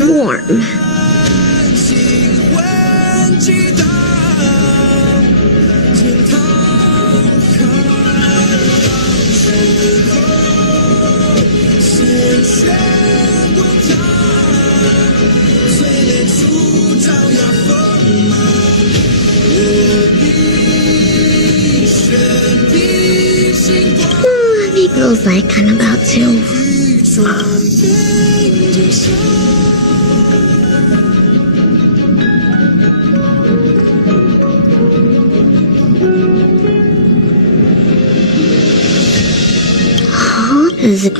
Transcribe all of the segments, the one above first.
warm. Me girls like kind about too. Is it?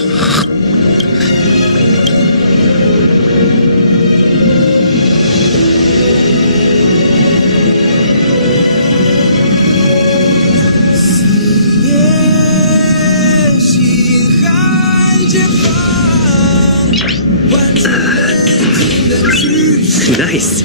Nice.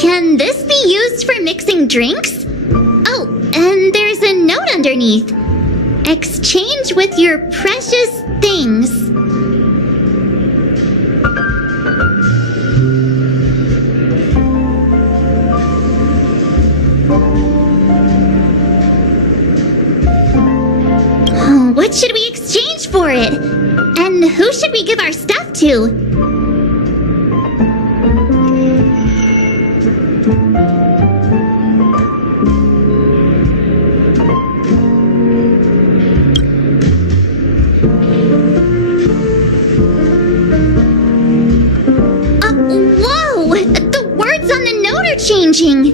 Can this be used for mixing drinks? Oh, and there's a note underneath. Exchange with your precious things. What should we exchange for it? And who should we give our stuff to? Changing.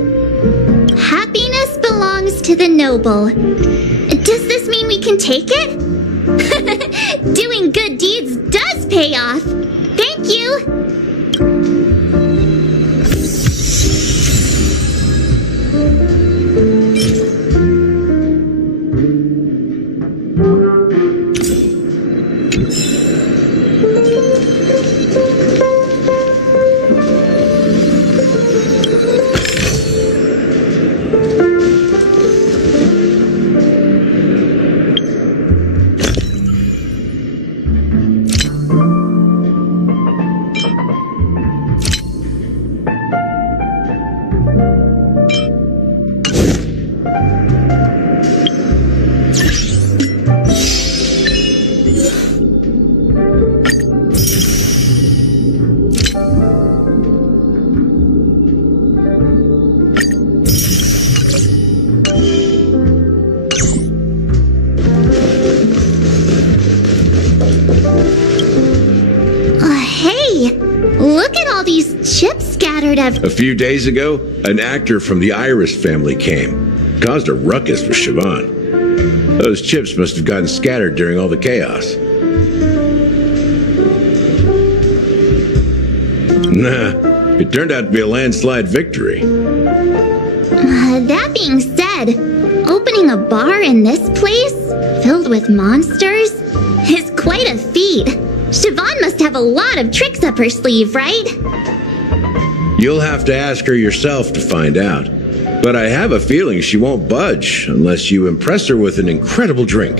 Happiness belongs to the noble. Does this mean we can take it? Doing good deeds does pay off. Thank you. A few days ago, an actor from the Iris family came. Caused a ruckus with Siobhan. Those chips must have gotten scattered during all the chaos. Nah, it turned out to be a landslide victory. That being said, opening a bar in this place, filled with monsters, is quite a feat. Siobhan must have a lot of tricks up her sleeve, right? You'll have to ask her yourself to find out. But I have a feeling she won't budge unless you impress her with an incredible drink.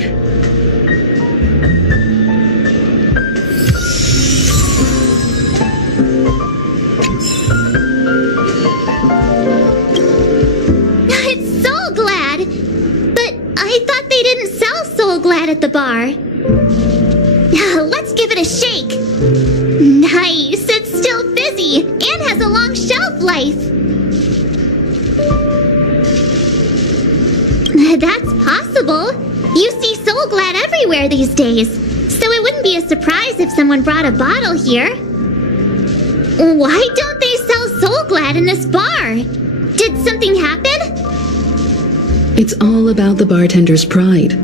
It's Soul Glad! But I thought they didn't sell Soul Glad at the bar. Let's give it a shake. Nice, it's still fizzy and has a long shelf life. That's possible. You see Soul Glad everywhere these days, so it wouldn't be a surprise if someone brought a bottle here. Why don't they sell Soul Glad in this bar? Did something happen? It's all about the bartender's pride.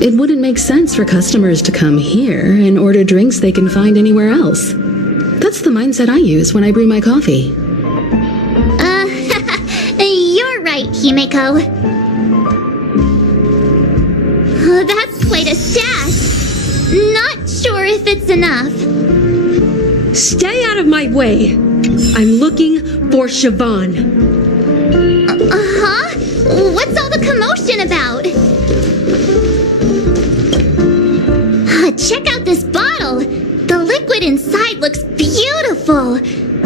It wouldn't make sense for customers to come here and order drinks they can find anywhere else. That's the mindset I use when I brew my coffee. You're right, Himeko. That's quite a stash. Not sure if it's enough. Stay out of my way. I'm looking for Siobhan. Huh? What's all the commotion about? Check out this bottle. The liquid inside looks beautiful.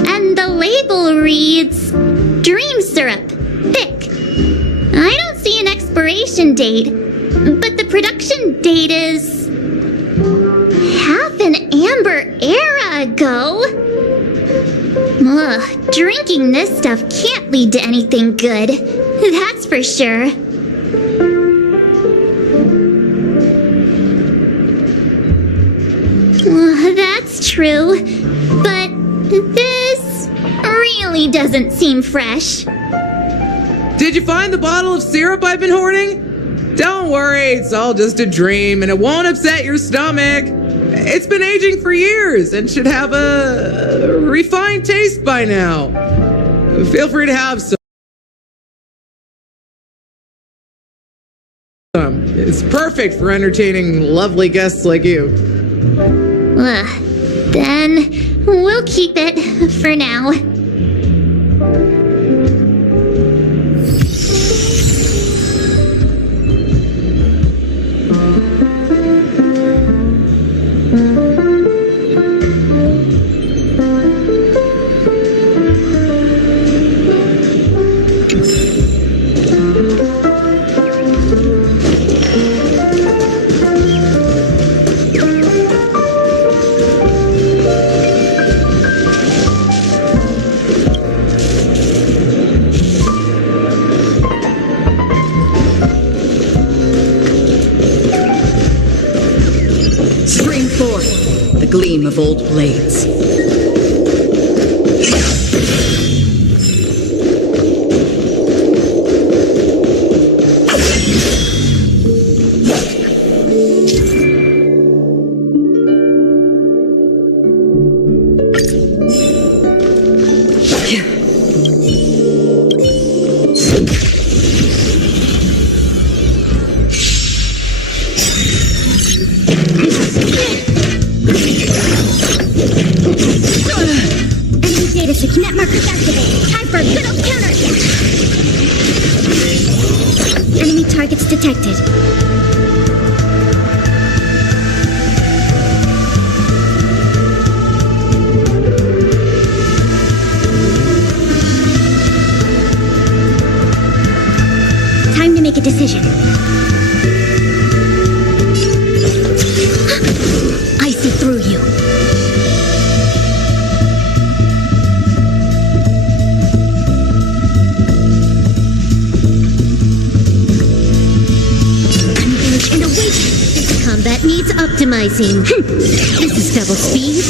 And the label reads, Dream Syrup, thick. I don't see an expiration date, but the production date is half an amber era ago. Ugh, drinking this stuff can't lead to anything good. That's for sure. That's true, but this really doesn't seem fresh. Did you find the bottle of syrup I've been hoarding? Don't worry, it's all just a dream and it won't upset your stomach. It's been aging for years and should have a refined taste by now. Feel free to have some. It's perfect for entertaining lovely guests like you. Then we'll keep it for now. Gleam of old blades. Net markers activated. Time for a good old counterattack. Enemy targets detected. Time to make a decision. I see through you. Combat needs optimizing. This is double speed.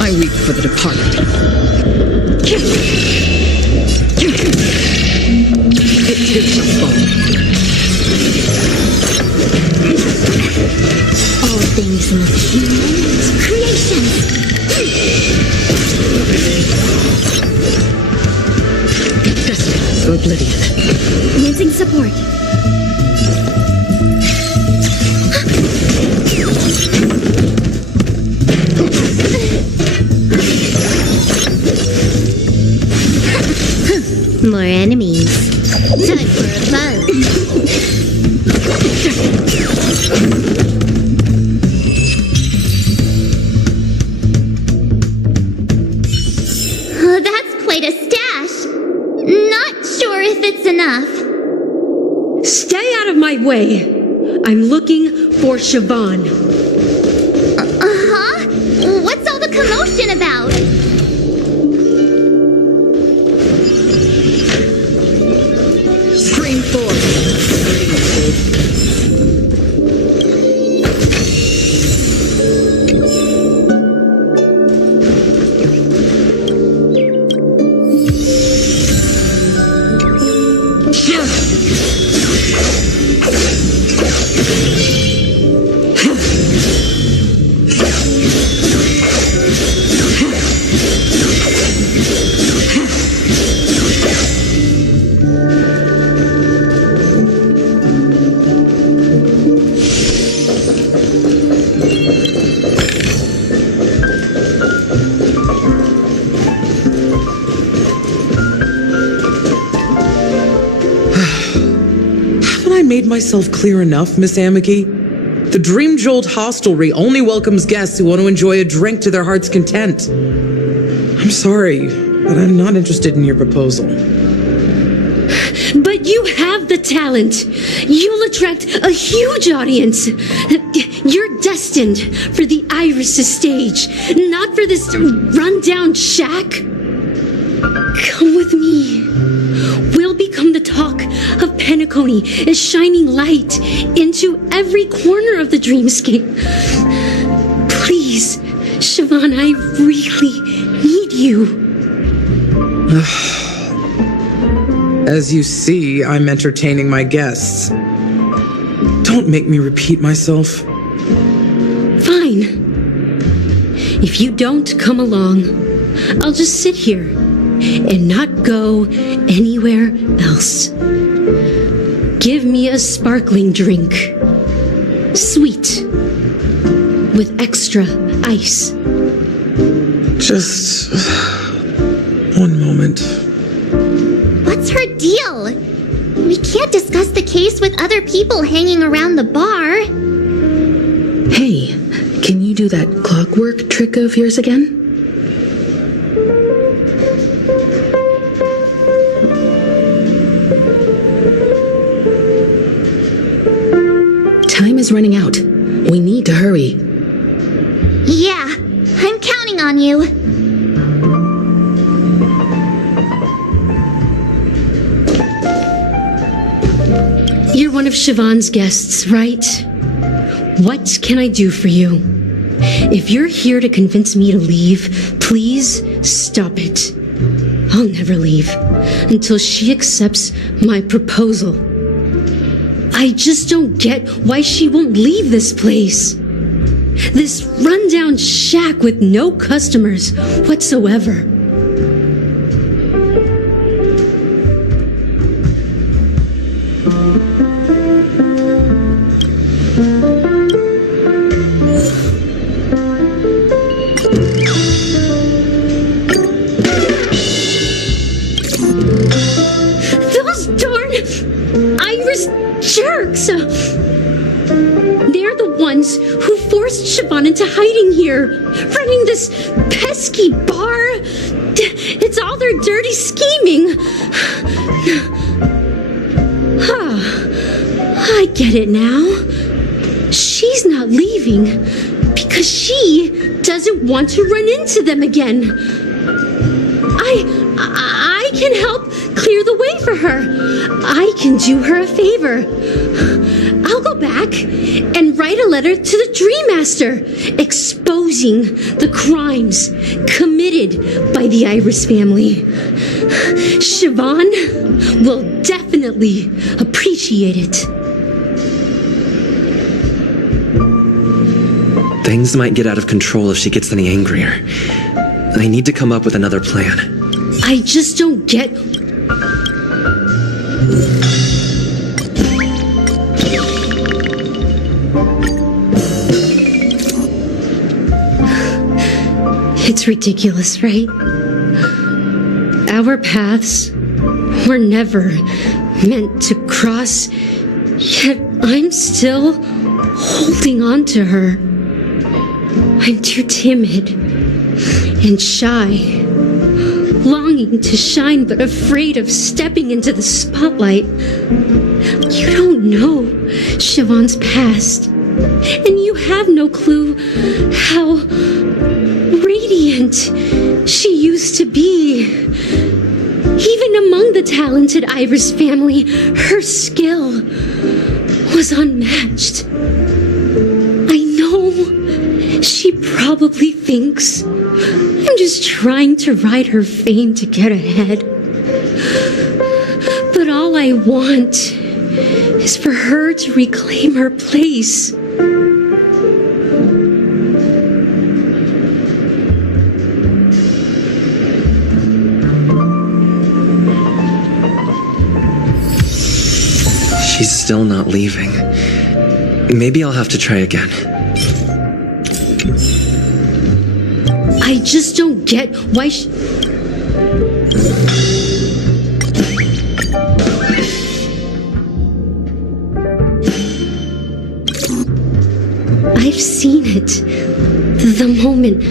I weep for the departed. It too shall fall. All things must be meant. Creations. To oblivion. Enhancing support. More enemies. Time for a buzz. That's quite a stash. Not sure if it's enough. Stay out of my way. I'm looking for Siobhan. Huh? What's all the commotion about? Scream forth. made myself clear enough, Miss Amiki? The Dream Jolt hostelry only welcomes guests who want to enjoy a drink to their heart's content. I'm sorry, but I'm not interested in your proposal. But you have the talent. You'll attract a huge audience. You're destined for the Iris' stage, not for this rundown shack. Come with me. We'll become the talk of Penacony, a shining light into every corner of the dreamscape. Please, Siobhan, I really need you. As you see, I'm entertaining my guests. Don't make me repeat myself. Fine. If you don't come along, I'll just sit here and not go anywhere else. Give me a sparkling drink. Sweet. With extra ice. Just one moment. What's her deal? We can't discuss the case with other people hanging around the bar. Hey, can you do that clockwork trick of yours again? Time is running out. We need to hurry. Yeah, I'm counting on you. You're one of Siobhan's guests, right? What can I do for you? If you're here to convince me to leave, please stop it. I'll never leave until she accepts my proposal. I just don't get why she won't leave this place. This rundown shack with no customers whatsoever. Those darn Iris jerks! They're the ones who forced Siobhan into hiding here, running this pesky bar. It's all their dirty scheming. I get it now. She's not leaving because she doesn't want to run into them again. I can help clear the way for her. I can do her a favor. I'll go back and write a letter to the Dream Master exposing the crimes committed by the Iris family. Siobhan will definitely appreciate it. Things might get out of control if she gets any angrier. I need to come up with another plan. I just don't get... It's ridiculous, right? Our paths were never meant to cross, yet I'm still holding on to her. I'm too timid and shy, longing to shine but afraid of stepping into the spotlight. You don't know Siobhan's past, and you have no clue how radiant she used to be. Even among the talented Iris family, her skill was unmatched. I know she probably thinks I'm just trying to ride her fame to get ahead. But all I want is for her to reclaim her place. She's still not leaving. Maybe I'll have to try again. I just don't get why seen it. The moment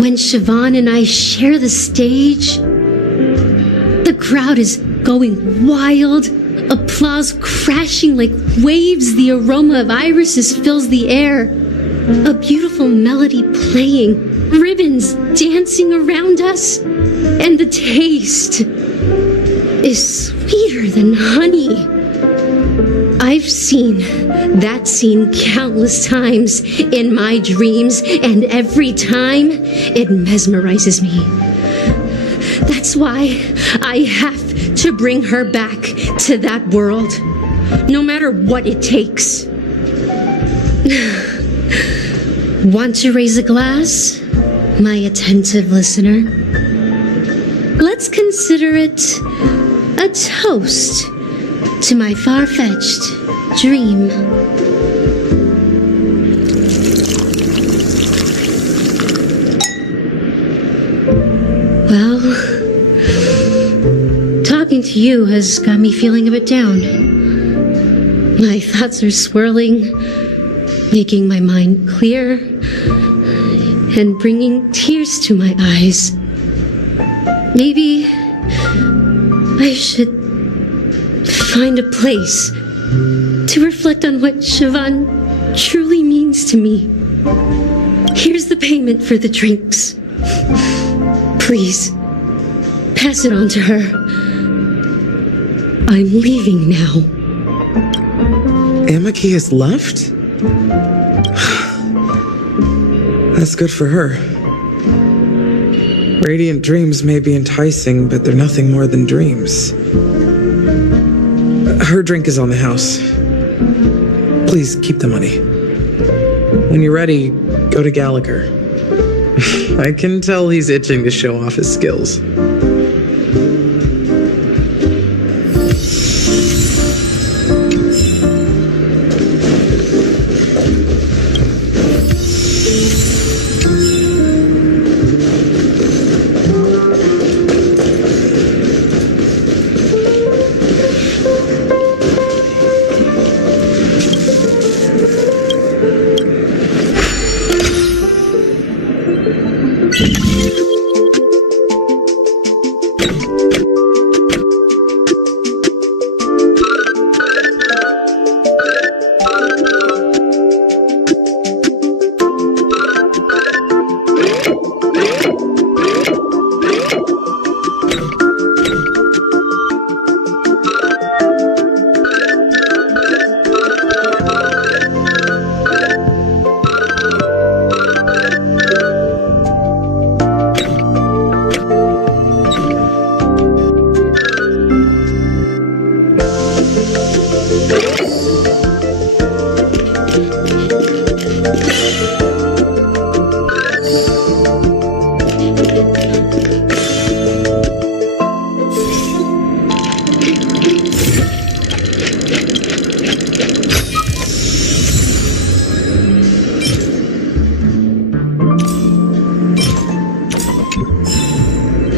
when Siobhan and I share the stage. The crowd is going wild, applause crashing like waves. The aroma of irises fills the air. A beautiful melody playing, ribbons dancing around us, and the taste is sweeter than honey. I've seen that scene countless times in my dreams, and every time it mesmerizes me. That's why I have to bring her back to that world, no matter what it takes. Want to raise a glass, my attentive listener? Let's consider it a toast to my far-fetched dream. Well, talking to you has got me feeling a bit down. My thoughts are swirling, making my mind clear, and bringing tears to my eyes. Maybe I should find a place to reflect on what Siobhan truly means to me. Here's the payment for the drinks. Please, pass it on to her. I'm leaving now. Amaki has left? That's good for her. Radiant dreams may be enticing, but they're nothing more than dreams. Her drink is on the house. Please keep the money. When you're ready, go to Gallagher. I can tell he's itching to show off his skills.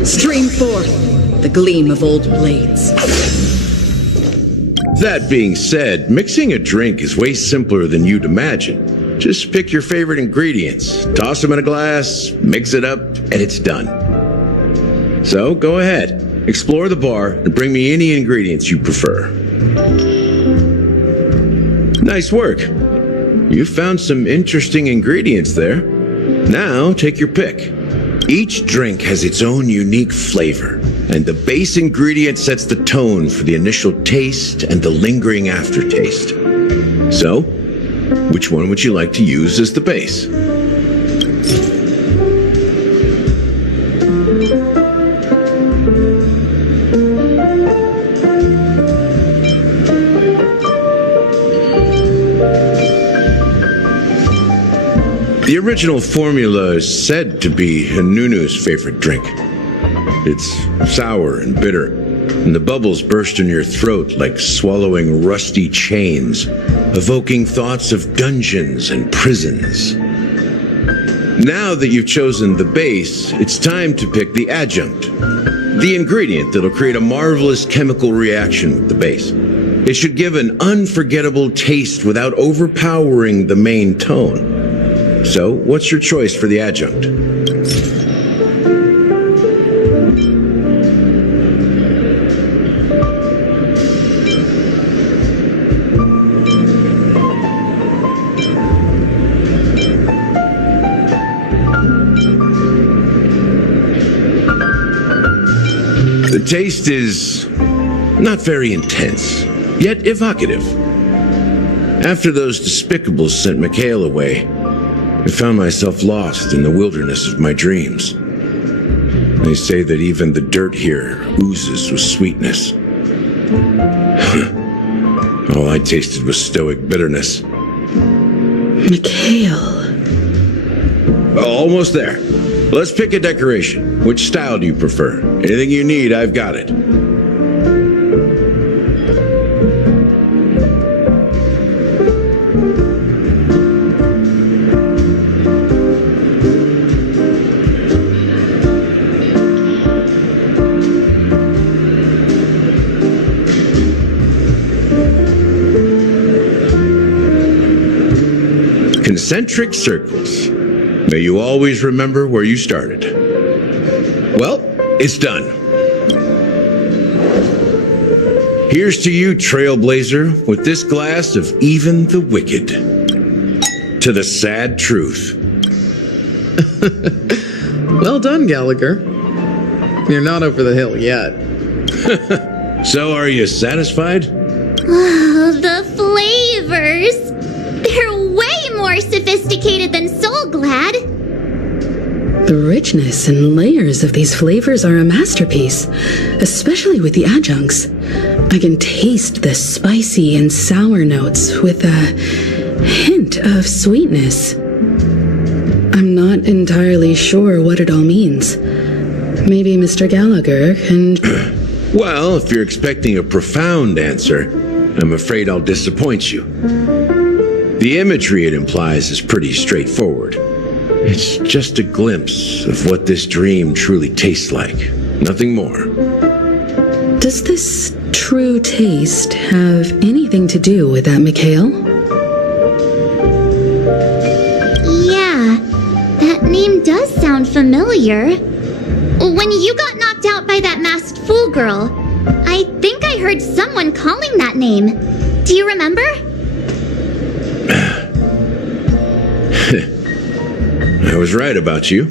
Stream forth the gleam of old blades. That being said, mixing a drink is way simpler than you'd imagine. Just pick your favorite ingredients, toss them in a glass, mix it up, and it's done. So go ahead, explore the bar, and bring me any ingredients you prefer. Nice work. You found some interesting ingredients there. Now take your pick. Each drink has its own unique flavor, and the base ingredient sets the tone for the initial taste and the lingering aftertaste. So, which one would you like to use as the base? The original formula is said to be Nunu's favorite drink. It's sour and bitter, and the bubbles burst in your throat like swallowing rusty chains, evoking thoughts of dungeons and prisons. Now that you've chosen the base, it's time to pick the adjunct, the ingredient that'll create a marvelous chemical reaction with the base. It should give an unforgettable taste without overpowering the main tone. So, what's your choice for the adjunct? The taste is not very intense, yet evocative. After those despicables sent Mikhail away, I found myself lost in the wilderness of my dreams. They say that even the dirt here oozes with sweetness. All I tasted was stoic bitterness. Mikhail. Almost there. Let's pick a decoration. Which style do you prefer? Anything you need, I've got it. Concentric circles. May you always remember where you started. Well, it's done. Here's to you, Trailblazer, with this glass of even the wicked. To the sad truth. Well done, Gallagher. You're not over the hill yet. So, are you satisfied? Oh, the flavors! They're way more sophisticated than Soul Glad. The richness and layers of these flavors are a masterpiece, especially with the adjuncts. I can taste the spicy and sour notes with a hint of sweetness. I'm not entirely sure what it all means. Maybe Mr. Gallagher can... Well, if you're expecting a profound answer, I'm afraid I'll disappoint you. The imagery it implies is pretty straightforward. It's just a glimpse of what this dream truly tastes like. Nothing more. Does this true taste have anything to do with that Mikhail? Yeah, that name does sound familiar. When you got knocked out by that masked fool girl, I think I heard someone calling that name. Do you remember? I was right about you.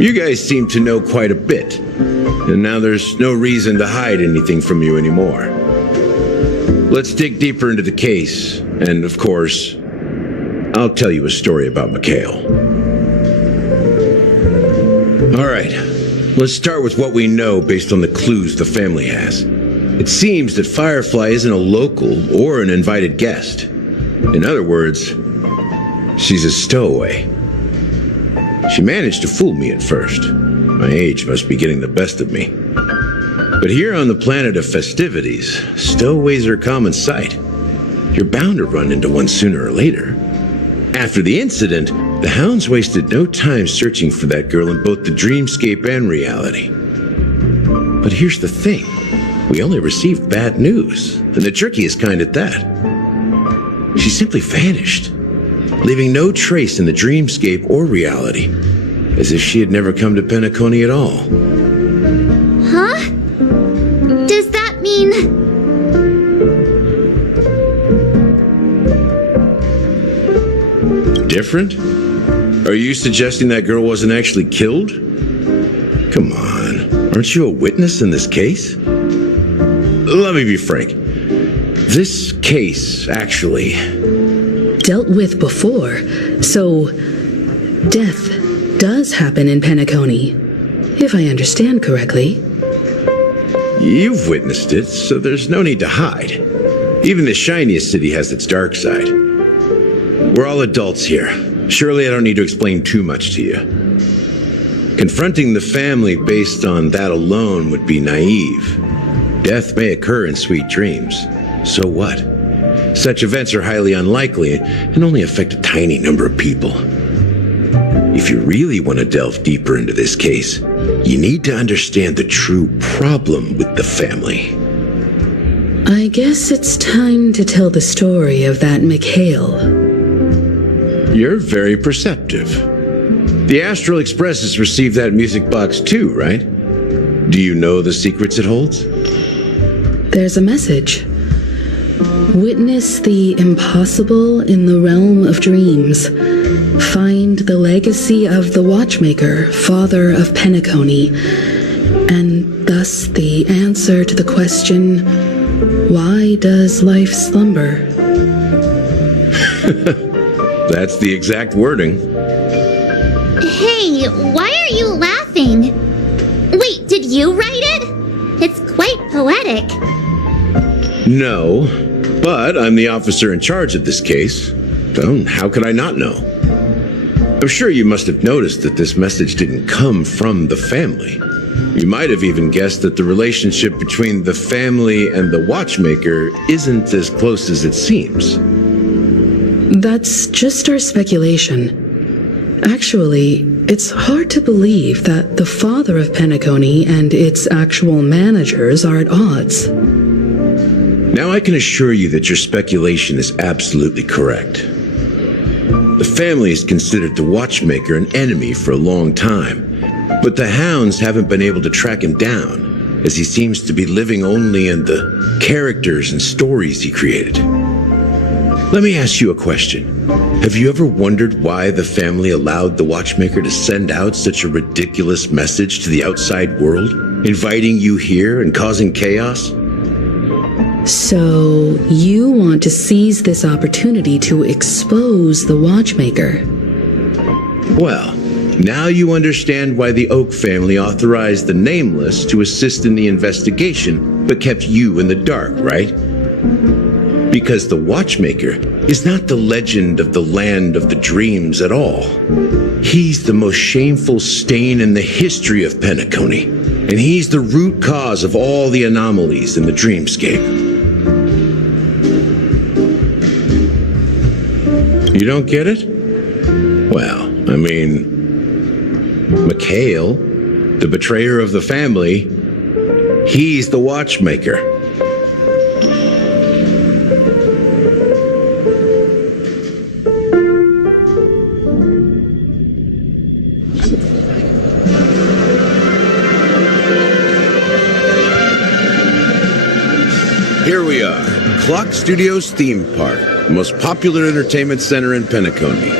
You guys seem to know quite a bit, and now there's no reason to hide anything from you anymore. Let's dig deeper into the case, and of course, I'll tell you a story about Mikhail. All right, let's start with what we know based on the clues the family has. It seems that Firefly isn't a local or an invited guest. In other words, she's a stowaway. She managed to fool me at first. My age must be getting the best of me. But here on the planet of festivities, stowaways are a common sight. You're bound to run into one sooner or later. After the incident, the hounds wasted no time searching for that girl in both the dreamscape and reality. But here's the thing. We only received bad news, and the trickiest kind at that. She simply vanished, leaving no trace in the dreamscape or reality, as if she had never come to Penacony at all. Huh? Does that mean... Different? Are you suggesting that girl wasn't actually killed? Come on, aren't you a witness in this case? Let me be frank. This case actually... dealt with before, so death does happen in Penacony, if I understand correctly. You've witnessed it, so there's no need to hide. Even the shiniest city has its dark side. We're all adults here. Surely I don't need to explain too much to you. Confronting the family based on that alone would be naive. Death may occur in sweet dreams. So what? Such events are highly unlikely and only affect a tiny number of people. If you really want to delve deeper into this case, you need to understand the true problem with the family. I guess it's time to tell the story of that Mikhail. You're very perceptive. The Astral Express has received that music box too, right? Do you know the secrets it holds? There's a message. Witness the impossible in the realm of dreams. Find the legacy of the Watchmaker, father of Penacony, and thus the answer to the question, why does life slumber? That's the exact wording. Hey, why are you laughing? Wait, did you write it? It's quite poetic. No, but I'm the officer in charge of this case. So how could I not know? I'm sure you must have noticed that this message didn't come from the family. You might have even guessed that the relationship between the family and the Watchmaker isn't as close as it seems. That's just our speculation. Actually, it's hard to believe that the father of Penacony and its actual managers are at odds. Now I can assure you that your speculation is absolutely correct. The family has considered the Watchmaker an enemy for a long time, but the hounds haven't been able to track him down, as he seems to be living only in the characters and stories he created. Let me ask you a question. Have you ever wondered why the family allowed the Watchmaker to send out such a ridiculous message to the outside world, inviting you here and causing chaos? So, you want to seize this opportunity to expose the Watchmaker? Well, now you understand why the Oak family authorized the Nameless to assist in the investigation, but kept you in the dark, right? Because the Watchmaker is not the legend of the land of the dreams at all. He's the most shameful stain in the history of Penacony, and he's the root cause of all the anomalies in the dreamscape. You don't get it? Well, I mean, Mikhail, the betrayer of the family, he's the Watchmaker. Here we are, Clock Studios Theme Park, the most popular entertainment center in Penacony.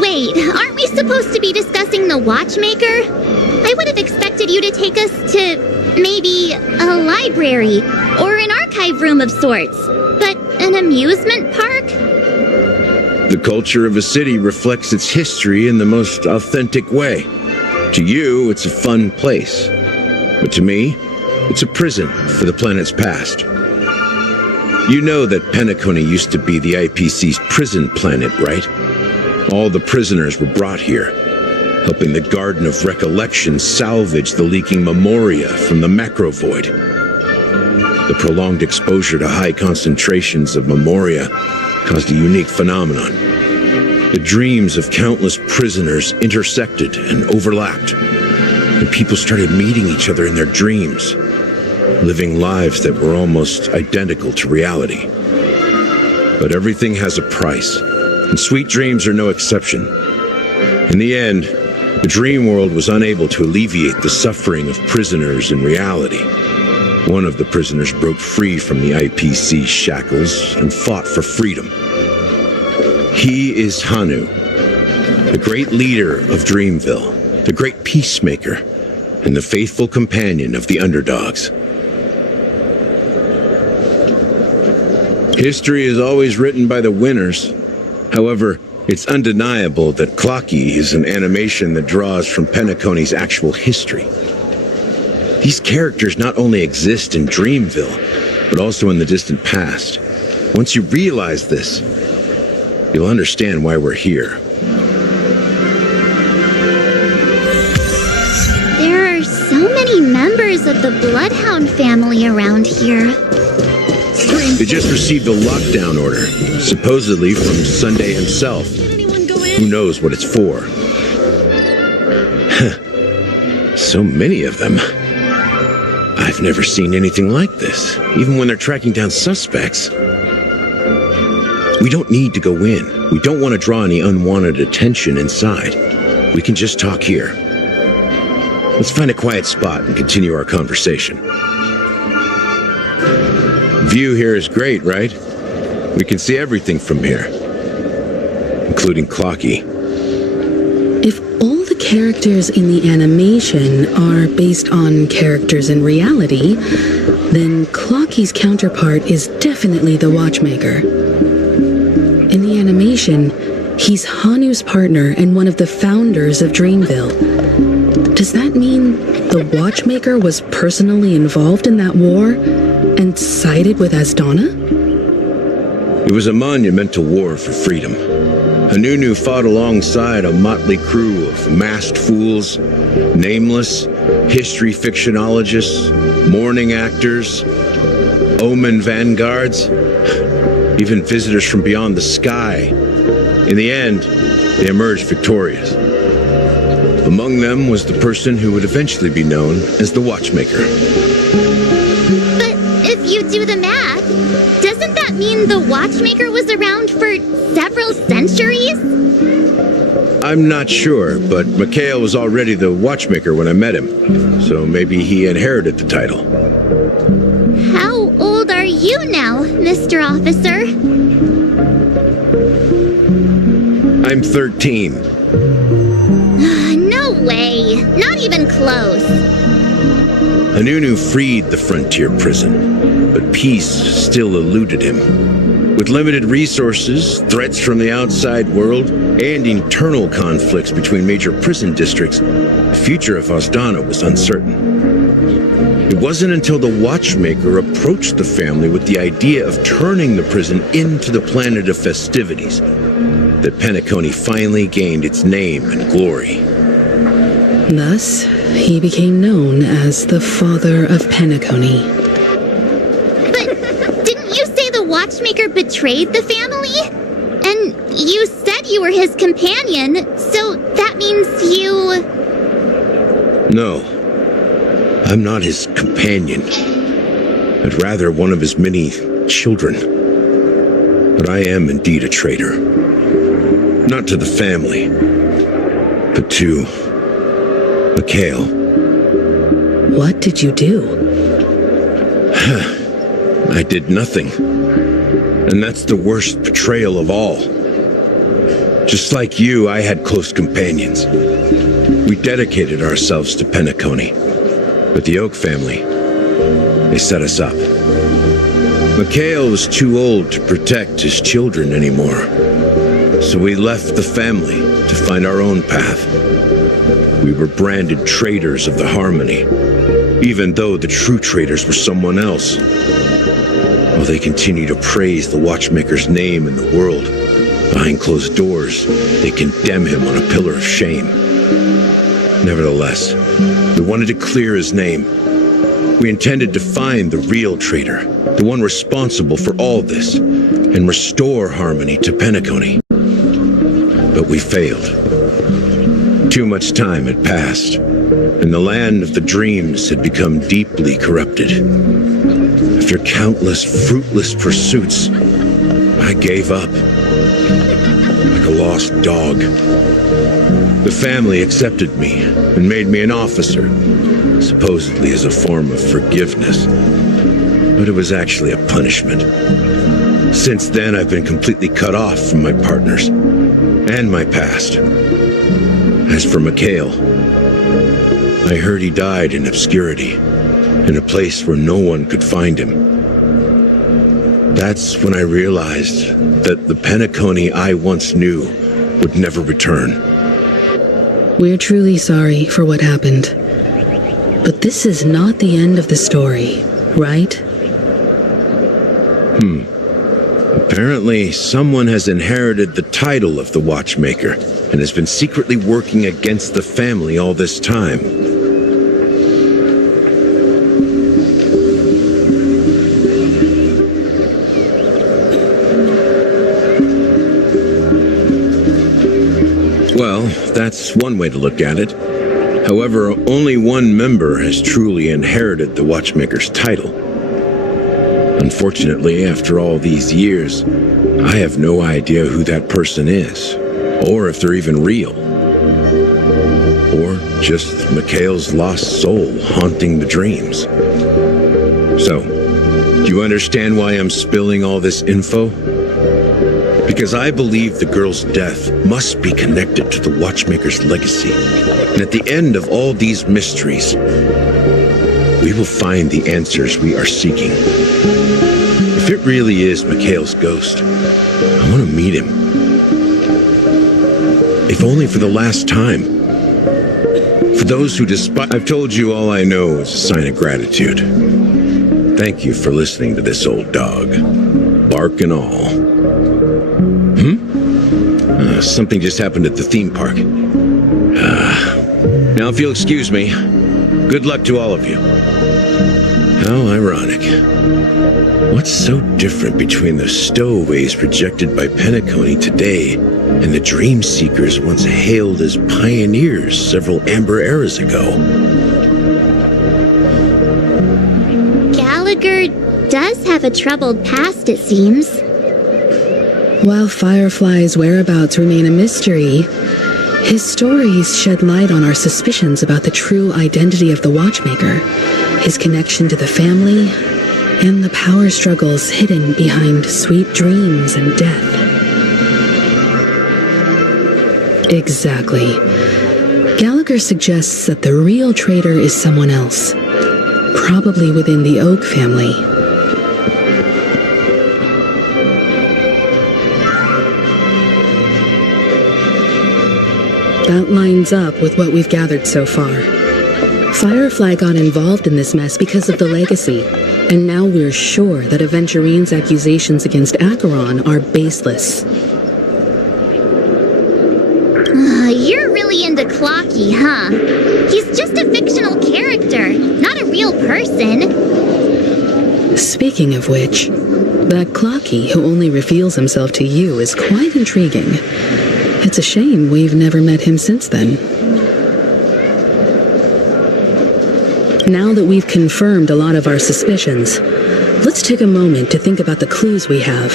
Wait, aren't we supposed to be discussing the Watchmaker? I would have expected you to take us to, maybe, a library, or an archive room of sorts. But an amusement park? The culture of a city reflects its history in the most authentic way. To you, it's a fun place. But to me, it's a prison for the planet's past. You know that Penacony used to be the IPC's prison planet, right? All the prisoners were brought here, helping the Garden of Recollection salvage the leaking memoria from the macrovoid. The prolonged exposure to high concentrations of memoria caused a unique phenomenon. The dreams of countless prisoners intersected and overlapped, and people started meeting each other in their dreams, living lives that were almost identical to reality. But everything has a price, and sweet dreams are no exception. In the end, the dream world was unable to alleviate the suffering of prisoners in reality. One of the prisoners broke free from the IPC shackles and fought for freedom. He is Hanu, the great leader of Dreamville, the great peacemaker, and the faithful companion of the underdogs. History is always written by the winners. However, it's undeniable that Clocky is an animation that draws from Penacony's actual history. These characters not only exist in Dreamville, but also in the distant past. Once you realize this, you'll understand why we're here. There are so many members of the Bloodhound family around here. They just received a lockdown order, supposedly from Sunday himself. Who knows what it's for? So many of them. I've never seen anything like this, even when they're tracking down suspects. We don't need to go in. We don't want to draw any unwanted attention inside. We can just talk here. Let's find a quiet spot and continue our conversation. View here is great, right? We can see everything from here, including Clocky. If all the characters in the animation are based on characters in reality, then Clocky's counterpart is definitely the Watchmaker. In the animation, he's Hanu's partner and one of the founders of Dreamville. Does that mean the Watchmaker was personally involved in that war and sided with Asdana? It was a monumental war for freedom. Hanunu fought alongside a motley crew of masked fools, nameless, history fictionologists, mourning actors, omen vanguards, even visitors from beyond the sky. In the end, they emerged victorious. Among them was the person who would eventually be known as the Watchmaker. But if you do the math, doesn't that mean the Watchmaker was around for several centuries? I'm not sure, but Mikhail was already the Watchmaker when I met him, so maybe he inherited the title. How old are you now, Mr. Officer? I'm 13. No way. Not even close. Hanunu freed the frontier prison, but peace still eluded him. With limited resources, threats from the outside world, and internal conflicts between major prison districts, the future of Asdana was uncertain. It wasn't until the Watchmaker approached the family with the idea of turning the prison into the planet of festivities that Penacony finally gained its name and glory. Thus, he became known as the Father of Penacony. But didn't you say the Watchmaker betrayed the family? And you said you were his companion, so that means you... No, I'm not his companion, but rather one of his many children. But I am indeed a traitor. Not to the family, but to Mikhail. What did you do? I did nothing. And that's the worst betrayal of all. Just like you, I had close companions. We dedicated ourselves to Penacony. But the Oak family, they set us up. Mikhail was too old to protect his children anymore. So we left the family to find our own path. We were branded traitors of the Harmony, even though the true traitors were someone else. While they continue to praise the Watchmaker's name in the world, behind closed doors, they condemn him on a pillar of shame. Nevertheless, we wanted to clear his name. We intended to find the real traitor, the one responsible for all this, and restore harmony to Penacony. But we failed. Too much time had passed, and the land of the dreams had become deeply corrupted. After countless fruitless pursuits, I gave up, like a lost dog. The family accepted me and made me an officer, supposedly as a form of forgiveness. But it was actually a punishment. Since then, I've been completely cut off from my partners and my past. As for Mikhail, I heard he died in obscurity, in a place where no one could find him. That's when I realized that the Penacony I once knew would never return. We're truly sorry for what happened. But this is not the end of the story, right? Apparently, someone has inherited the title of the Watchmaker and has been secretly working against the family all this time. Well, that's one way to look at it. However, only one member has truly inherited the Watchmaker's title. Unfortunately, after all these years, I have no idea who that person is, or if they're even real. Or just Mikhail's lost soul haunting the dreams. So, do you understand why I'm spilling all this info? Because I believe the girl's death must be connected to the Watchmaker's legacy. And at the end of all these mysteries, we will find the answers we are seeking. If it really is Mikhail's ghost, I want to meet him. If only for the last time. For those who despise... I've told you all I know is a sign of gratitude. Thank you for listening to this old dog. Bark and all. Something just happened at the theme park. Now if you'll excuse me, good luck to all of you. How ironic. What's so different between the stowaways projected by Penacony today and the dream seekers once hailed as pioneers several amber eras ago? Gallagher does have a troubled past, it seems. While Firefly's whereabouts remain a mystery, his stories shed light on our suspicions about the true identity of the Watchmaker, his connection to the family, and the power struggles hidden behind sweet dreams and death. Exactly. Gallagher suggests that the real traitor is someone else, probably within the Oak family. That lines up with what we've gathered so far. Firefly got involved in this mess because of the legacy, and now we're sure that Aventurine's accusations against Acheron are baseless. You're really into Clocky, huh? He's just a fictional character, not a real person. Speaking of which, that Clocky who only reveals himself to you is quite intriguing. It's a shame we've never met him since then. Now that we've confirmed a lot of our suspicions, let's take a moment to think about the clues we have.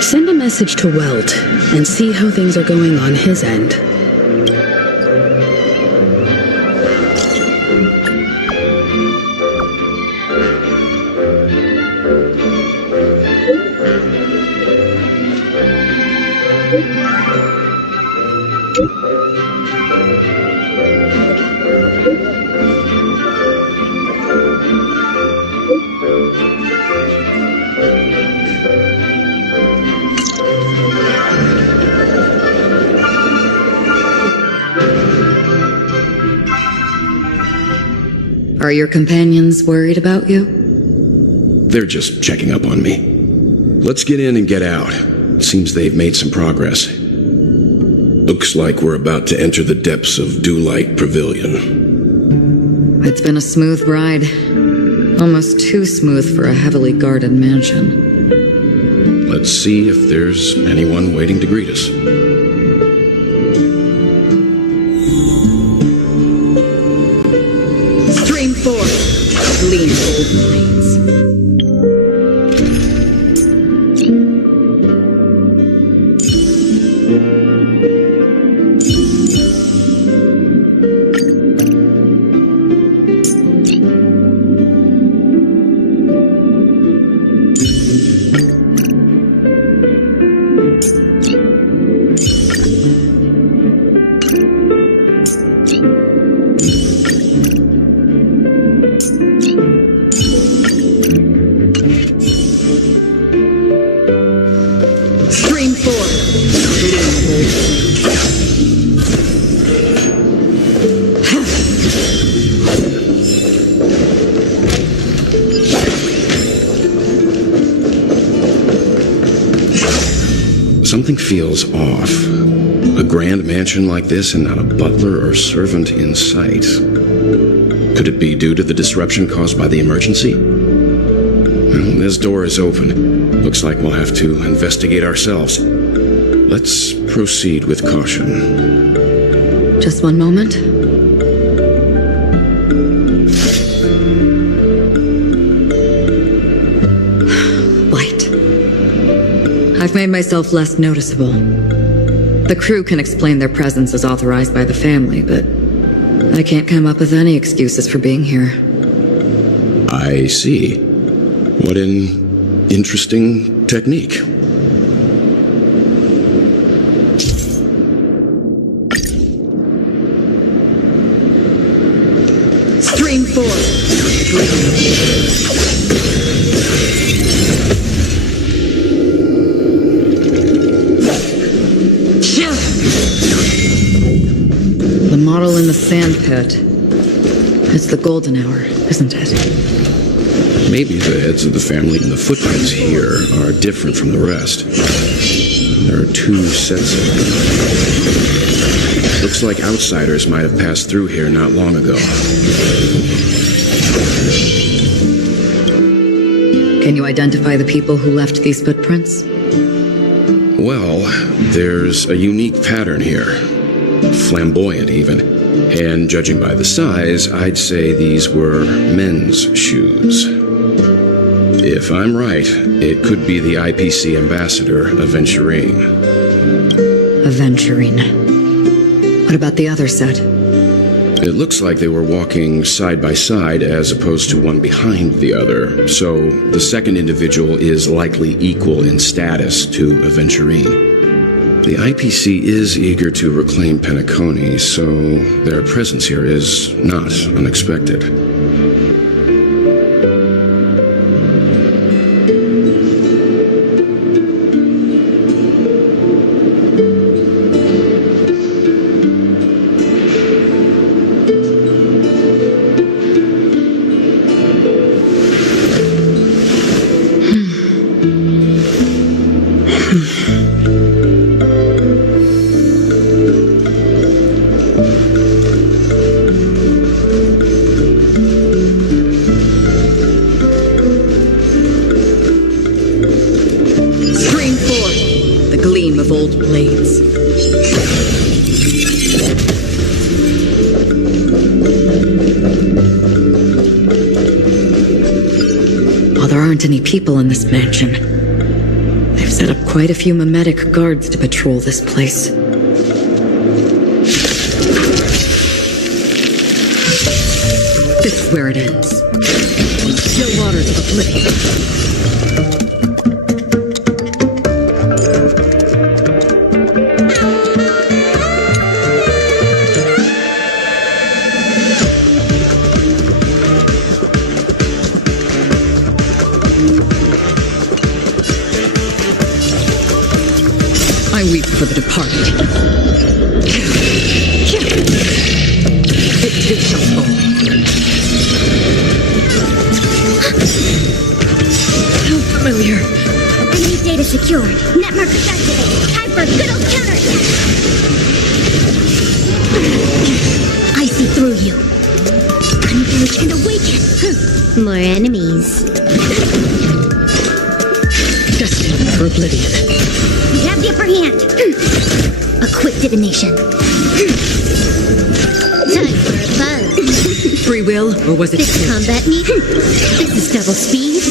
Send a message to Welt and see how things are going on his end. Are your companions worried about you? They're just checking up on me. Let's get in and get out. Seems they've made some progress. Looks like we're about to enter the depths of Dewlight Pavilion. It's been a smooth ride. Almost too smooth for a heavily guarded mansion. Let's see if there's anyone waiting to greet us. Stream 4. Gleam old blades. Something feels off. A grand mansion like this and not a butler or servant in sight. Could it be due to the disruption caused by the emergency? Well, this door is open. Looks like we'll have to investigate ourselves. Let's proceed with caution. Just one moment. Light. I've made myself less noticeable. The crew can explain their presence as authorized by the family, but I can't come up with any excuses for being here. I see. What an interesting technique. Stream 4. The model in the sand pit. It's the golden hour, isn't it? Maybe the heads of the family and the footprints here are different from the rest. There are two sets of them. Looks like outsiders might have passed through here not long ago. Can you identify the people who left these footprints? Well, there's a unique pattern here. Flamboyant, even. And judging by the size, I'd say these were men's shoes. If I'm right, it could be the IPC ambassador, Aventurine. Aventurine. What about the other set? It looks like they were walking side by side as opposed to one behind the other, so the second individual is likely equal in status to Aventurine. The IPC is eager to reclaim Penacony, so their presence here is not unexpected. Any people in this mansion. They've set up quite a few mimetic guards to patrol this place. This is where it ends. Still waters of oblivion. For the departed. It too shall fall. How familiar. Enemy data secure. Netmarkers activated. Time for a good old counterattack. I see through you. Converge and awaken. More enemies. Destined for oblivion. We have the upper hand. A quick divination. Time for a buzz. Free will, or was it This combat meet? This is double speed.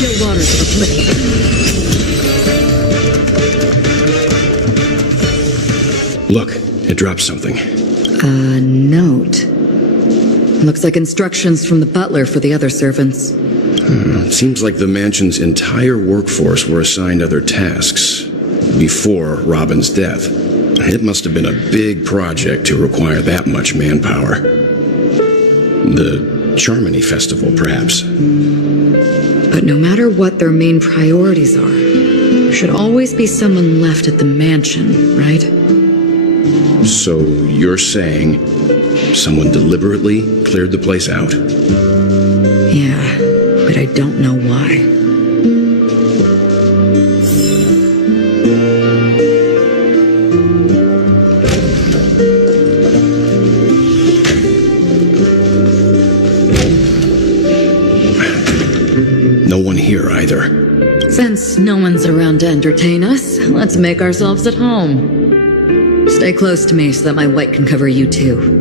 still waters of oblivion? Look, it dropped something. A note. Looks like instructions from the butler for the other servants. It seems like the mansion's entire workforce were assigned other tasks before Robin's death. It must have been a big project to require that much manpower. The Charmony Festival, perhaps. But no matter what their main priorities are, there should always be someone left at the mansion, right? So you're saying someone deliberately cleared the place out? Yeah, but I don't know why. No one here either. Since no one's around to entertain us, let's make ourselves at home. Stay close to me so that my white can cover you too.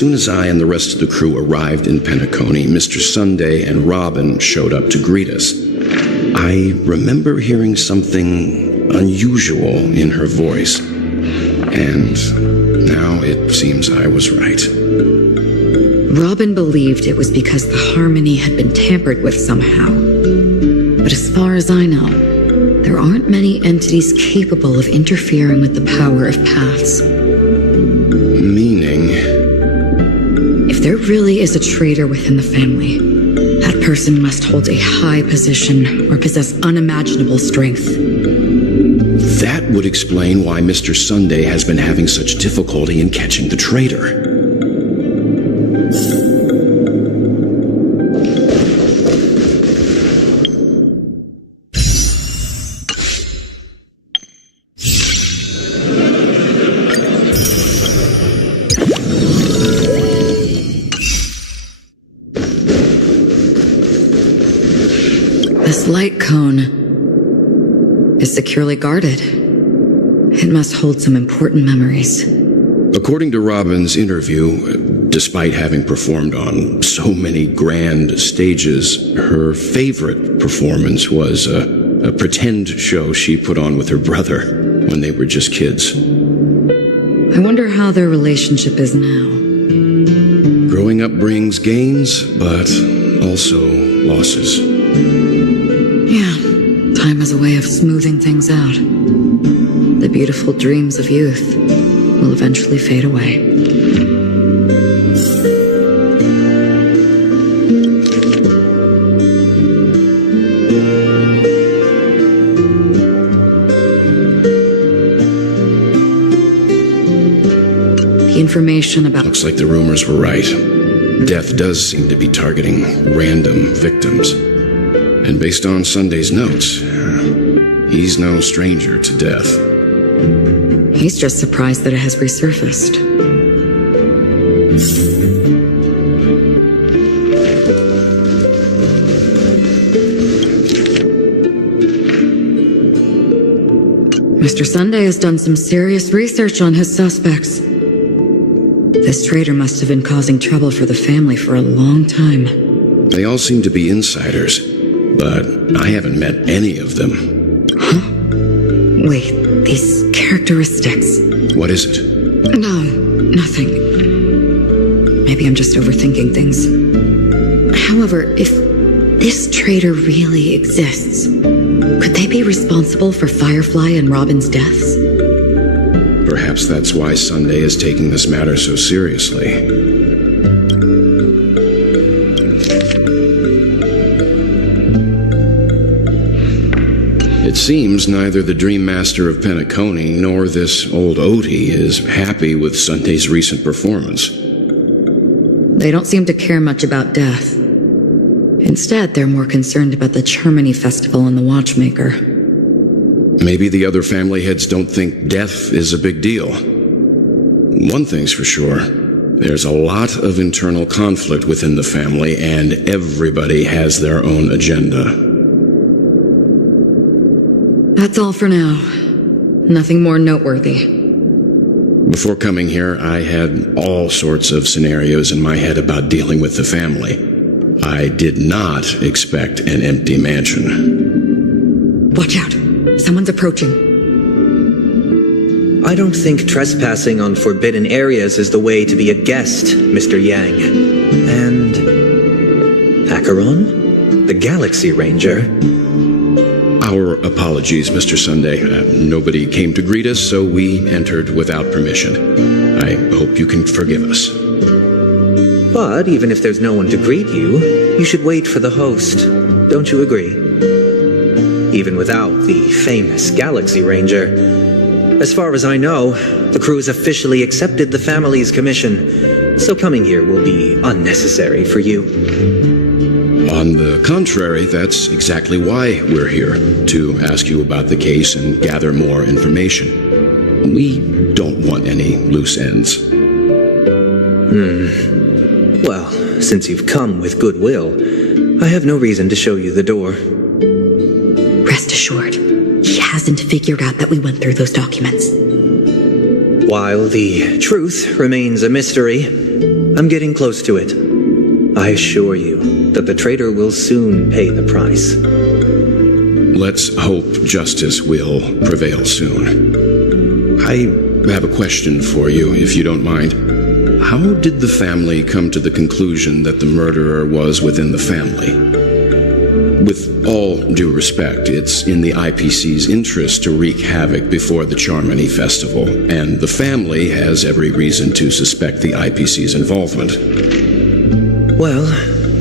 soon as I and the rest of the crew arrived in Penacony, Mr. Sunday and Robin showed up to greet us. I remember hearing something unusual in her voice, and now it seems I was right. Robin believed it was because the harmony had been tampered with somehow. But as far as I know, there aren't many entities capable of interfering with the power of paths. Meaning? If there really is a traitor within the family, that person must hold a high position or possess unimaginable strength. That would explain why Mr. Sunday has been having such difficulty in catching the traitor. This light cone is securely guarded. It must hold some important memories. According to Robin's interview, despite having performed on so many grand stages, her favorite performance was a pretend show she put on with her brother when they were just kids. I wonder how their relationship is now. Growing up brings gains, but also losses. Yeah, time has a way of smoothing things out. The beautiful dreams of youth will eventually fade away. The information about... Looks like the rumors were right. Death does seem to be targeting random victims. And based on Sunday's notes, he's no stranger to death. He's just surprised that it has resurfaced. Mr. Sunday has done some serious research on his suspects. This traitor must have been causing trouble for the family for a long time. They all seem to be insiders, but I haven't met any of them. Huh? Wait, these characteristics. What is it? No, nothing. Maybe I'm just overthinking things. However, if this traitor really exists, could they be responsible for Firefly and Robin's deaths? Perhaps that's why Sunday is taking this matter so seriously. It seems neither the Dream Master of Penacony nor this old Odie is happy with Sunday's recent performance. They don't seem to care much about death. Instead, they're more concerned about the Charmony Festival and the Watchmaker. Maybe the other family heads don't think death is a big deal. One thing's for sure. There's a lot of internal conflict within the family, and everybody has their own agenda. That's all for now. Nothing more noteworthy. Before coming here, I had all sorts of scenarios in my head about dealing with the family. I did not expect an empty mansion. Watch out! Someone's approaching. I don't think trespassing on forbidden areas is the way to be a guest, Mr. Yang. And... Acheron? The Galaxy Ranger? Our apologies, Mr. Sunday. Nobody came to greet us, so we entered without permission. I hope you can forgive us. But even if there's no one to greet you, you should wait for the host. Don't you agree? Even without the famous Galaxy Ranger. As far as I know, the crew has officially accepted the family's commission, so coming here will be unnecessary for you. On the contrary, that's exactly why we're here, to ask you about the case and gather more information. We don't want any loose ends. Well, since you've come with goodwill, I have no reason to show you the door. Rest assured, he hasn't figured out that we went through those documents. While the truth remains a mystery, I'm getting close to it. I assure you that the traitor will soon pay the price. Let's hope justice will prevail soon. I have a question for you, if you don't mind. How did the family come to the conclusion that the murderer was within the family? With all due respect, it's in the IPC's interest to wreak havoc before the Charmony Festival, and the family has every reason to suspect the IPC's involvement. Well,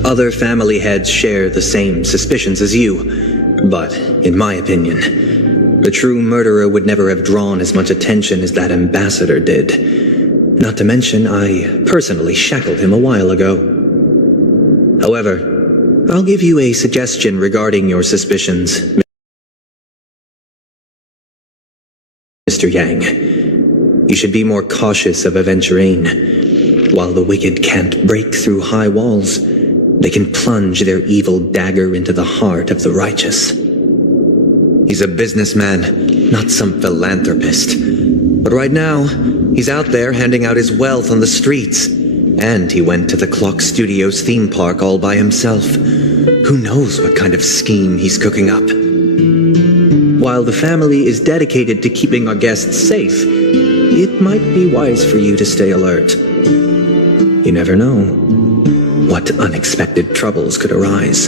other family heads share the same suspicions as you, but in my opinion, the true murderer would never have drawn as much attention as that ambassador did. Not to mention, I personally shackled him a while ago. However, I'll give you a suggestion regarding your suspicions, Mr. Yang. You should be more cautious of Aventurine. While the wicked can't break through high walls, they can plunge their evil dagger into the heart of the righteous. He's a businessman, not some philanthropist. But right now, he's out there handing out his wealth on the streets. And he went to the Clock Studios theme park all by himself. Who knows what kind of scheme he's cooking up? While the family is dedicated to keeping our guests safe, it might be wise for you to stay alert. You never know what unexpected troubles could arise.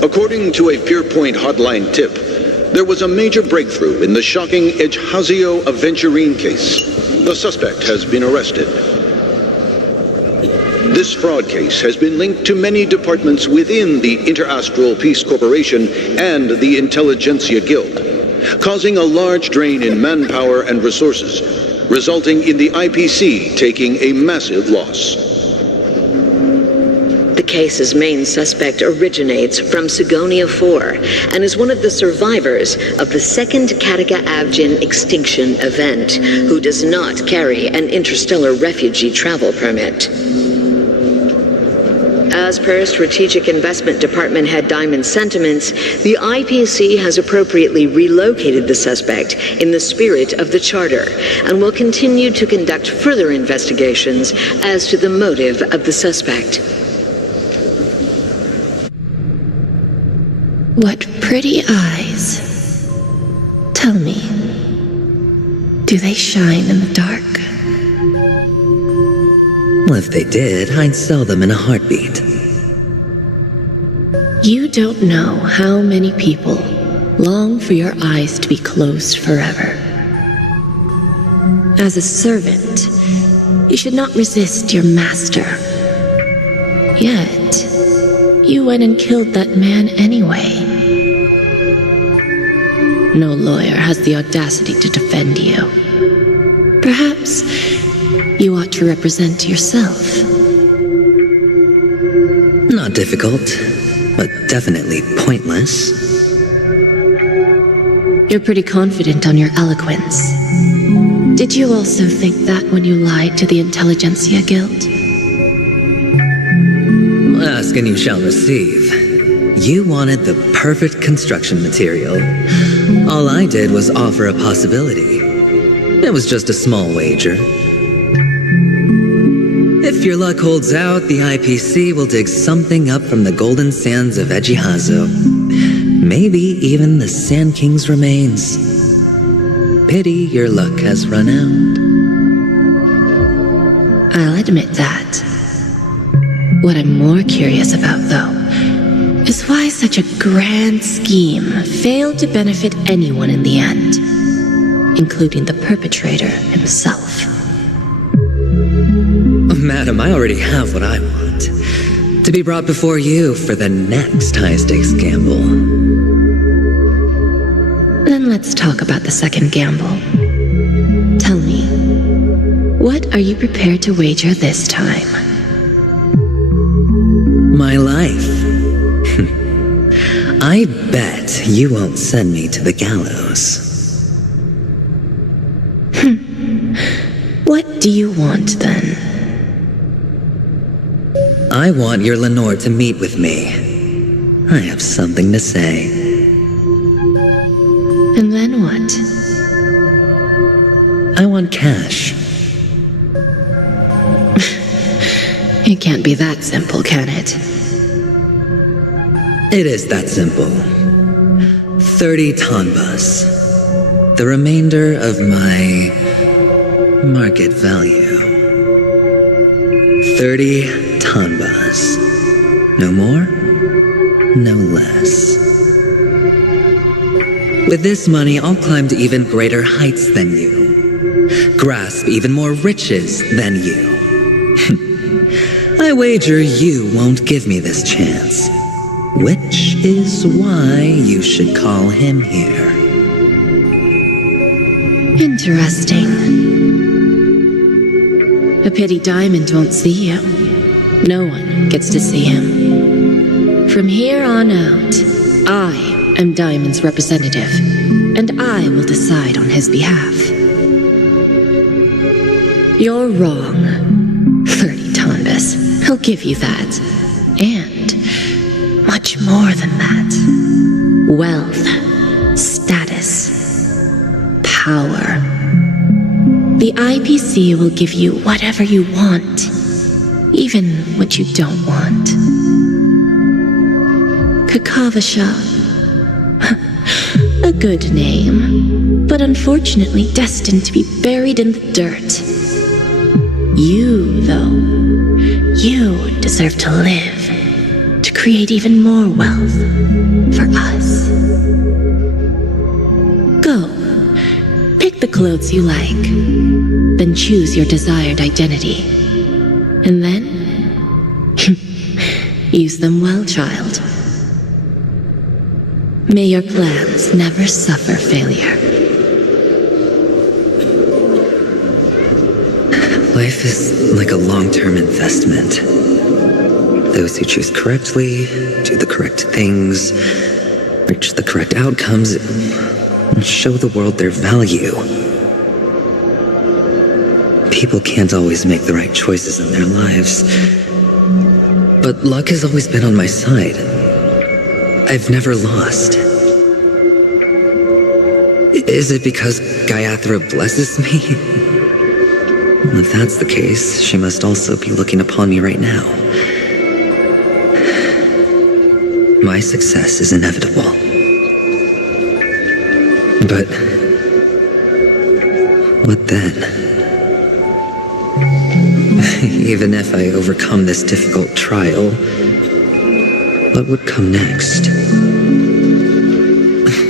According to a Pierpoint hotline tip, there was a major breakthrough in the shocking Ejhazio Aventurine case. The suspect has been arrested. This fraud case has been linked to many departments within the Interastral Peace Corporation and the Intelligentsia Guild, causing a large drain in manpower and resources, resulting in the IPC taking a massive loss. The case's main suspect originates from Sigonia 4 and is one of the survivors of the second Kataka-Avgin extinction event, who does not carry an interstellar refugee travel permit. As per Strategic Investment Department Head Diamond's sentiments, the IPC has appropriately relocated the suspect in the spirit of the Charter and will continue to conduct further investigations as to the motive of the suspect. What pretty eyes. Tell me, do they shine in the dark? Well, if they did, I'd sell them in a heartbeat. You don't know how many people long for your eyes to be closed forever. As a servant, you should not resist your master. Yet, you went and killed that man anyway. No lawyer has the audacity to defend you. Perhaps you ought to represent yourself. Not difficult, but definitely pointless. You're pretty confident on your eloquence. Did you also think that when you lied to the Intelligentsia Guild? Ask and you shall receive. You wanted the perfect construction material. All I did was offer a possibility. It was just a small wager. If your luck holds out, the IPC will dig something up from the golden sands of Ejhazio. Maybe even the Sand King's remains. Pity your luck has run out. I'll admit that. What I'm more curious about, though, is why such a grand scheme failed to benefit anyone in the end, including the perpetrator himself. Madam, I already have what I want. To be brought before you for the next high-stakes gamble. Then let's talk about the second gamble. Tell me, what are you prepared to wager this time? My life. I bet you won't send me to the gallows. What do you want, then? I want your Lenore to meet with me. I have something to say. And then what? I want cash. It can't be that simple, can it? It is that simple. 30 tanbas. The remainder of my market value. 30 tanbas. No more, no less. With this money, I'll climb to even greater heights than you. Grasp even more riches than you. I wager you won't give me this chance. Which is why you should call him here. Interesting. A pity Diamond won't see you. No one gets to see him. From here on out, I am Diamond's representative, and I will decide on his behalf. You're wrong. 30 tanbas. He'll give you that. And much more than that. Wealth, status, power. The IPC will give you whatever you want, even what you don't want. Kakavasha. A good name, but unfortunately destined to be buried in the dirt. You, though, you deserve to live, to create even more wealth for us. Go, pick the clothes you like, then choose your desired identity. And then, use them well, child. May your plans never suffer failure. Life is like a long-term investment. Those who choose correctly, do the correct things, reach the correct outcomes, and show the world their value. People can't always make the right choices in their lives, but luck has always been on my side. I've never lost. Is it because Gayatri blesses me? If that's the case, she must also be looking upon me right now. My success is inevitable. But what then? Even if I overcome this difficult trial, what would come next?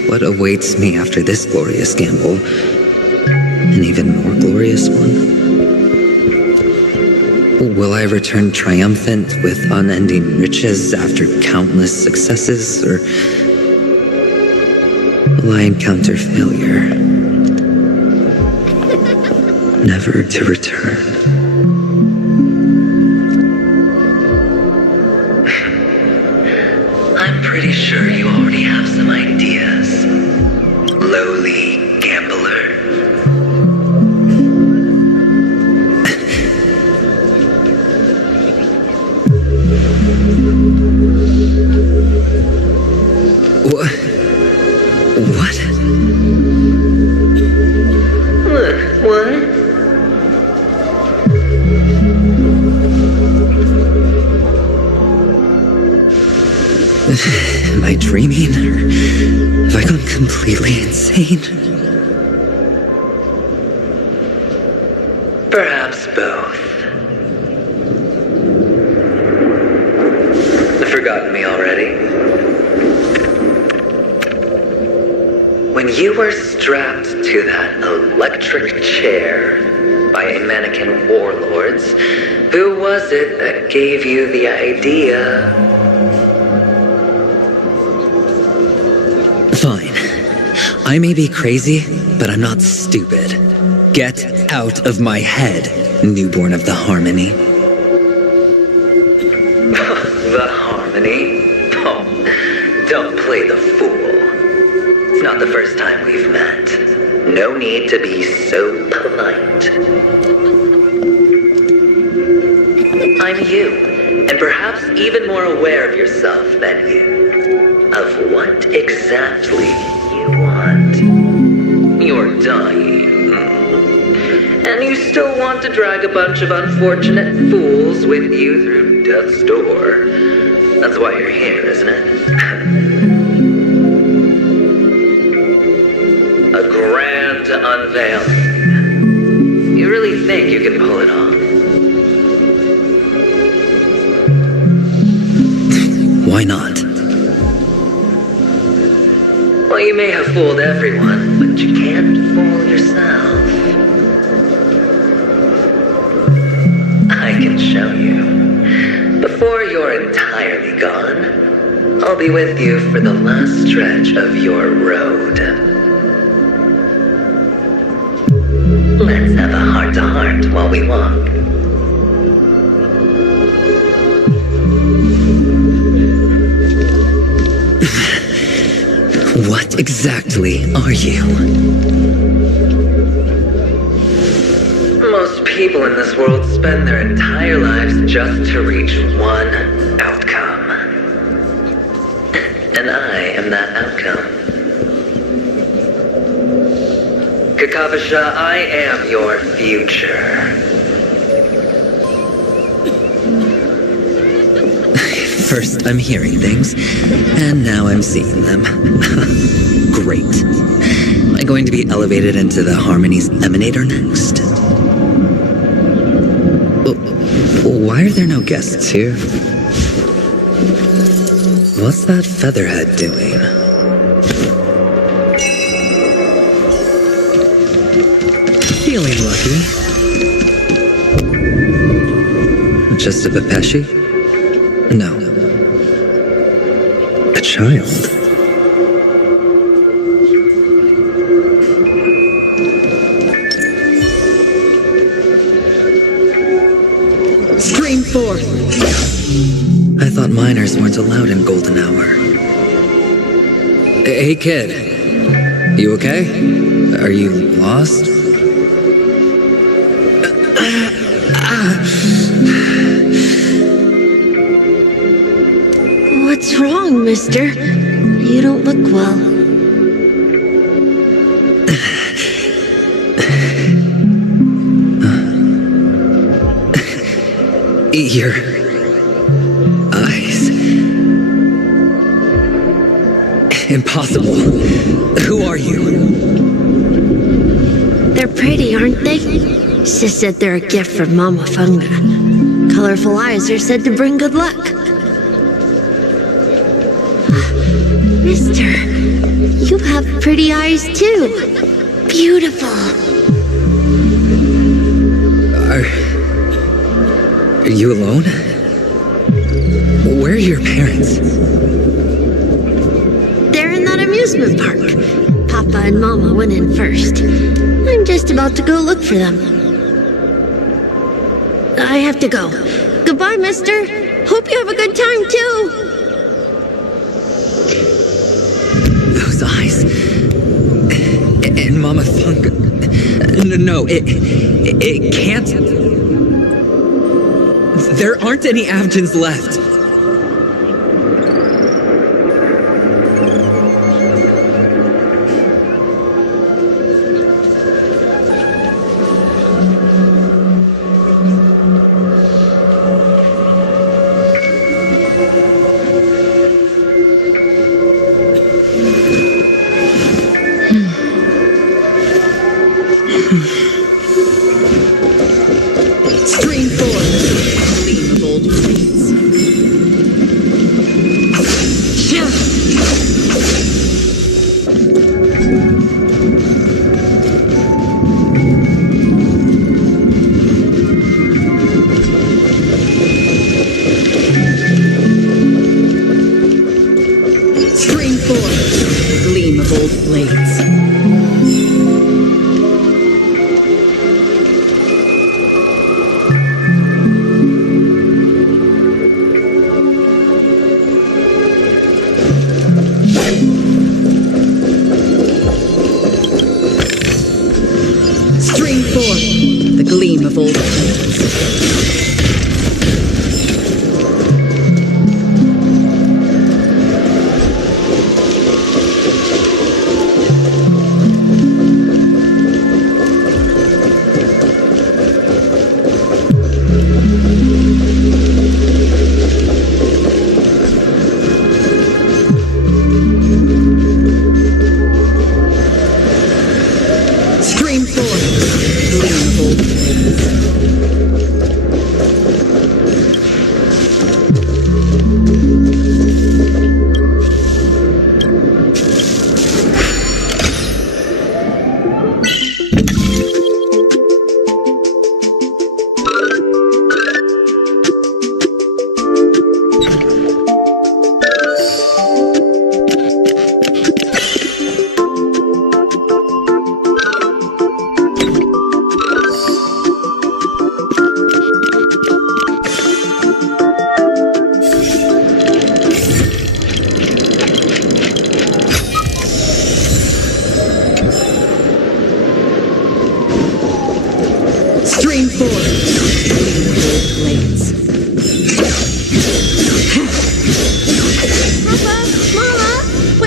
What awaits me after this glorious gamble? An even more glorious one? Will I return triumphant with unending riches after countless successes, or will I encounter failure, never to return? I'm pretty sure you already have some ideas, lowly gambler. What? What? Am I dreaming, or have I gone completely insane? Perhaps both. Forgotten me already? When you were strapped to that electric chair by a mannequin warlords, who was it that gave you the idea? Fine. I may be crazy, but I'm not stupid. Get out of my head, newborn of the Harmony. The Harmony? Oh, don't play the fool. It's not the first time we've met. No need to be so polite. I'm you, and perhaps even more aware of yourself than you, of what exactly you want. You're dying, and you still want to drag a bunch of unfortunate fools with you through death's door. That's why you're here, isn't it? A grand unveiling. You really think you can pull it off? Why not? Well, you may have fooled everyone, but you can't fool yourself. I can show you. Before you're entirely gone, I'll be with you for the last stretch of your road. Let's have a heart-to-heart while we walk. What exactly are you? Most people in this world spend their entire lives just to reach one outcome. And I am that outcome. Kakavasha, I am your future. First I'm hearing things, and now I'm seeing them. Great. Am I going to be elevated into the Harmony's Emanator next? Why are there no guests here? What's that featherhead doing? Feeling lucky. Just a Pepeshi? No. A child. Stream 4. I thought miners weren't allowed in Golden Hour. Hey kid, you okay? Are you lost? What's wrong, mister? You don't look well. Your eyes. Impossible. Who are you? They're pretty, aren't they? Sis said they're a gift from Mama Funga. Colorful eyes are said to bring good luck. Mister, you have pretty eyes too. Beautiful. Are you alone? Where are your parents? They're in that amusement park. Papa and Mama went in first. I'm just about to go look for them. I have to go. Goodbye, mister. Hope you have a good time, too. Those eyes. And Mama Funga. No, it can't. There aren't any Avgens left. Stream 4. Gleam of old flames. Stream 4. Gleam of old blades. Stream 4. The gleam of old blades.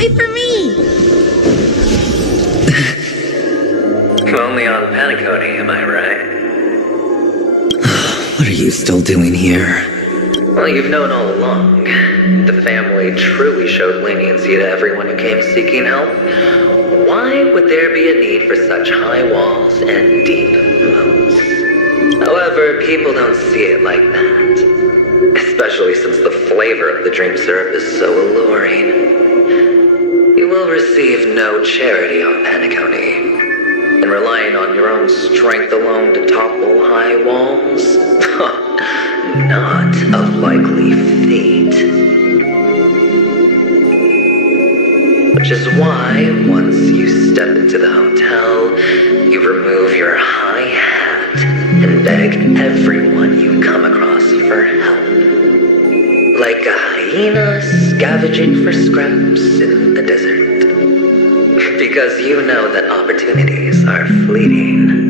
way for me! Only on Penacony, am I right? What are you still doing here? Well, you've known all along. The family truly showed leniency to everyone who came seeking help. Why would there be a need for such high walls and deep moats? However, people don't see it like that. Especially since the flavor of the dream syrup is so alluring. You will receive no charity on Penacony. And relying on your own strength alone to topple high walls? Not a likely fate. Which is why, once you step into the hotel, you remove your high hat and beg everyone you come across for help. Like a hyena scavenging for scraps in the desert. Because you know that opportunities are fleeting.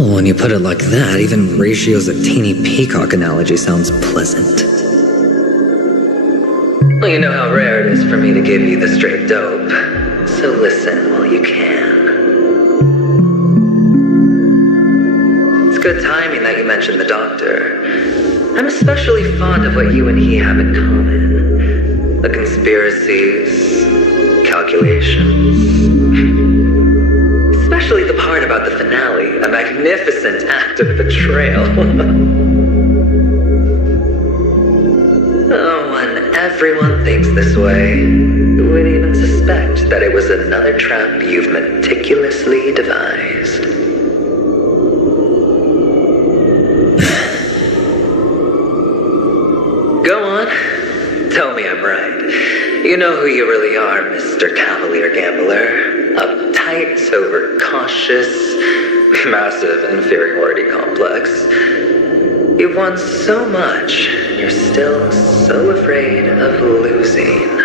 Oh, when you put it like that, even Ratio's a teeny peacock analogy sounds pleasant. Well, you know how rare it is for me to give you the straight dope. So listen while you can. It's good timing that you mentioned the doctor. I'm especially fond of what you and he have in common. The conspiracies, calculations. Especially the part about the finale, a magnificent act of betrayal. Oh, when everyone thinks this way, who would even suspect that it was another trap you've meticulously devised? Go on. Tell me I'm right. You know who you really are, Mr. Cavalier Gambler. Uptight, overcautious, massive inferiority complex. You've won so much, you're still so afraid of losing.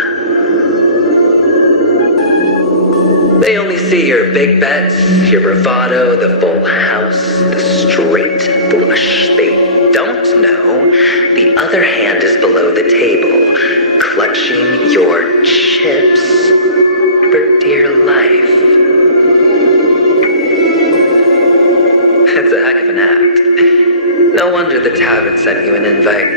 They only see your big bets, your bravado, the full house, the straight flush. They don't know the other hand is below the table, clutching your chips for dear life. It's a heck of an act. No wonder the tavern sent you an invite.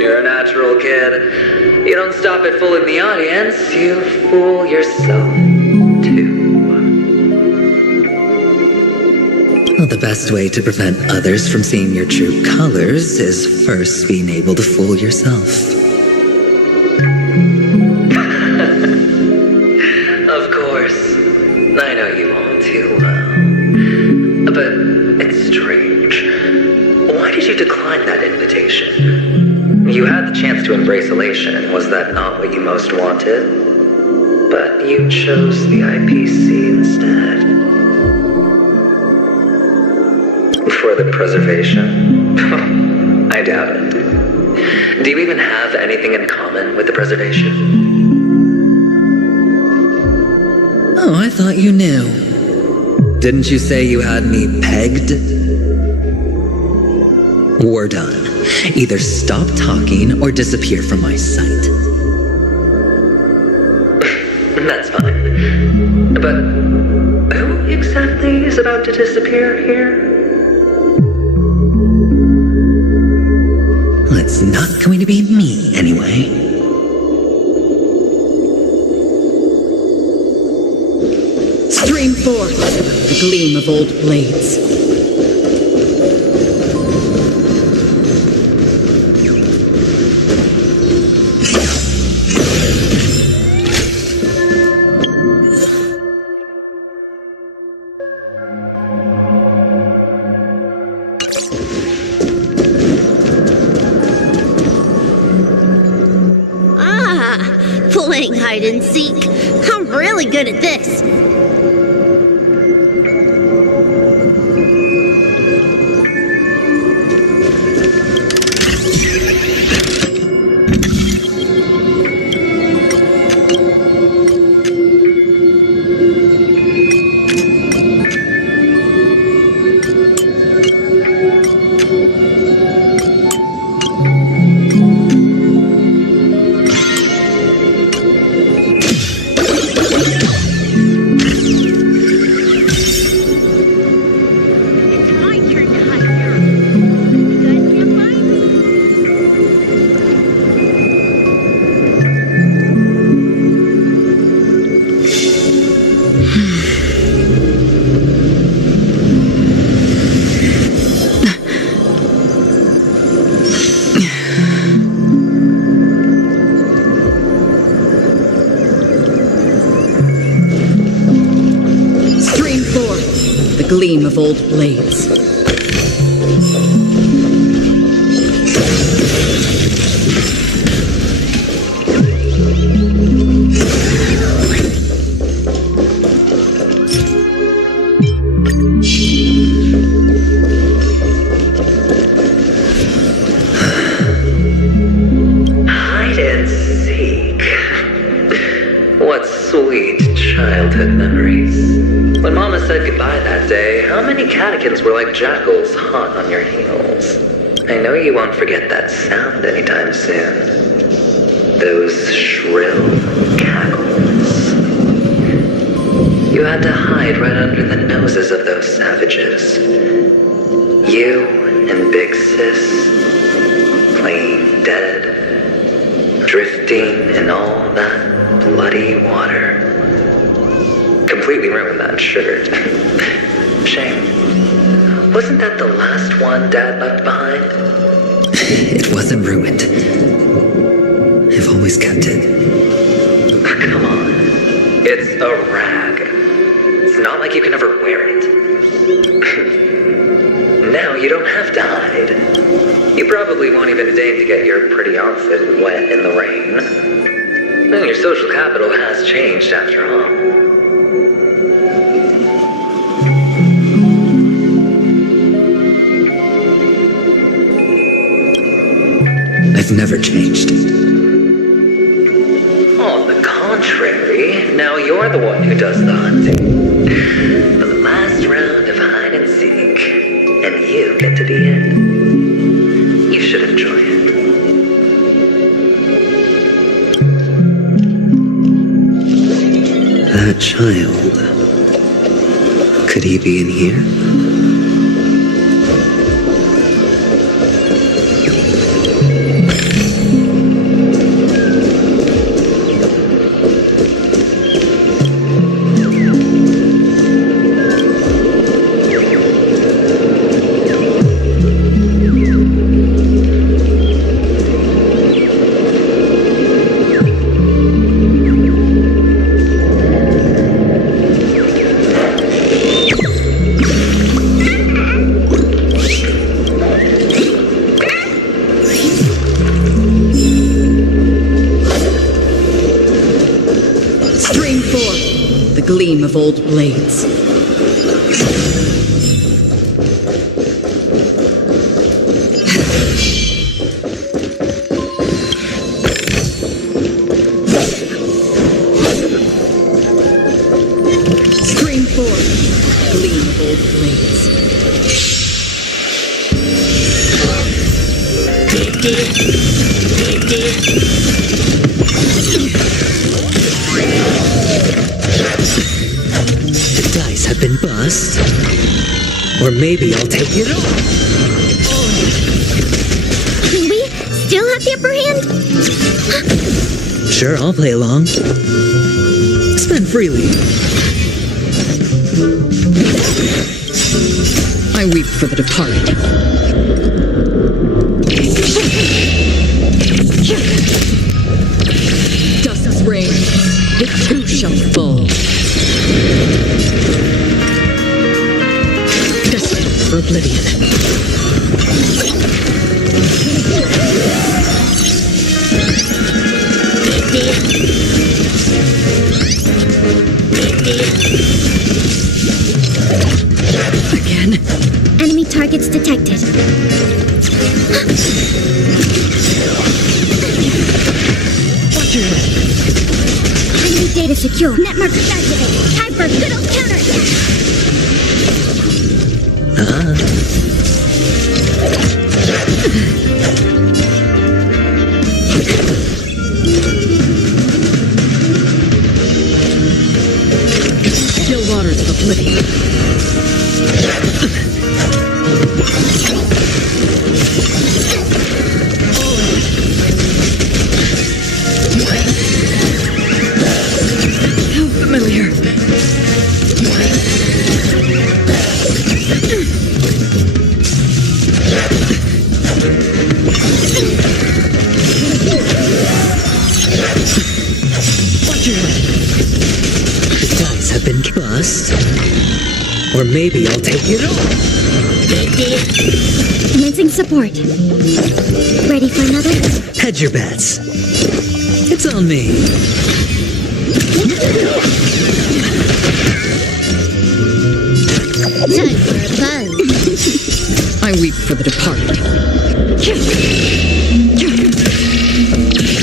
You're a natural kid. You don't stop at fooling the audience, you fool yourself too. Well, the best way to prevent others from seeing your true colors is first being able to fool yourself. Of course. I know you all too well. But it's strange. Why did you decline that invitation? You had the chance to embrace elation. Was that not what you most wanted? But you chose the IPC instead. For the preservation? I doubt it. Do you even have anything in common with the preservation? Oh, I thought you knew. Didn't you say you had me pegged? We're done. Either stop talking or disappear from my sight. That's fine. But who exactly is about to disappear here? Well, it's not going to be me, anyway. Stream forth, the gleam of old blades. Playing hide and seek. I'm really good at this. gleam of old blades. Hide and seek. What sweet childhood memories. When Mama said goodbye that day, how many catechins were like jackals hot on your heels? I know you won't forget that sound anytime soon. Those shrill cackles. You had to hide right under the noses of those savages. You and Big Sis, playing dead, drifting in all that bloody water. Completely ruined that shirt. Shame. Wasn't that the last one Dad left behind? It wasn't ruined. I've always kept it. Come on. It's a rag. It's not like you can ever wear it. Now you don't have to hide. You probably won't even deign to get your pretty outfit wet in the rain. And your social capital has changed after all. I've never changed. On the contrary, now you're the one who does the hunting. For the last round of hide and seek, and you get to be it. You should enjoy it. That child. Could he be in here? Gleam of old blades. Stream 4. Gleam of old blades. Have been bust, or maybe I'll take it all. Can we still have the upper hand? Sure, I'll play along. Spend freely. I weep for the departed. Dust's rain, it too shall fall. For oblivion. Again. Enemy targets detected. Watch your head. Enemy data secure. Net markers activated. Time for a good old counterattack. Still waters of oblivion. How familiar. maybe I'll take it on. Commencing support. Ready for another? Hedge your bets. It's on me. Time for a buzz. I weep for the departed.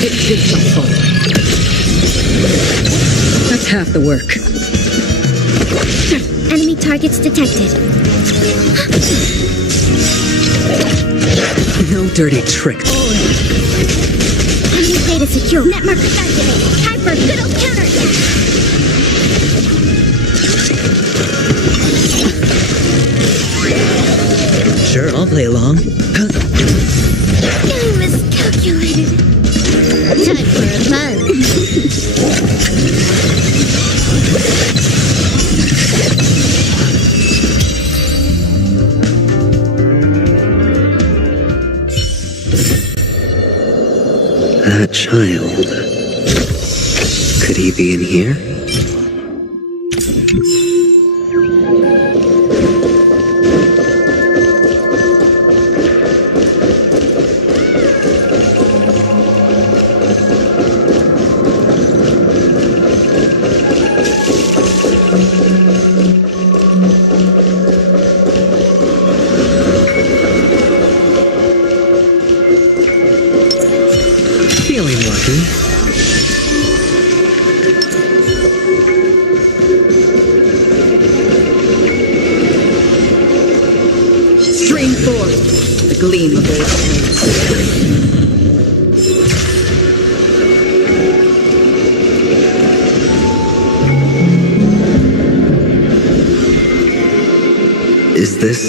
It did my fault. That's half the work. Enemy targets detected. No dirty tricks. Enemy data secure. Net markers activated. Time for a good old counterattack. Sure, I'll play along. You miscalculated. Time for a buzz. That child. Could he be in here? Feeling lucky. Stream forth the gleam of old flame. Is this...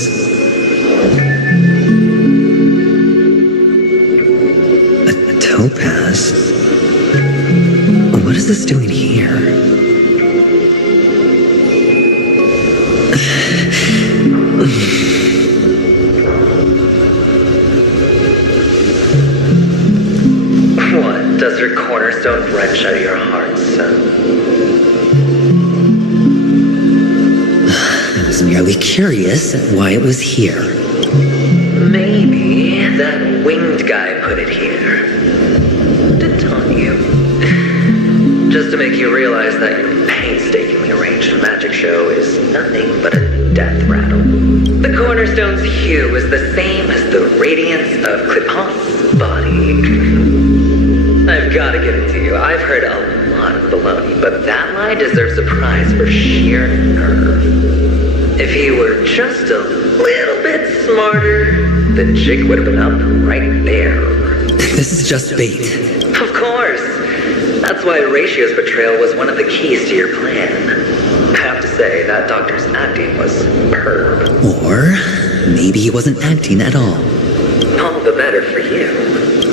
a topaz? What is this doing here? What does your cornerstone wrench out of your heart, son? I was merely curious at why it was here. Maybe that winged guy put it here to taunt you. Just to make you realize that your painstakingly arranged magic show is nothing but a death rattle. The cornerstone's hue is the same as the radiance of Clipot's body. I've got to give it to you. I've heard a lot of baloney, but that lie deserves a prize for sheer nerve. If he were just a little bit smarter, the jig would have been up right there. This is just bait. Of course. That's why Ratio's betrayal was one of the keys to your plan. I have to say, that doctor's acting was superb. Or maybe he wasn't acting at all. All the better for you.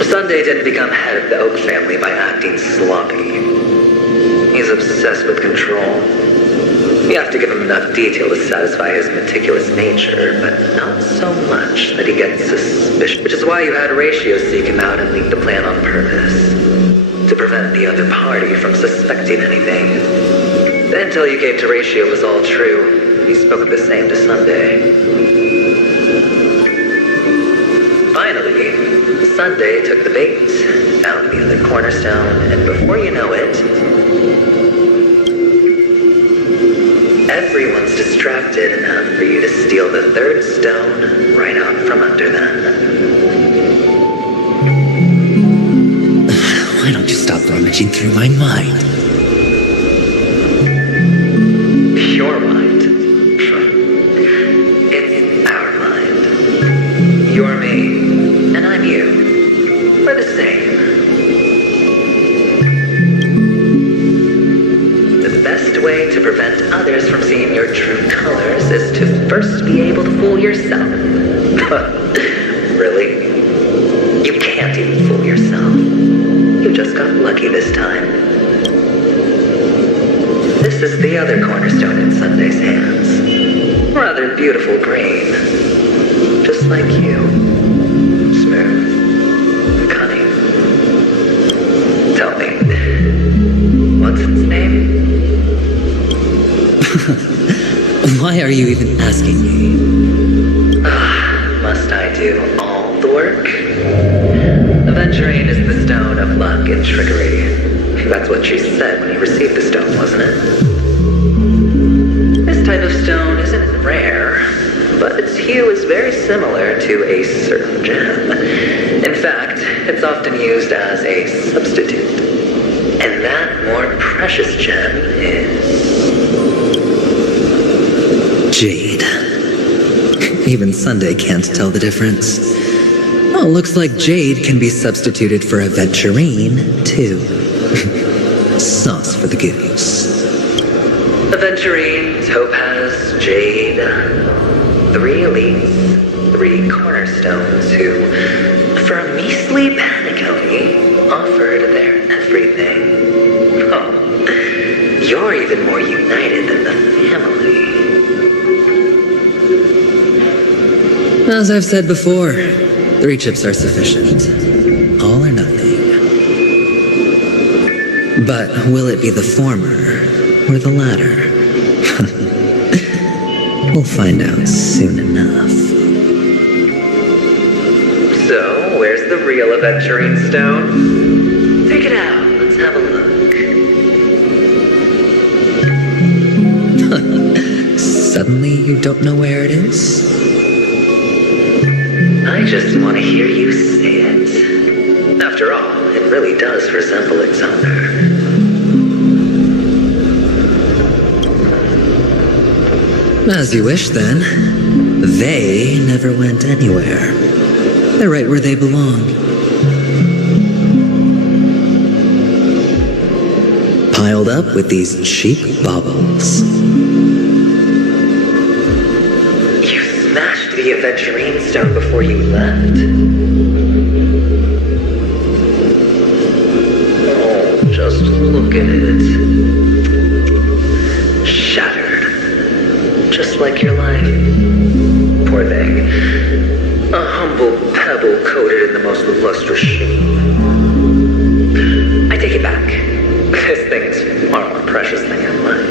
Sunday didn't become head of the Oak family by acting sloppy. He's obsessed with control. You have to give him enough detail to satisfy his meticulous nature, but not so much that he gets suspicious. Which is why you had Ratio seek him out and leak the plan on purpose. To prevent the other party from suspecting anything. The intel you gave to Ratio was all true. He spoke the same to Sunday. Finally, Sunday took the bait, found the other cornerstone, and before you know it, everyone's distracted enough for you to steal the third stone right out from under them. Why don't you stop rummaging through my mind? Your mind. It's our mind. You're me, and I'm you. We're the same. The best way to prevent others from seeing your true colors is to first be able to fool yourself. Really? You can't even fool yourself. You just got lucky this time. This is the other cornerstone in Sunday's hands. Rather beautiful green. Just like you. Smooth. Cunning. Tell me, what's its name? Why Why are you even asking me? Must I do all the work? Aventurine is the stone of luck and trickery. That's what you said when you received the stone, wasn't it? This type of stone isn't rare, but its hue is very similar to a certain gem. In fact, it's often used as a substitute. And that more precious gem is... Jade. Even Sunday can't tell the difference. Oh, looks like jade can be substituted for aventurine, too. Sauce for the goose. Aventurine, topaz, jade. 3 elites, 3 cornerstones who, for a measly Penacony, offered their everything. Oh, you're even more united than the family. As I've said before, 3 chips are sufficient. All or nothing. But will it be the former or the latter? We'll find out soon enough. So, where's the real aventurine stone? Take it out. Let's have a look. Suddenly you don't know where it is? I just want to hear you say it. After all, it really does resemble its owner. As you wish, then. They never went anywhere. They're right where they belong. Piled up with these cheap baubles. You smashed the aventurine stone before you left. Oh, just look at it. Shattered. Just like your life. Poor thing. A humble pebble coated in the most lustrous sheen. I take it back. This thing is far more precious than your life.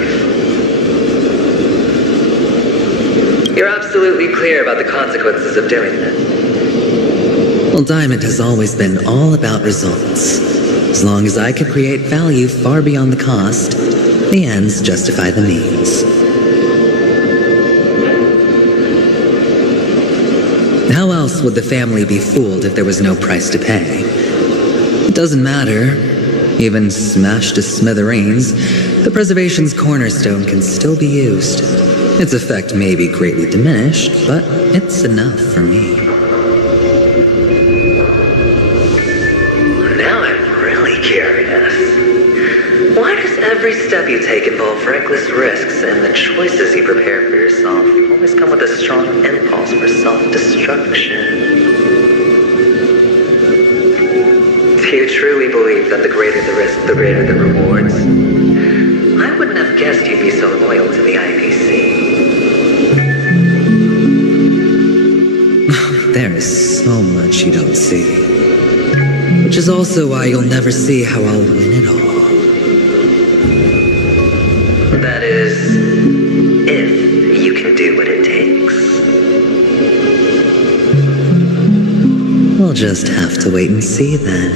You're absolutely clear about the consequences of doing this. Well, Diamond has always been all about results. As long as I could create value far beyond the cost, the ends justify the means. How else would the family be fooled if there was no price to pay? It doesn't matter. Even smashed to smithereens, the preservation's cornerstone can still be used. Its effect may be greatly diminished, but it's enough for me. Now I'm really curious. Why does every step you take involve reckless risks, and the choices you prepare for yourself always come with a strong impulse for self-destruction? Do you truly believe that the greater the risk, the greater the rewards? I wouldn't have guessed you'd be so loyal to the IPC. There is so much you don't see. Which is also why you'll never see how I'll win it all. That is, if you can do what it takes. We'll just have to wait and see then.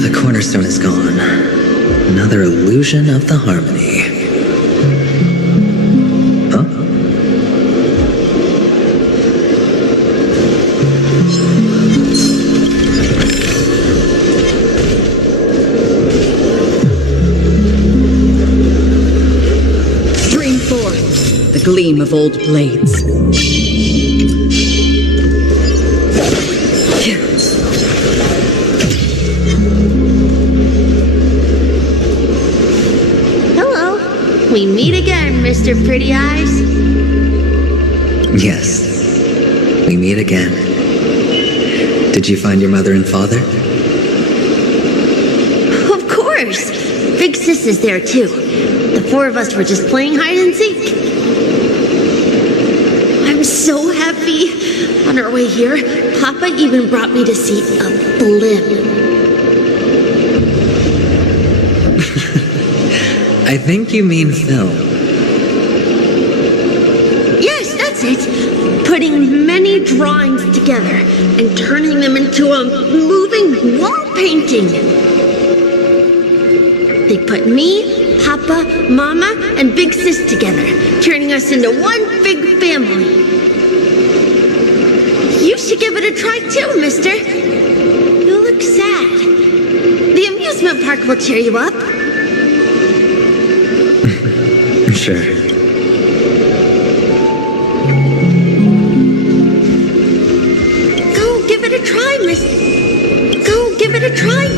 The cornerstone is gone. Another illusion of the harmony. Huh? Stream forth the gleam of old blades. We meet again, Mr. Pretty Eyes. Yes, we meet again. Did you find your mother and father? Of course. Big Sis is there, too. The 4 of us were just playing hide and seek. I'm so happy. On our way here, Papa even brought me to see a blimp. I think you mean Phil. Yes, that's it. Putting many drawings together and turning them into a moving wall painting. They put me, Papa, Mama, and Big Sis together, turning us into one big family. You should give it a try too, mister. You look sad. The amusement park will cheer you up. Sure. Go give it a try, miss. Go give it a try.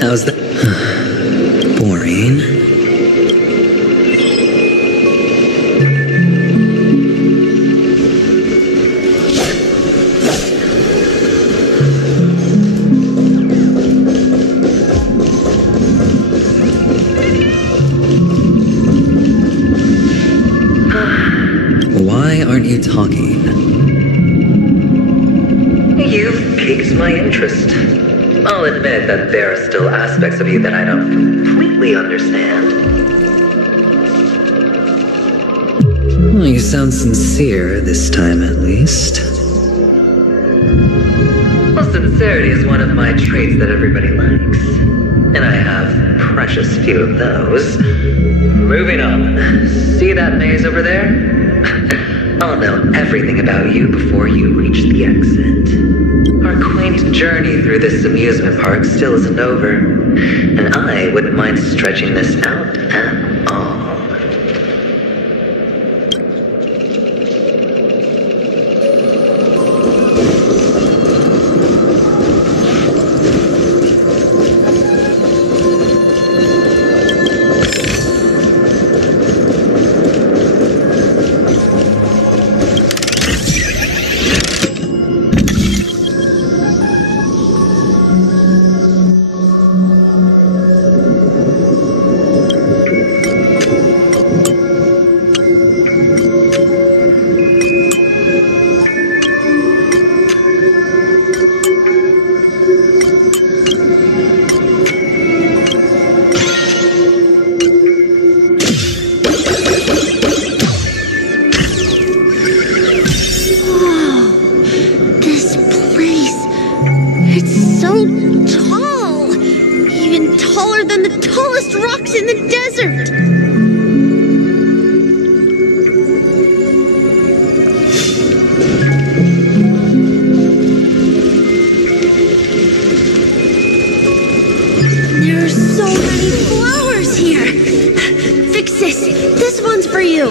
How's that? Boring. Why aren't you talking? You've piqued my interest. I'll admit that there are still aspects of you that I don't completely understand. Well, you sound sincere this time, at least. Well, sincerity is one of my traits that everybody likes. And I have precious few of those. Moving on. See that maze over there? I'll know everything about you before you reach the exit. Our quaint journey through this amusement park still isn't over, and I wouldn't mind stretching this out at all. in the desert. There are so many flowers here. Fix this. This one's for you.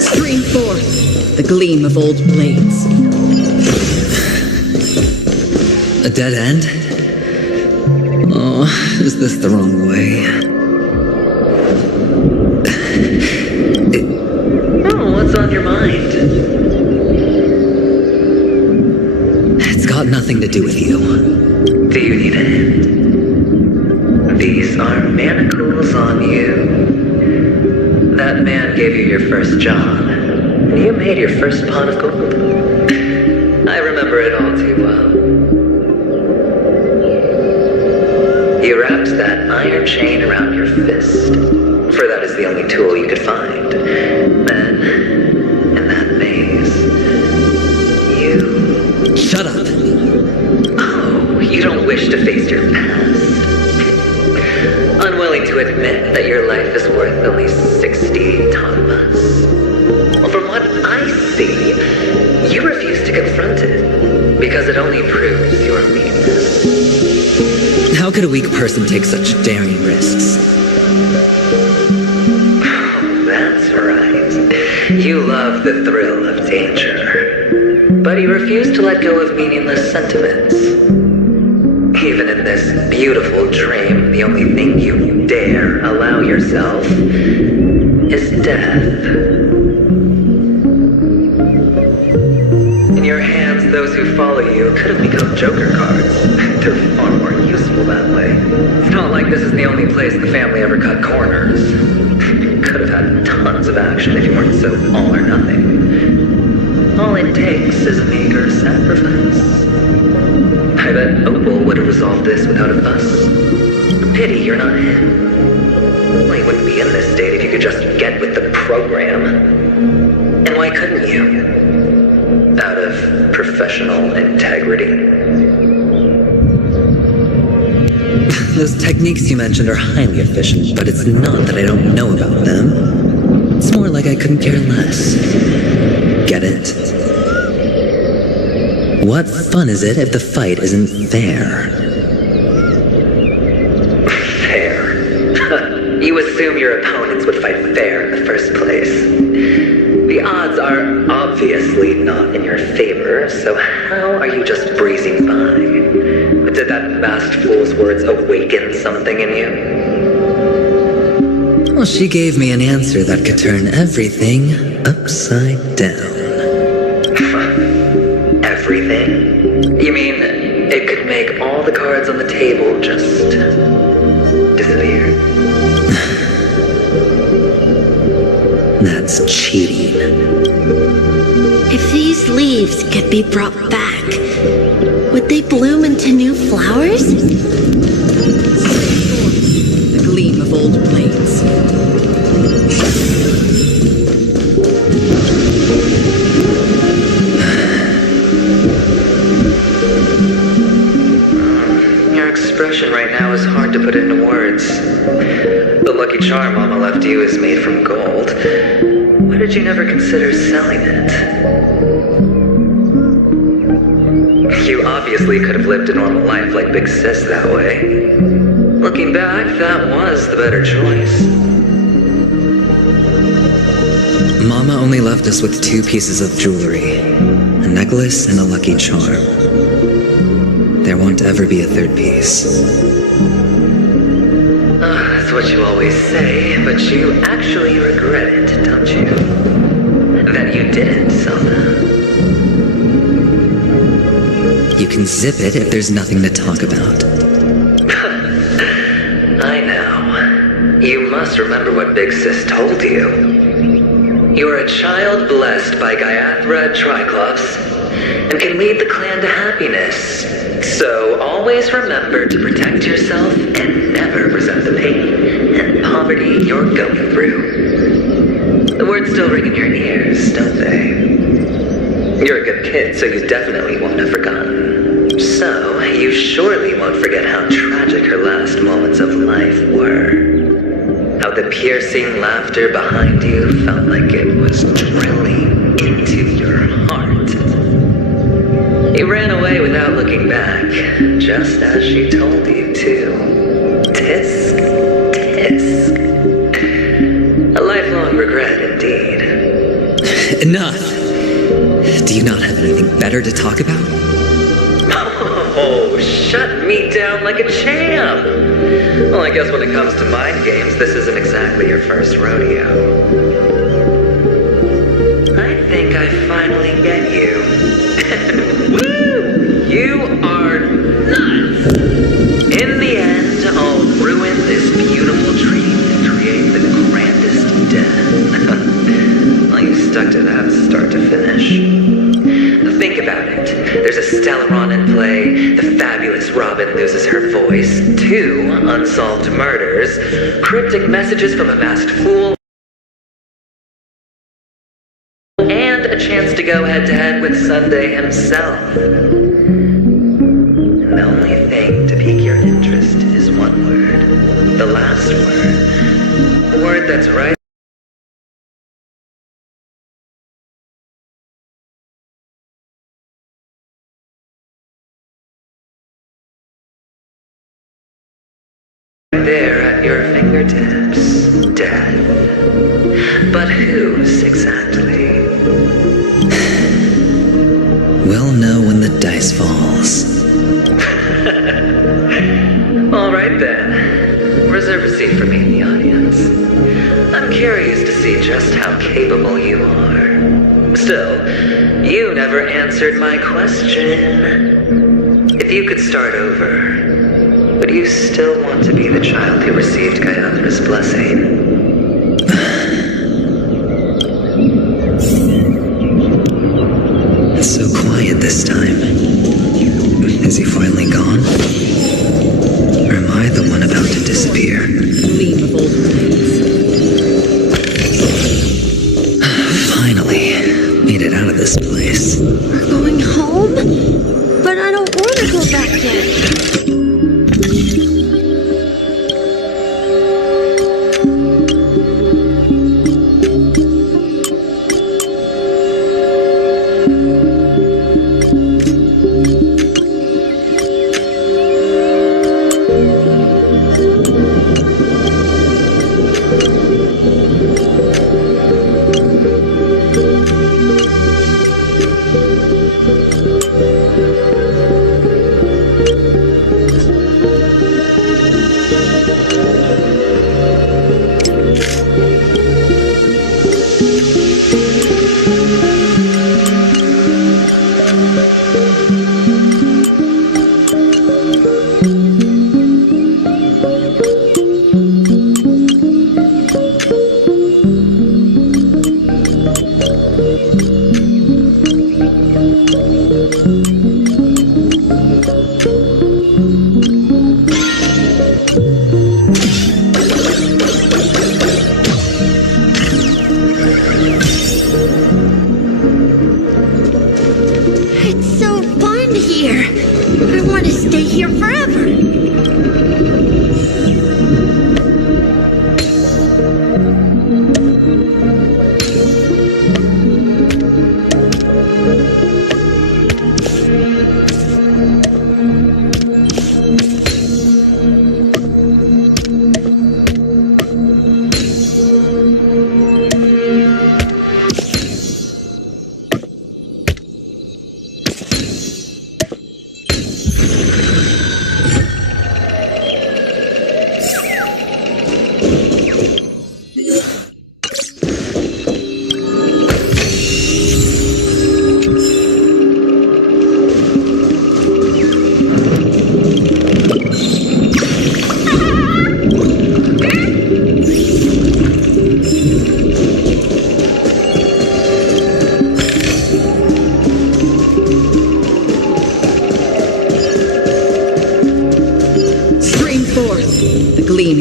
Stream forth the gleam of old blades. A dead end? Oh, is this the wrong way? Oh, what's on your mind? It's got nothing to do with you. Do you need a hint? These are manacles on you. That man gave you your first job, and you made your first pot of gold. I remember it all too well. wrapped that iron chain around your fist, for that is the only tool you could find. Then, in that maze, you... Shut up! Oh, you don't wish to face your past. Unwilling to admit that your life is worth only 60 tamas. Well, from what I see, you refuse to confront it, because it only proves your weakness. How could a weak person take such daring risks? That's right. You love the thrill of danger. But you refuse to let go of meaningless sentiments. Even in this beautiful dream, the only thing you dare allow yourself is death. In your hands, those who follow you could have become Joker cards. They're far more useful that way. It's not like this is the only place the family ever cut corners. Could have had tons of action if you weren't so all or nothing. All it takes is a meager sacrifice. I bet Opal would have resolved this without a fuss. Pity you're not him. Well, you wouldn't be in this state if you could just get with the program. And why couldn't you? Out of professional integrity. Those techniques you mentioned are highly efficient, but it's not that I don't know about them. It's more like I couldn't care less. Get it? What fun is it if the fight isn't fair? Fair? You assume your opponents would fight fair in the first place. The odds are obviously not in your favor, so how are you just breezing by? Did that masked fool's words awaken something in you? Well, she gave me an answer that could turn everything upside down. Everything? You mean it could make all the cards on the table just disappear? That's cheating. If these leaves could be brought back, would they bloom into new flowers? The gleam of old blades. Your expression right now is hard to put into words. The lucky charm Mama left you is made from gold. Why did you never consider selling it? You obviously could have lived a normal life like Big Sis that way. Looking back, that was the better choice. Mama only left us with 2 pieces of jewelry. A necklace and a lucky charm. There won't ever be a 3rd piece. That's what you always say, but you actually regret it, don't you? That you didn't sell them. You can zip it if there's nothing to talk about. I know. You must remember what Big Sis told you. You are a child blessed by Gaiathra Triclops and can lead the clan to happiness. So always remember to protect yourself and never resent the pain and poverty you're going through. The words still ring in your ears, don't they? You're a good kid, so you definitely won't have forgotten. So, you surely won't forget how tragic her last moments of life were. How the piercing laughter behind you felt like it was drilling into your heart. You ran away without looking back, just as she told you to. Tisk, tisk. A lifelong regret indeed. Enough! Do you not have anything better to talk about? Oh, shut me down like a champ! Well, I guess when it comes to mind games, this isn't exactly your first rodeo. I think I finally get you. Woo! You are nuts! In the end, I'll ruin this beautiful dream and create the grandest death. Well, you stuck to that start to finish. Think about about it. There's a Stellaron in play, the fabulous Robin loses her voice, 2 unsolved murders, cryptic messages from a masked fool, and a chance to go head-to-head with Sunday himself. And the only thing to pique your interest is one word. The last word. A word that's right there at your fingertips. Death. But whose exactly? We'll know when the dice falls. All right then. Reserve a seat for me in the audience. I'm curious to see just how capable you are. Still, you never answered my question. If you could start over, would you still want to be the child who received Gayathra's blessing? It's so quiet this time. Is he finally gone? Or am I the one about to disappear? Gleam of old Finally, made it out of this place. We're going home? But I don't want to go back yet.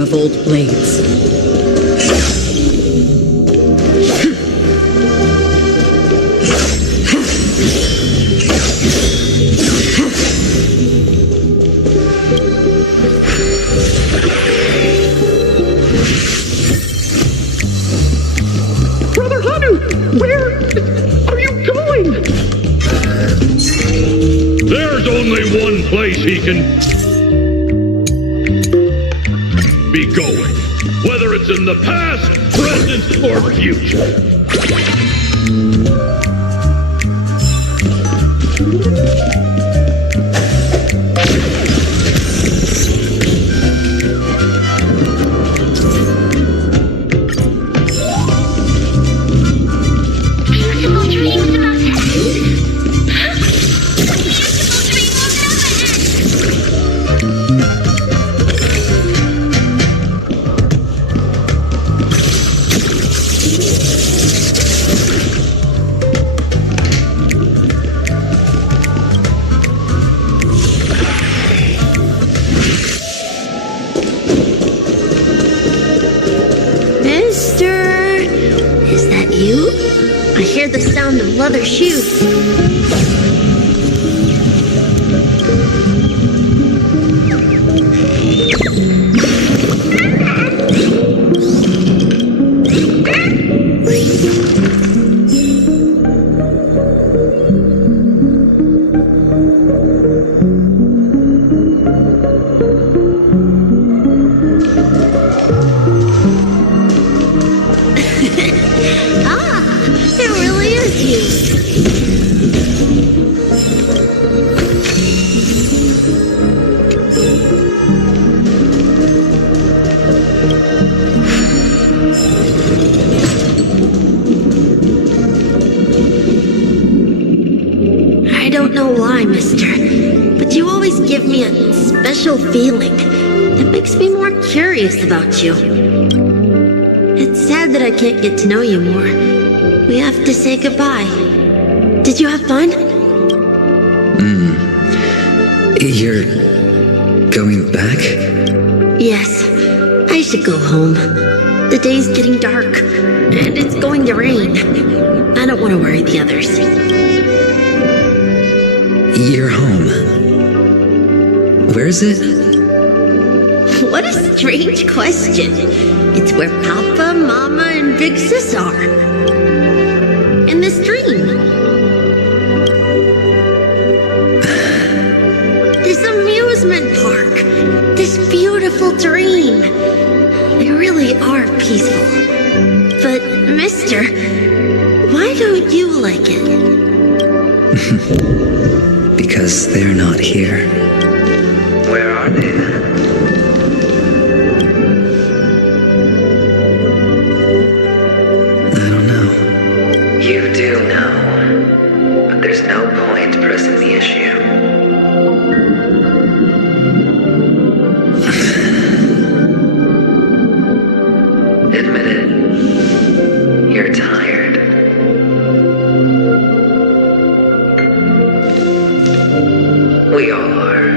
Of old blades. Brother Hanu, where are you going? There's only one place he can be going, whether it's in the past, present, or future. leather shoes. It really is you. I don't know why, mister, but you always give me a special feeling that makes me more curious about you. It's sad that I can't get to know you more. We have to say goodbye. Did you have fun? You're going back? Yes, I should go home. The day's getting dark, and it's going to rain. I don't want to worry the others. You're home. Where is it? What a strange question. It's where Papa, Mama, and Big Sis are. In this dream. This amusement park. This beautiful dream. They really are peaceful. But, mister, why don't you like it? Because they're not here. Where are they then? I don't know. You do know, but there's no point pressing the issue. Admit it. You're tired. We all are,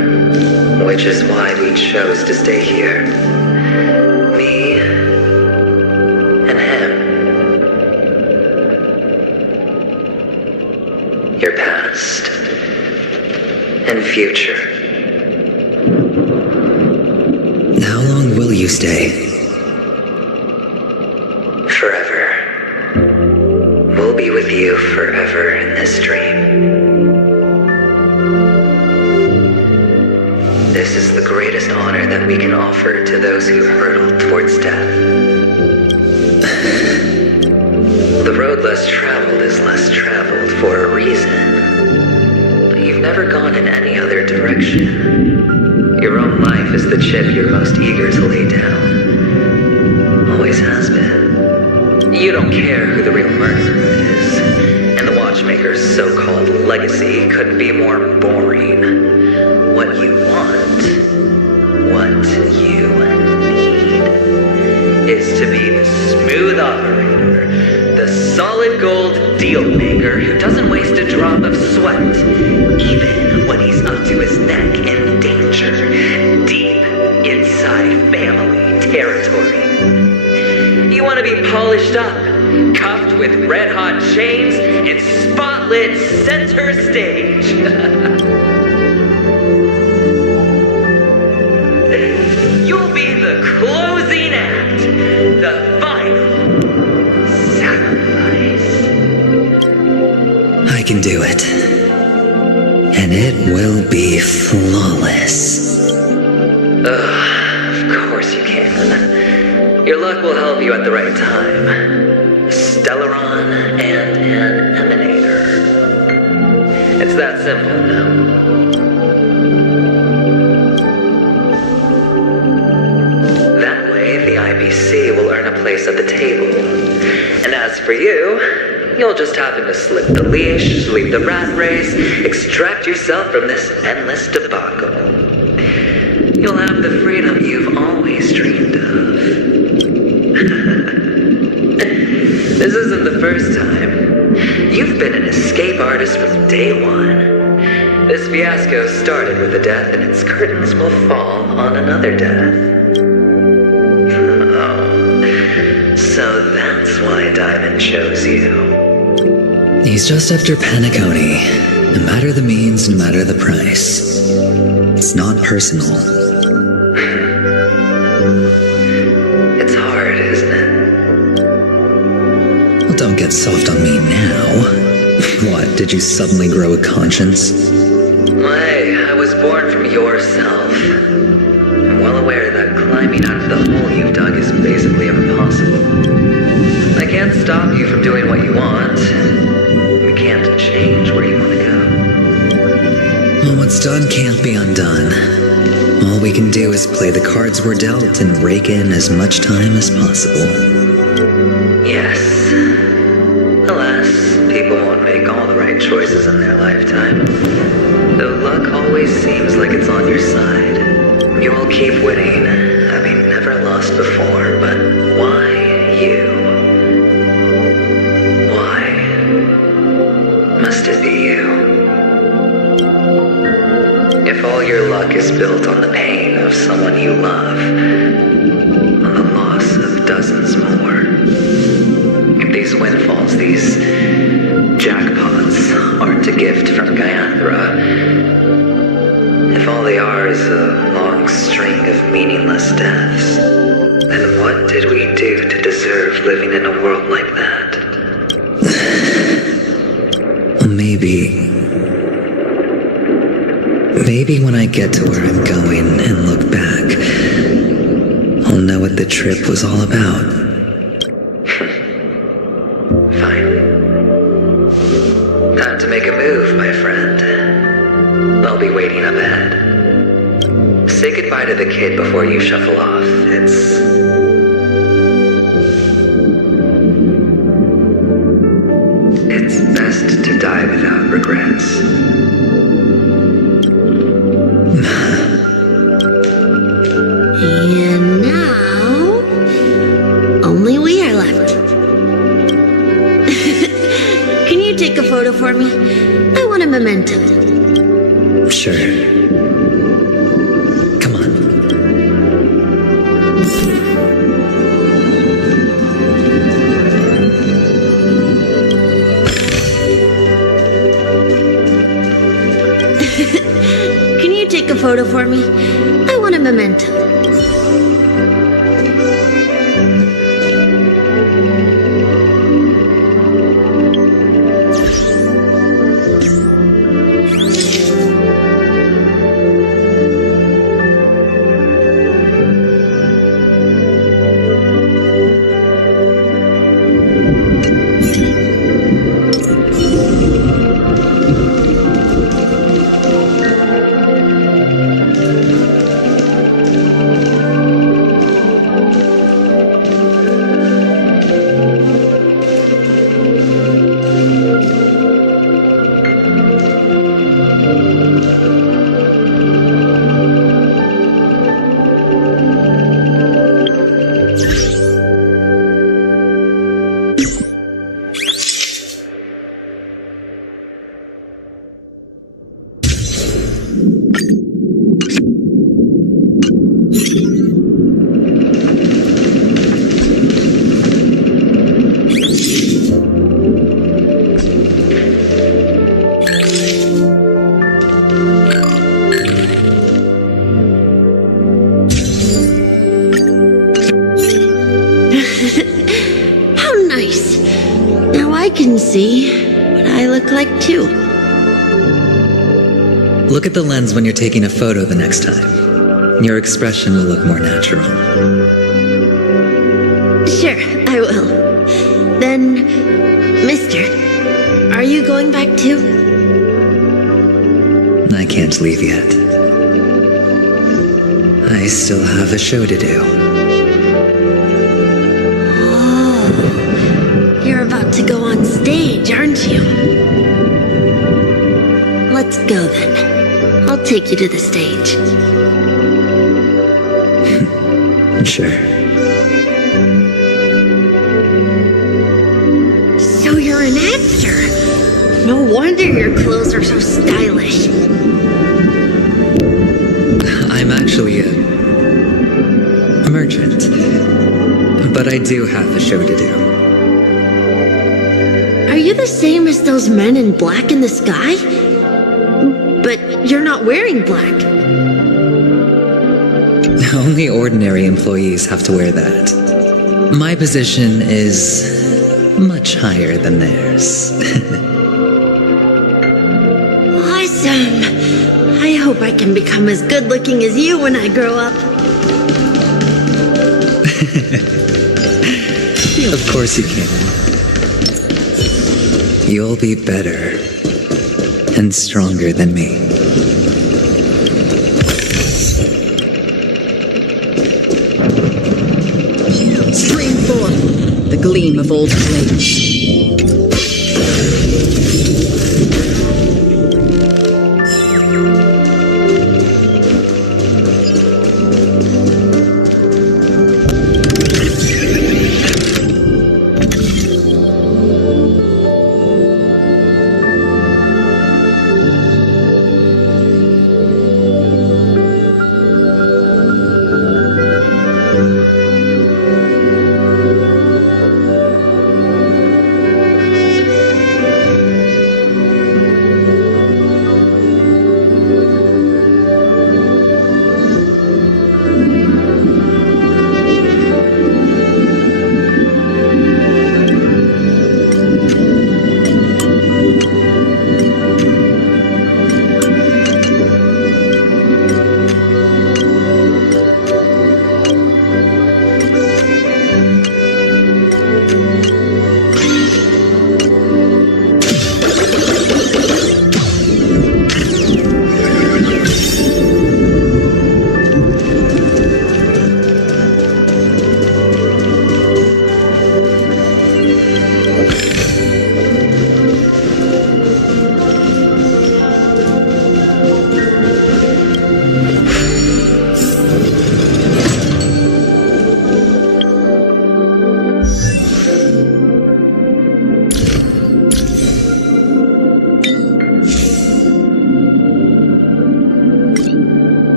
which is why we chose to stay here. Me and him. Your past and future. How long will you stay? Forever. We'll be with you forever in this dream. This is the greatest honor that we can offer to those who hurtle towards death. The road less traveled is less traveled for a reason. But you've never gone in any other direction. Your own life is the chip you're most eager to lay down. Always has been. You don't care who the real murderer is. And the watchmaker's so-called legacy couldn't be more boring. What you want, what you need, is to be the smooth operator, the solid gold deal maker who doesn't waste a drop of sweat, even when he's up to his neck in danger, deep inside family territory. You want to be polished up, cuffed with red-hot chains, and spotlit center stage. You'll be the closing act, the final sacrifice. I can do it. And it will be flawless. Of course you can. Your luck will help you at the right time. Stellaron and an emanator. It's that simple, no? The IBC will earn a place at the table. And as for you, you'll just happen to slip the leash, leave the rat race, extract yourself from this endless debacle. You'll have the freedom you've always dreamed of. This isn't the first time. You've been an escape artist from day one. This fiasco started with a death, and its curtains will fall on another death. So that's why Diamond chose you. He's just after Penacony. No matter the means, no matter the price. It's not personal. It's hard, isn't it? Well, don't get soft on me now. What, did you suddenly grow a conscience? Why, I was born from yourself. I'm well aware that climbing out of the hole you've dug is basically impossible. I can't stop you from doing what you want. We can't change where you want to go. Well, what's done can't be undone. All we can do is play the cards we're dealt and rake in as much time as possible. Yes. Alas, people won't make all the right choices in their lifetime. Though luck always seems like it's on your side. You will keep winning, having never lost before, but why you? Why must it be you? If all your luck is built on the pain of someone you love, on the loss of dozens more, if these windfalls, these jackpots, aren't a gift from Gaiathra, if all they are is a long string of meaningless deaths, then what did we do to deserve living in a world like that? Well, maybe when I get to where I'm going and look back, I'll know what the trip was all about. Fine. Time to make a move, my friend. I'll be waiting up ahead. Say goodbye to the kid before you shuffle off. It's best to die without regrets. And now, only we are left. Can you take a photo for me? I want a memento. Sure. Come on. Can you take a photo for me? I want a memento. can see what I look like too. Look at the lens when you're taking a photo the next time. Your expression will look more natural. Sure, I will. Then, mister, are you going back too? I can't leave yet. I still have a show to do. Oh, you're about to go on stage, aren't you? Let's go then. I'll take you to the stage. Sure. So you're an actor. No wonder your clothes are so stylish. I'm actually a merchant. But I do have a show to do. Are you the same as those men in black in the sky? But you're not wearing black. Only ordinary employees have to wear that. My position is much higher than theirs. Awesome! I hope I can become as good looking as you when I grow up. Of course you can. You'll be better and stronger than me. Stream forth the gleam of old flames.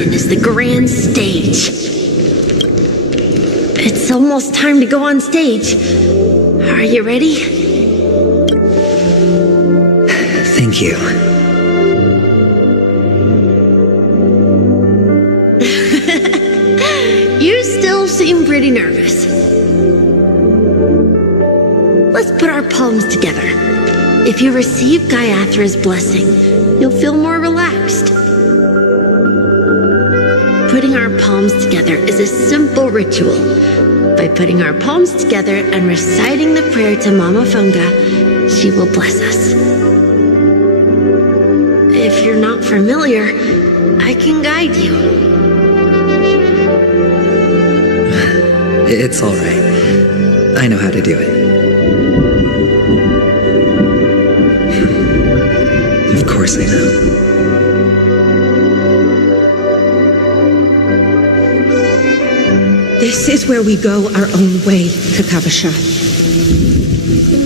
Is the grand stage. It's almost time to go on stage. Are you ready? Thank you. You still seem pretty nervous. Let's put our palms together. If you receive Gaiathra's blessing, you'll feel more relaxed. Putting our palms together is a simple ritual. By putting our palms together and reciting the prayer to Mama Funga, she will bless us. If you're not familiar, I can guide you. It's all right. I know how to do it. Of course I know. This is where we go our own way, Kakavasha.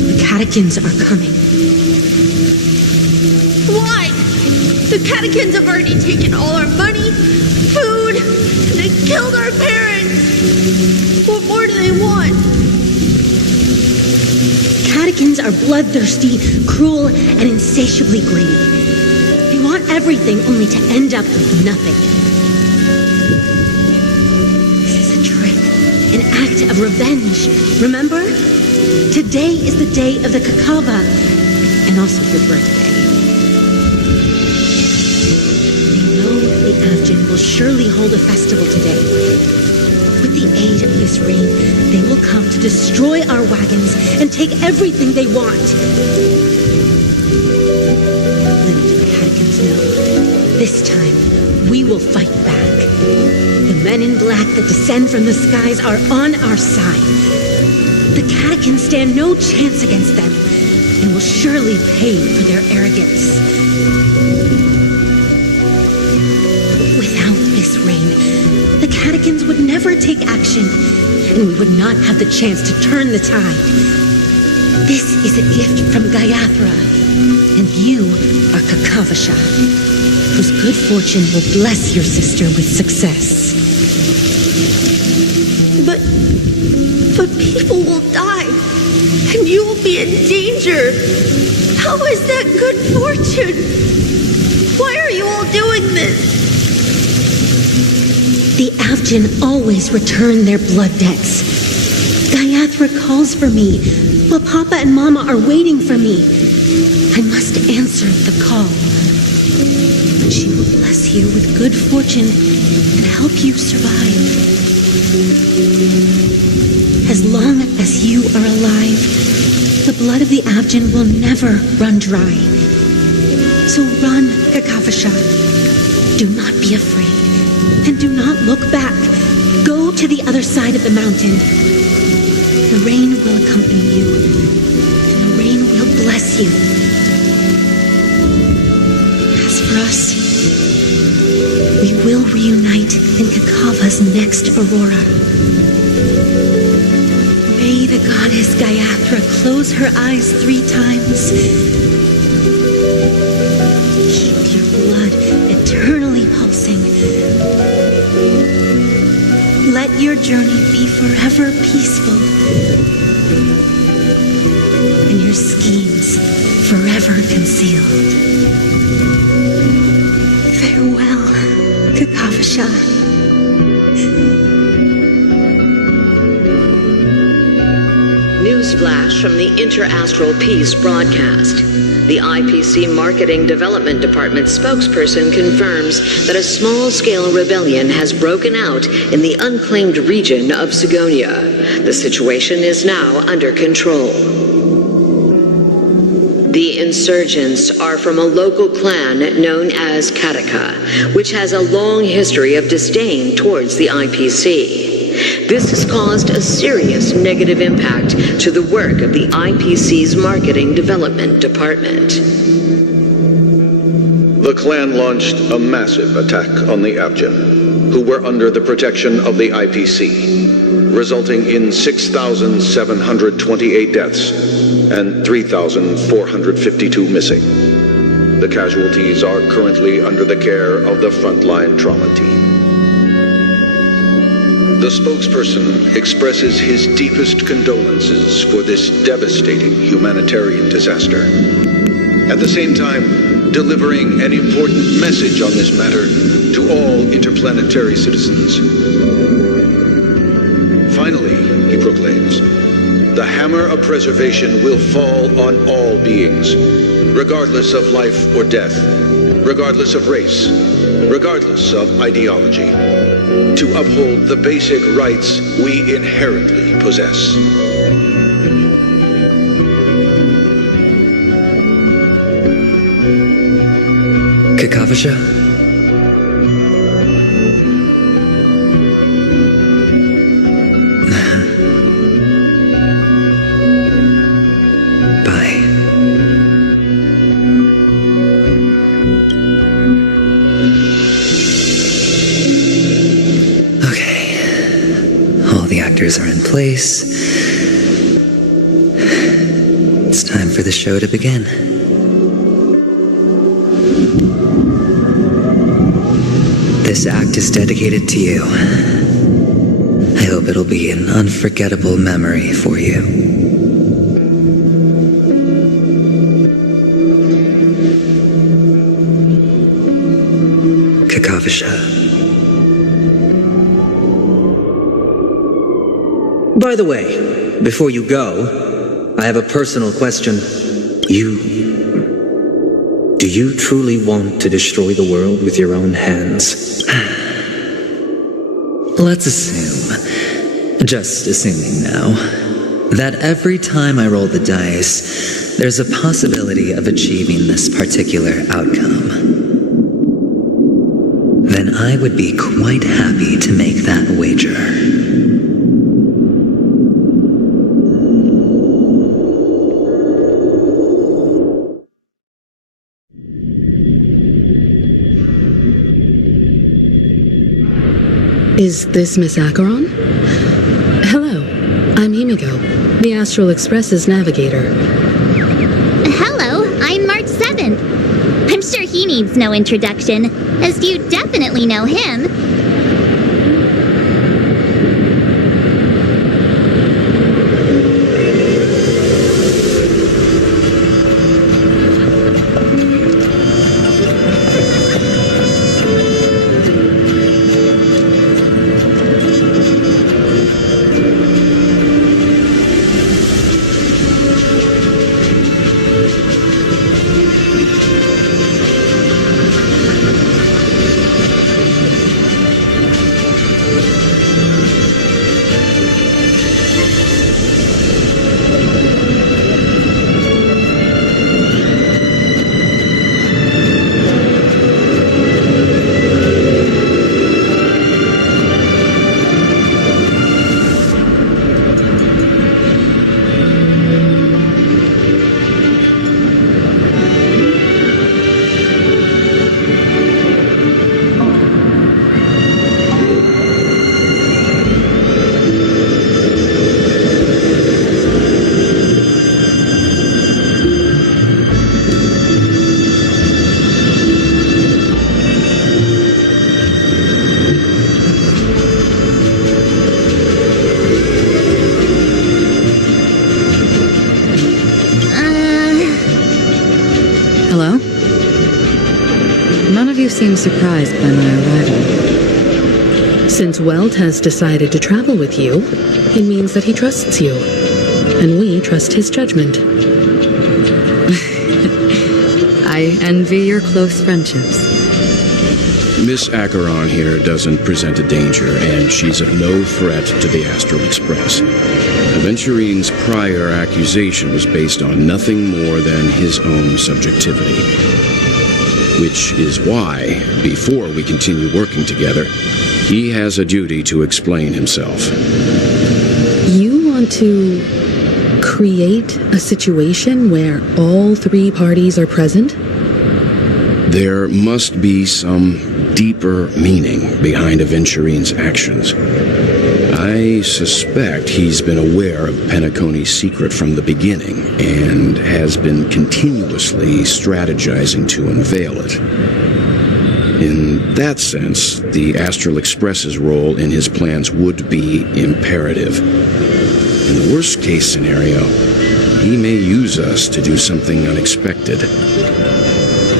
The catechins are coming. Why? The catechins have already taken all our money, food, and they killed our parents. What more do they want? Catechins are bloodthirsty, cruel, and insatiably greedy. They want everything only to end up with nothing. An act of revenge, remember? Today is the day of the Kakava, and also your birthday. They know the Avgin will surely hold a festival today. With the aid of this rain, they will come to destroy our wagons and take everything they want. Little do the catechins know, this time we will fight back. The men in black that descend from the skies are on our side. The catechins stand no chance against them, and will surely pay for their arrogance. Without this rain, the catechins would never take action, and we would not have the chance to turn the tide. This is a gift from Gayathra, and you are Kakavasha, whose good fortune will bless your sister with success. But people will die, and you will be in danger. How is that good fortune? Why are you all doing this? The Avgin always return their blood debts. Gayathra calls for me, while Papa and Mama are waiting for me. I must answer the call. But she will bless you with good fortune and help you survive. As long as you are alive, the blood of the Avgin will never run dry. So run, Kakavasha. Do not be afraid, and do not look back. Go to the other side of the mountain. The rain will accompany you, and the rain will bless you. As for us, we will reunite in Kakava's next aurora. May the goddess Gayathra close her eyes 3 times. Keep your blood eternally pulsing. Let your journey be forever peaceful, and your schemes forever concealed. Farewell, Kakavasha. Newsflash from the Interastral Peace broadcast. The IPC Marketing Development Department spokesperson confirms that a small-scale rebellion has broken out in the unclaimed region of Sigonia. The situation is now under control. The insurgents are from a local clan known as Kataka, which has a long history of disdain towards the IPC. This has caused a serious negative impact to the work of the IPC's Marketing Development Department. The clan launched a massive attack on the Avgin, who were under the protection of the IPC, resulting in 6,728 deaths and 3,452 missing. The casualties are currently under the care of the frontline trauma team. The spokesperson expresses his deepest condolences for this devastating humanitarian disaster. At the same time, delivering an important message on this matter to all interplanetary citizens. Finally, he proclaims, the hammer of preservation will fall on all beings, regardless of life or death, regardless of race, regardless of ideology, to uphold the basic rights we inherently possess. Kakavasha? Are in place. It's time for the show to begin. This act is dedicated to you. I hope it'll be an unforgettable memory for you. Kakavasha. By the way, before you go, I have a personal question. Do you truly want to destroy the world with your own hands? Let's assume, just assuming now, that every time I roll the dice, there's a possibility of achieving this particular outcome. Then I would be quite happy to make that wager. Is this Miss Acheron? Hello, I'm Himigo, the Astral Express's navigator. Hello, I'm March 7th. I'm sure he needs no introduction, as you definitely know him. Hello? None of you seem surprised by my arrival. Since Welt has decided to travel with you, it means that he trusts you. And we trust his judgment. I envy your close friendships. Miss Acheron here doesn't present a danger, and she's of no threat to the Astral Express. Aventurine's prior accusation was based on nothing more than his own subjectivity. Which is why, before we continue working together, he has a duty to explain himself. You want to create a situation where all three parties are present? There must be some deeper meaning behind Aventurine's actions. I suspect he's been aware of Penacony's secret from the beginning and has been continuously strategizing to unveil it. In that sense, the Astral Express's role in his plans would be imperative. In the worst-case scenario, he may use us to do something unexpected.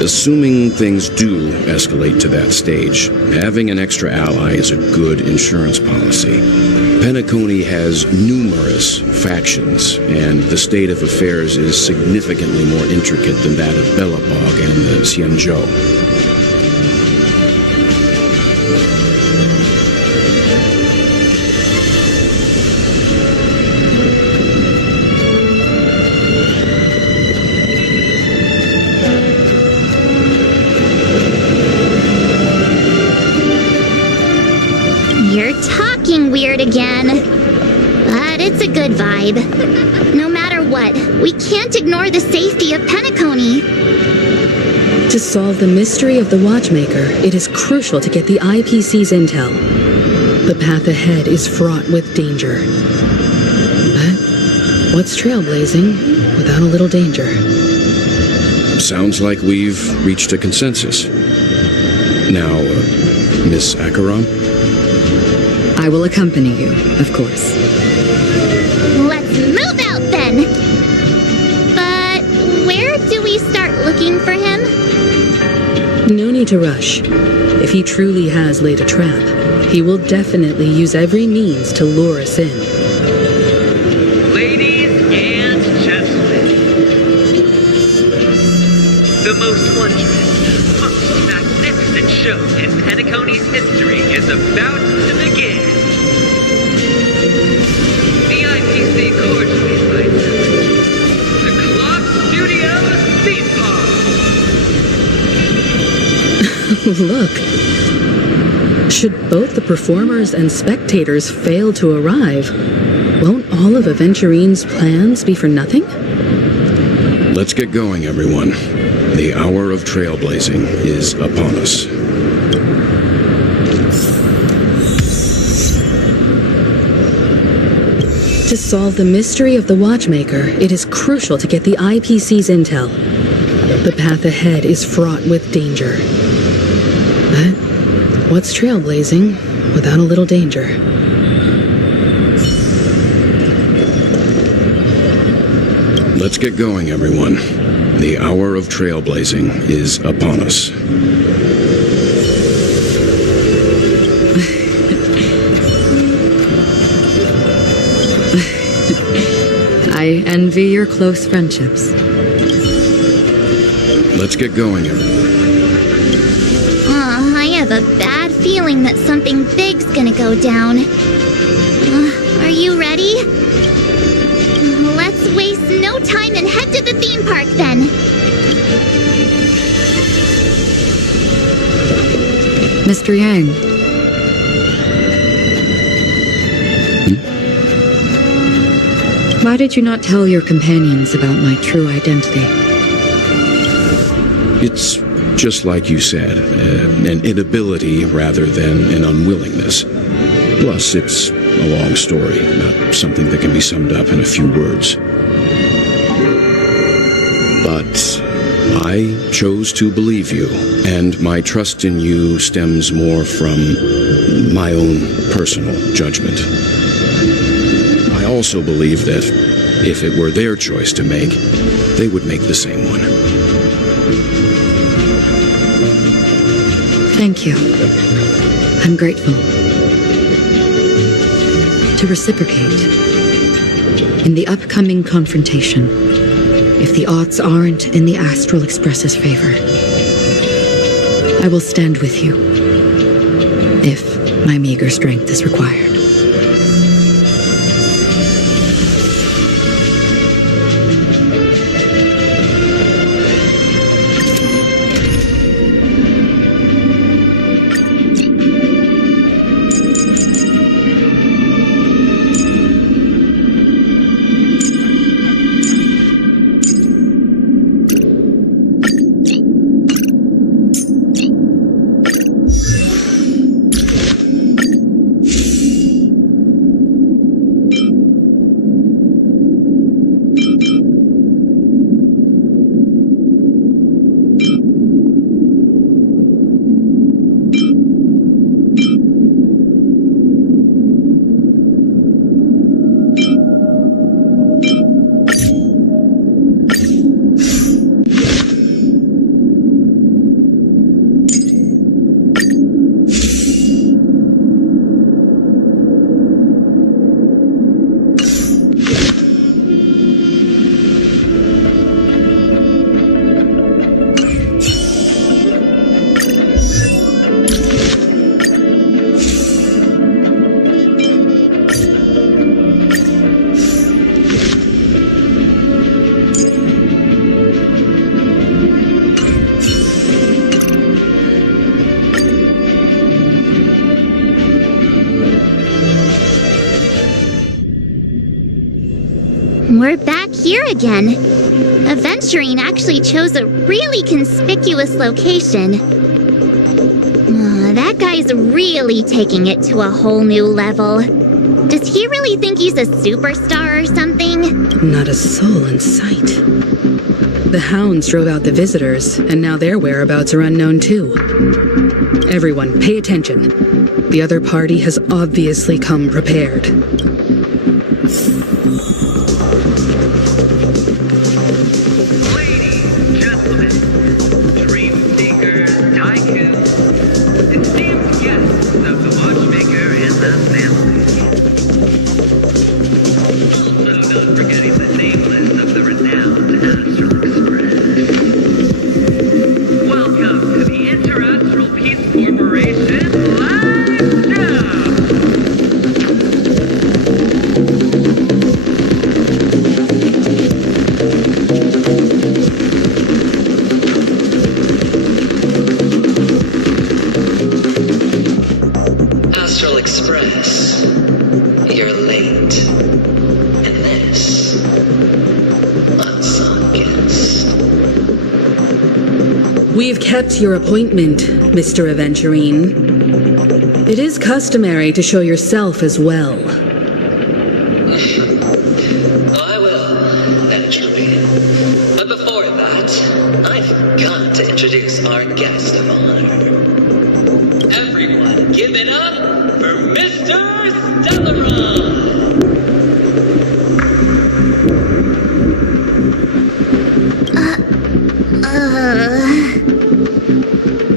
Assuming things do escalate to that stage, having an extra ally is a good insurance policy. Penacony has numerous factions, and the state of affairs is significantly more intricate than that of Bellabog and the Xianzhou. You're talking weird again. But it's a good vibe. No matter what, we can't ignore the safety of Penacony. To solve the mystery of the Watchmaker, it is crucial to get the IPC's intel. The path ahead is fraught with danger. But what's trailblazing without a little danger? Sounds like we've reached a consensus. Now, Miss Acheron? I will accompany you, of course. Let's move out then! But where do we start looking for him? No need to rush. If he truly has laid a trap, he will definitely use every means to lure us in. Ladies and gentlemen, the most wondrous, most magnificent show in Penacony's history is about to begin. The IPC cordially invites the Clock Studios theme park. Look. Should both the performers and spectators fail to arrive, won't all of Aventurine's plans be for nothing? Let's get going, everyone. The hour of trailblazing is upon us. To solve the mystery of the Watchmaker, it is crucial to get the IPC's intel. The path ahead is fraught with danger. But what's trailblazing without a little danger? Let's get going, everyone. The hour of trailblazing is upon us. I envy your close friendships. Let's get going, everyone. I have a bad feeling that something big's gonna go down. Are you ready? Let's waste no time and head to the theme park then. Mr. Yang. Why did you not tell your companions about my true identity? It's just like you said, an inability rather than an unwillingness. Plus, it's a long story, not something that can be summed up in a few words. But I chose to believe you, and my trust in you stems more from my own personal judgment. I also believe that if it were their choice to make, they would make the same one. Thank you. I'm grateful. To reciprocate, in the upcoming confrontation, if the odds aren't in the Astral Express's favor, I will stand with you, if my meager strength is required. We're back here again. Aventurine actually chose a really conspicuous location. That guy's really taking it to a whole new level. Does he really think he's a superstar or something? Not a soul in sight. The hounds drove out the visitors, and now their whereabouts are unknown too. Everyone, pay attention. The other party has obviously come prepared. We've kept your appointment, Mr. Aventurine. It is customary to show yourself as well. introduce our guest of honor. Everyone, give it up for Mr. Stellaron!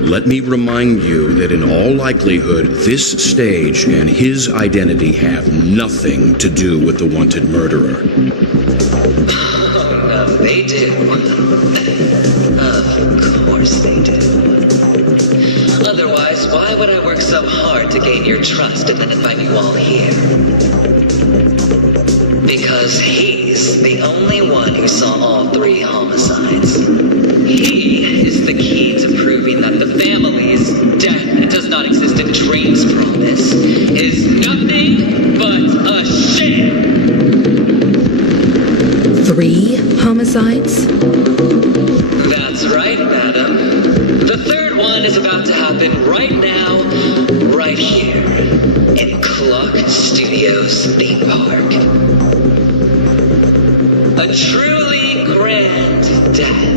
Let me remind you that in all likelihood, this stage and his identity have nothing to do with the wanted murderer. Oh, no, they do. Of course they do. Otherwise, why would I work so hard to gain your trust and then invite you all here? Because he's the only one who saw all 3 homicides. He is the key to proving that the family's death does not exist in Dream's promise is nothing but a sham. 3 homicides? That's right, madam. The 3rd one is about to happen right now, right here, in Clock Studios theme park. A truly grand death.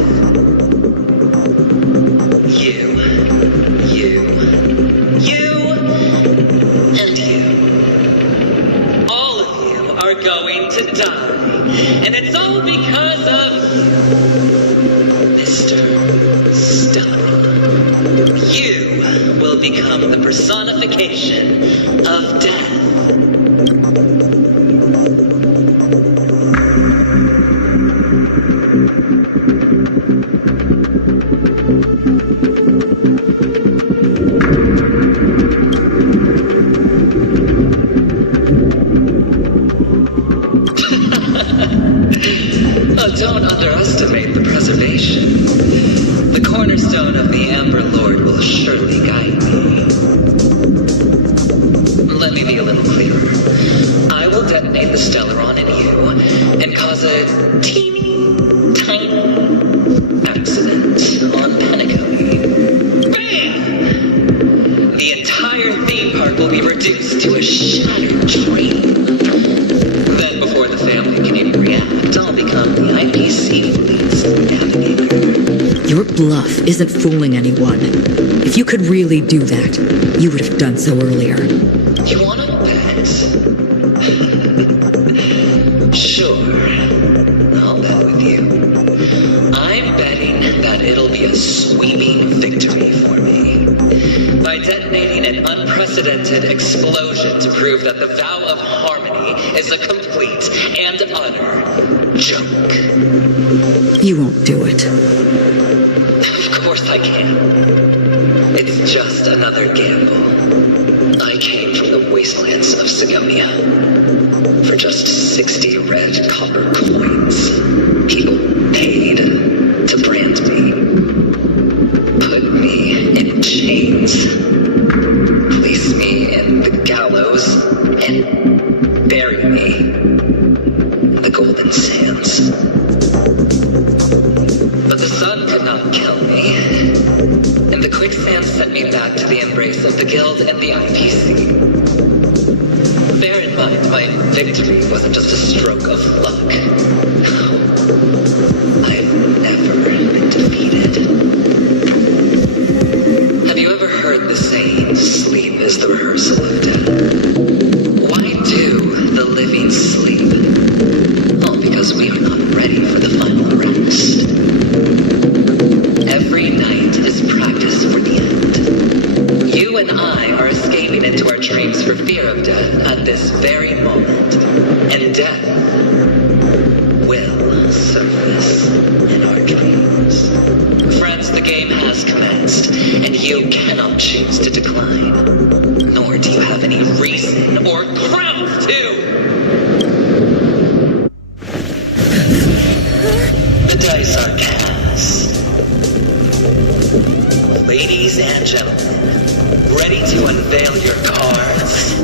And you. All of you are going to die. And it's all because of Mr. Stellaron. You will become the personification of death. Don't underestimate the preservation. The cornerstone of the Amber Lord will surely guide me. Let me be a little clearer. I will detonate the Stellaron in you and cause a teeny, tiny accident on Penacony. Bam! The entire theme park will be reduced to a shattered dream. Then before the family can even react, I'll become the IPC fleet's navigator. Your bluff isn't fooling anyone. If you could really do that, you would have done so earlier. You want to bet? Sure. I'll bet with you. I'm betting that it'll be a sweeping victory for me. By detonating an unprecedented explosion to prove that the vow of harmony is a complete and utter joke. You won't do it. Of course I can. It's just another gamble. I came from the wastelands of Sigonia. For just 60 red copper coins, people paid to brand me. Put me in chains. Place me in the gallows and bury me in the golden sands. But the sun could not kill me, and the quicksand sent me back to the embrace of the Guild and the IPC. Bear in mind, my victory wasn't just a stroke of luck. I've never been defeated. Have you ever heard the saying, sleep is the rehearsal of death? Why do the living sleep? Well, because we are not ready for the final rest. Every night is practice for the end. You and I are escaping into our dreams for fear of death at this very moment. And death will surface in our dreams. Friends, the game has commenced, and you cannot choose to decline. Nor do you have any reason or grounds to! The dice are cast. Ladies and gentlemen, ready to unveil your cards?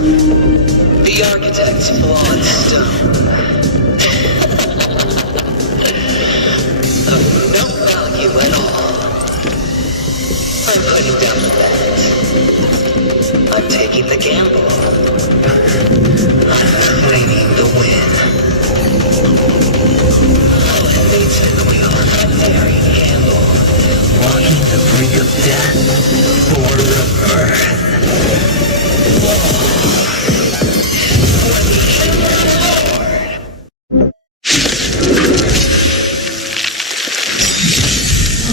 The architect's flawed stone. Of no value at all. I'm putting down the bet. I'm taking the gamble. I'm claiming the win. Walking the brink of death or rebirth.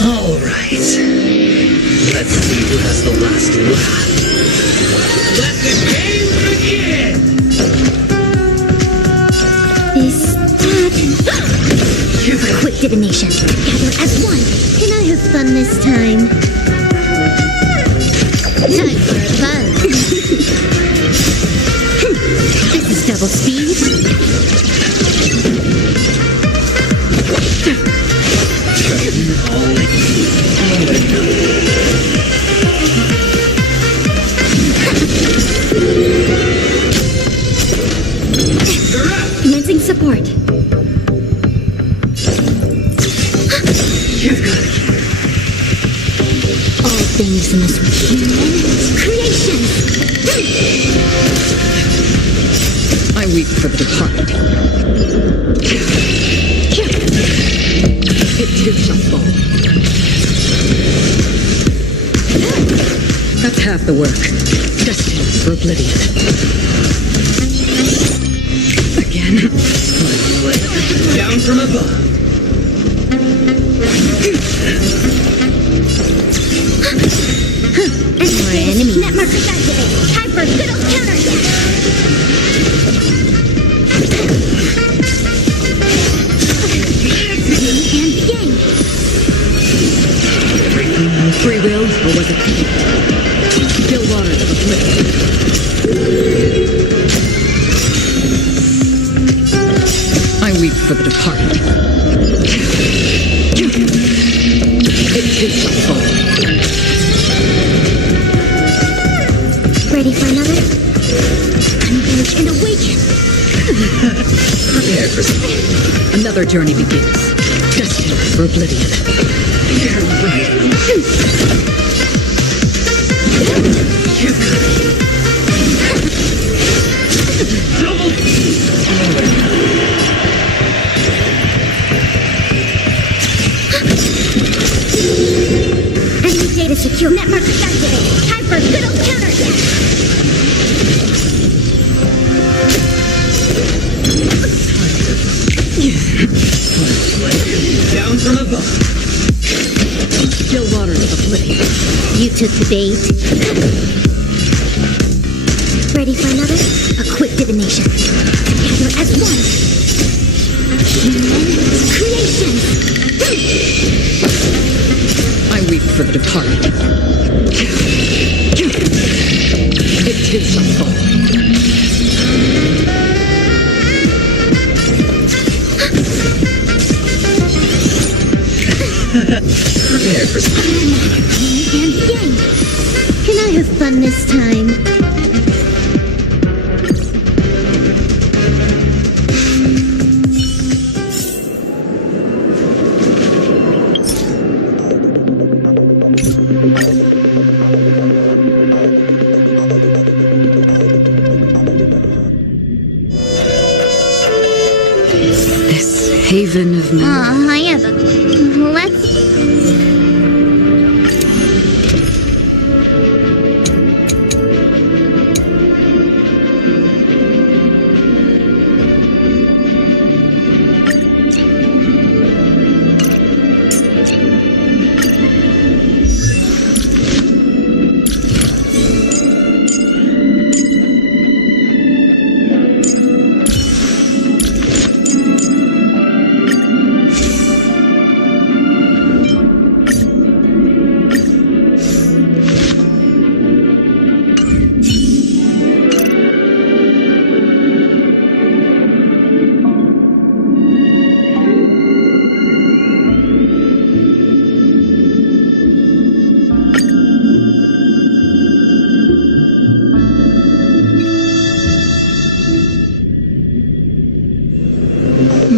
All right. Let's see who has the last laugh. Let the game begin! Is that... Quick divination. Gather as one. Can I have fun this time? Time for a buzz. This is double speed. Commencing support. All things must be creation. I weep for the departed. It too shall fall. That's half the work. Destined for oblivion. Again. Down from above. More enemies. Net markers activated. Time for a good old counterattack. And yang. Free will, or was it fate? Still waters of oblivion. I weep for the departed. It too shall fall. Ready for another? Engage and awaken. Prepare for something. Another journey begins. Destined for oblivion. You're right. Enemy data secure. Net markers activated. Time for a good old counterattack. Down from above. Still waters of oblivion. You took the bait. Ready for another? A quick divination. Together as one. Creation. I weep for the departed. It too shall fall. Prepare for something. And yang. Can I have fun this time? This haven of memory. I have a... Let's...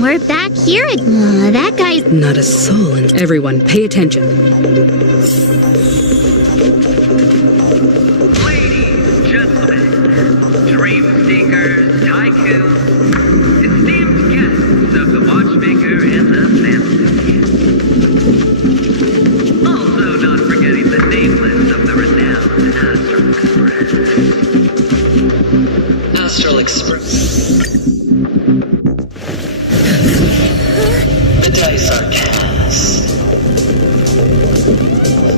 We're back here again. That guy's... Not a soul in... Everyone, pay attention. Ladies, gentlemen, dream seekers, tycoons, esteemed guests express. The dice are cast.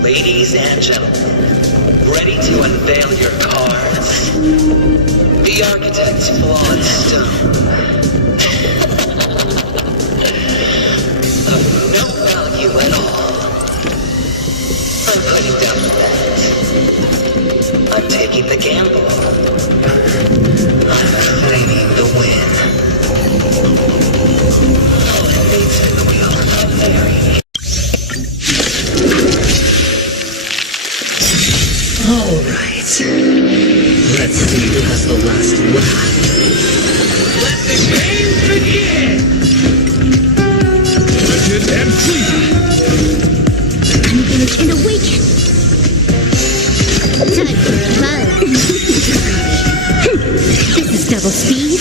Ladies and gentlemen, ready to unveil your cards? The architect's flawed stone. Of no value at all. I'm putting down the bet. I'm taking the gamble. I'm claiming the win. All it needs to the wheel of Mary. All right. Let's see who has the last laugh. Let the games begin! Rigid and fleeting. Converge and awaken. Time for a buzz. This is double speed.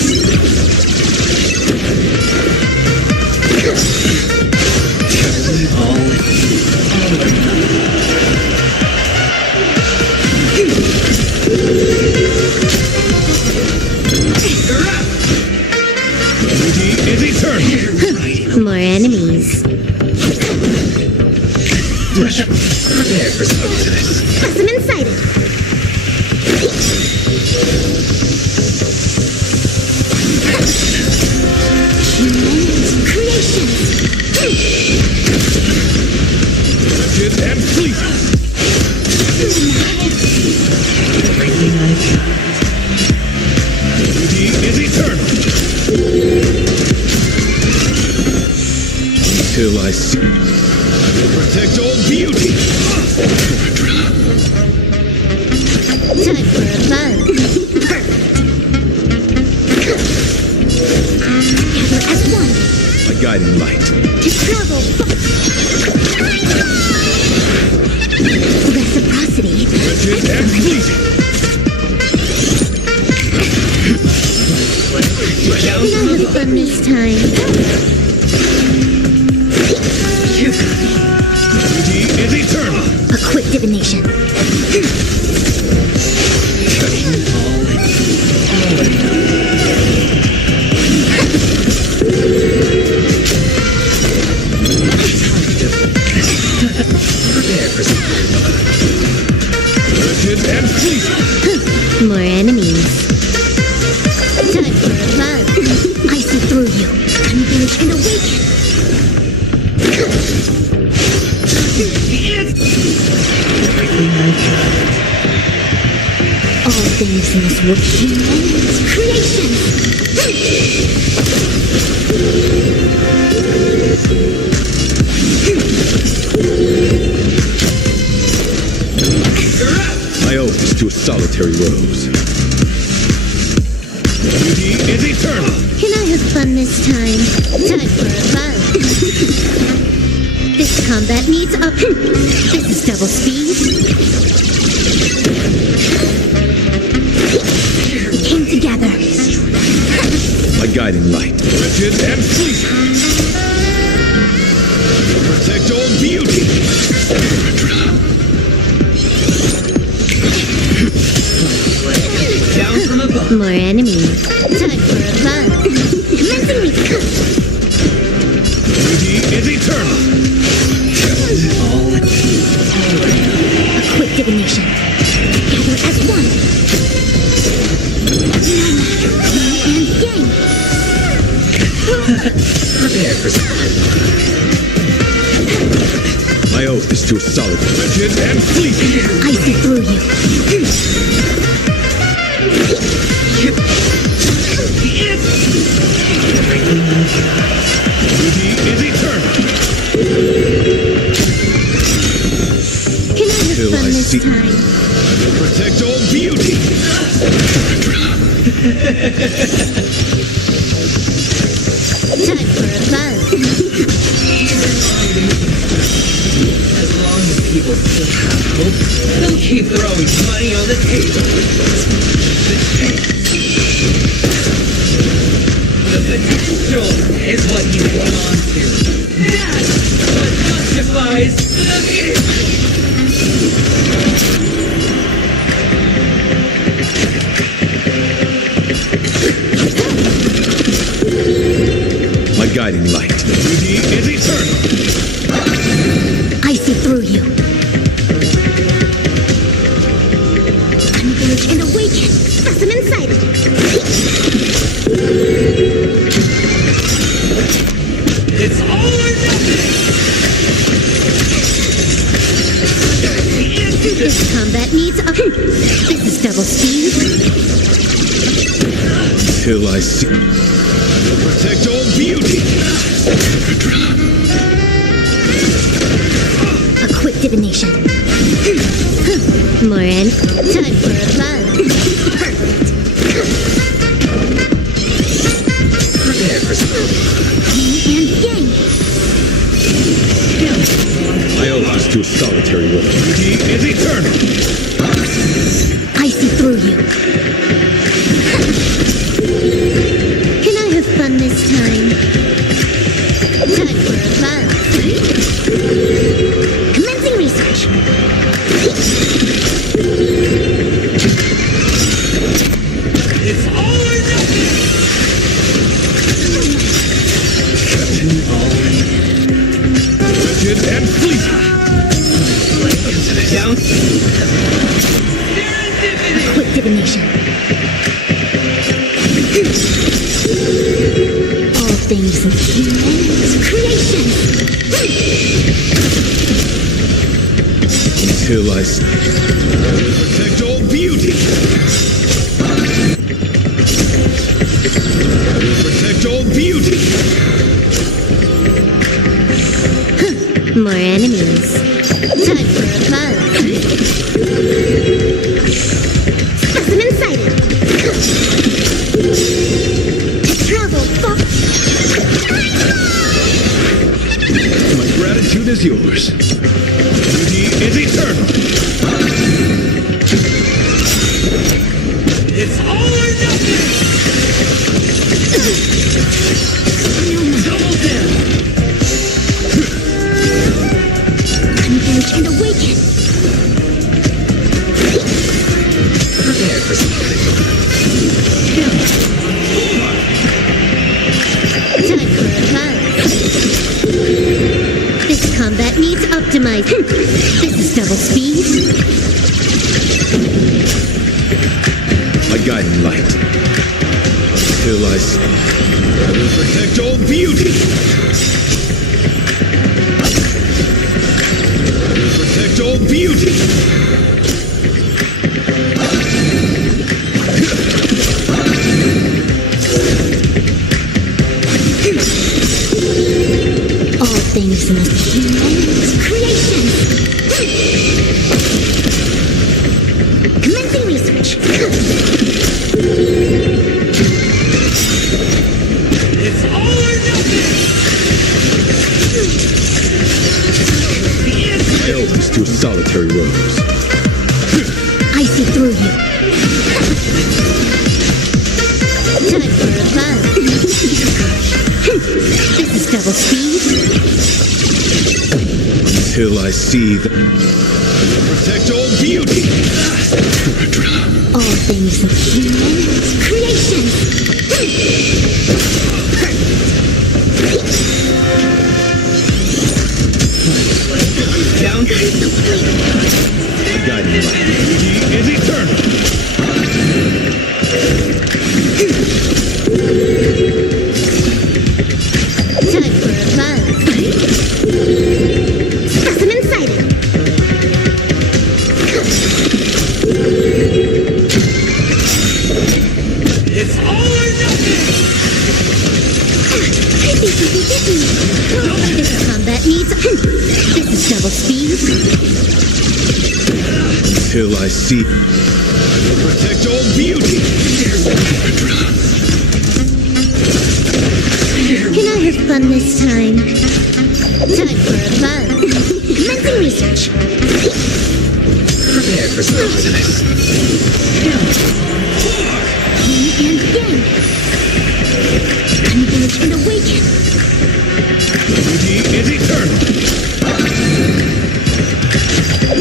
Duty is eternal. More enemies. Prepare for some of this. Chasm inside it. Humans, creations. Rigid and fleeting. Everything I've got. Duty is eternal. Until I see. I will protect all beauty. Time for a buzz. Gather as one My guiding light. to travel. Reciprocity. Rigid and fleeting. Not as fun this time. Duty is eternal. A quick divination. Prepare for some. Rigid and fleeting. More enemies. Time for a buzz. I see through you. Converge and awaken. Everything I've got. All things must work. Humans, creations. My oath is to a solitary rose. Duty is eternal. Can I have fun this time? Time for a buzz. This combat needs up. This is double speed. We came together. My guiding light. Rigid and fleeting. Protect all beauty. Down from above. More enemies. Time for a buzz. Commencing me. Duty is eternal. A quick divination. Gather as one. Yin and yang. Prepare for some. My oath is to a solitary. Rigid and fleeting. I see through you. Duty is eternal. Can I have Till fun I this see. time? I will protect all beauty. Time for a buzz. As long as people still have hope, they'll keep throwing money on the table. The potential is what you hold on to. That's what justifies the guiding light. Duty is eternal. I see through you. Converge and awaken. Specimen sighted. It's all or nothing. This combat needs a... This is double speed. Till I see. I will protect all beauty. A quick divination. Moran, time for a buzz. Prepare for some. Yin and yang. My oath is to a solitary woman. Duty is eternal. I see through you. Can I have fun this time? Time for a buzz. Commencing research. It's all or nothing. Rigid and fleet. Down. Quick divination. All things in humans creation. Till I see. Protect all beauty. Protect all beauty. More enemies. Time for a buzz. Specimen sighted. Travel far. My gratitude is yours. Duty is eternal. It's all or nothing. Double down. Converge and awaken. Prepare for something. Time for a buzz. This combat needs optimizing. This is double speed. My guiding light. Till I see. I will protect all beauty. I will protect all beauty. All things in the humans creation. Commencing research. It's all or nothing. My oath is to a solitary rose. I see through you. Time for a buzz. This is double speed. Till I see the. I will protect all beauty. All things in humans creation. Down. Guiding light. Duty is eternal. Time for a buzz. Specimen sighted. It's all or nothing. This combat needs. This is double speed. Till I see. I will protect all beauty. Can I have fun this time? Time for a buzz. Commencing research. Prepare for something. Yin and yang. Converge and awaken. Duty is eternal.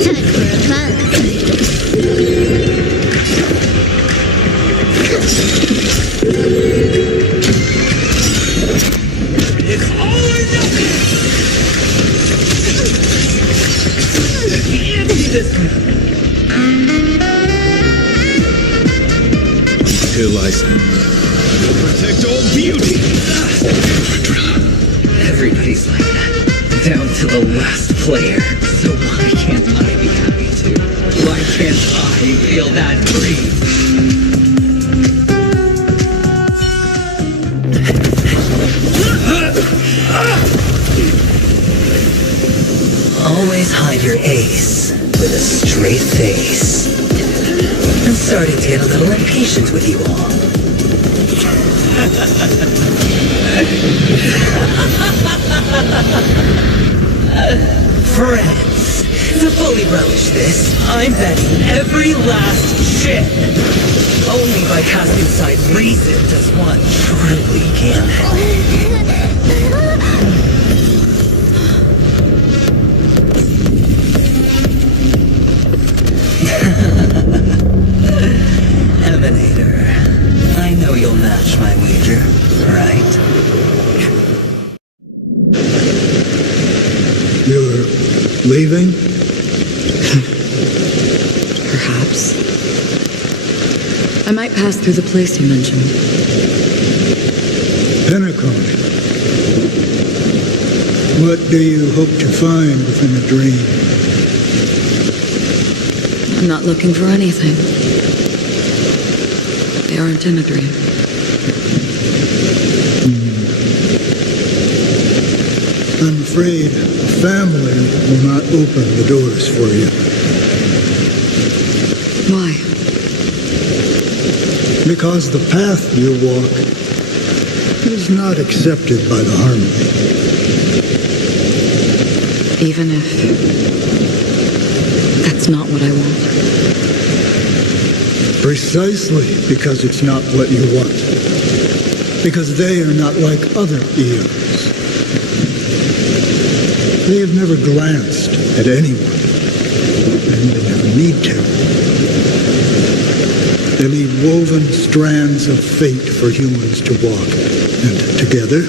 Time for a buzz. It's perfect old beauty. Everybody's like that, down to the last player. So why can't I be happy too? Why can't I feel that free? Always hide your ace with a straight face. I'm starting to get a little impatient with you all. Friends, to fully relish this, I'm betting every last chip. Only by casting aside reason does one truly gamble. Emanator, I know you'll match my wager, right? You're leaving? Perhaps. I might pass through the place you mentioned. Penacony. What do you hope to find within a dream? I'm not looking for anything. They aren't in a dream. I'm afraid family will not open the doors for you. Why? Because the path you walk is not accepted by the Harmony. Even if that's not what I want. Precisely because it's not what you want. Because they are not like other eons. They have never glanced at anyone, and they never need to. They leave woven strands of fate for humans to walk, and together,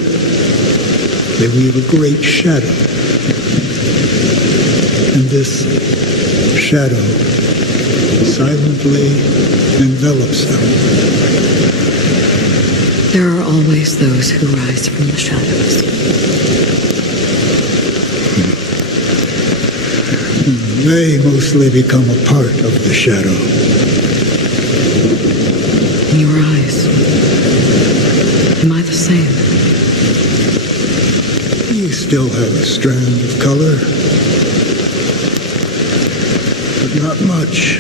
they weave a great shadow. And this shadow silently envelops them. There are always those who rise from the shadows. They mostly become a part of the shadow. In your eyes, am I the same? You still have a strand of color, but not much.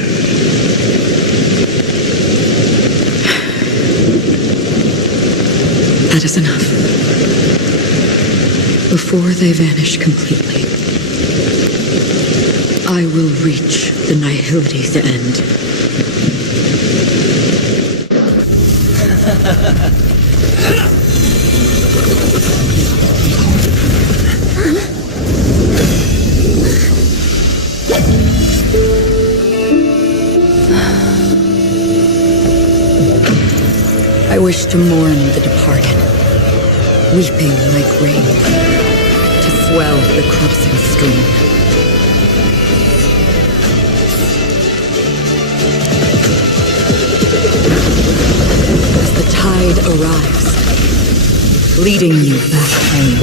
That is enough. Before they vanish completely, I will reach the nihility's end. I wish to mourn the departed, weeping like rain, to swell the crossing stream. As the tide arrives, leading you back home.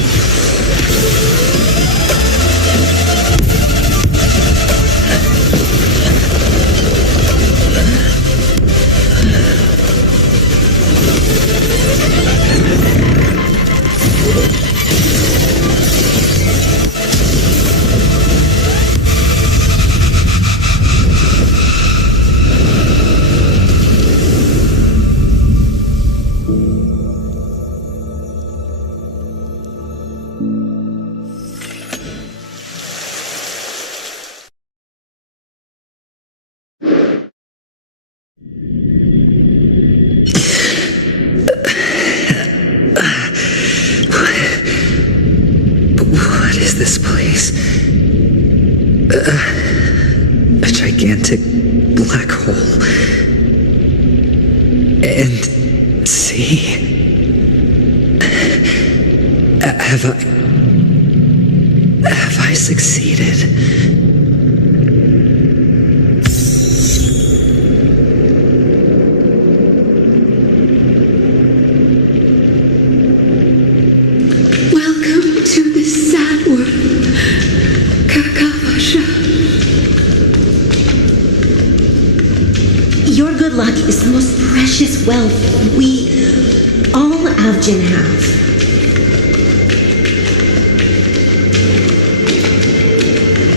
What is this place? A gigantic black hole. And see? Have I succeeded? good luck is the most precious wealth we, all Avgin, have.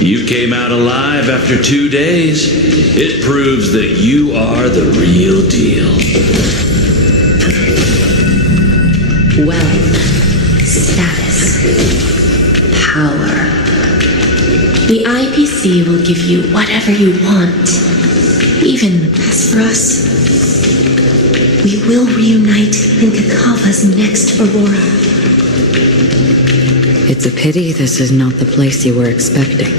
You came out alive after 2 days. It proves that you are the real deal. Wealth, status, power. The IPC will give you whatever you want, even the best for us. We will reunite in Kakava's next Aurora. It's a pity this is not the place you were expecting.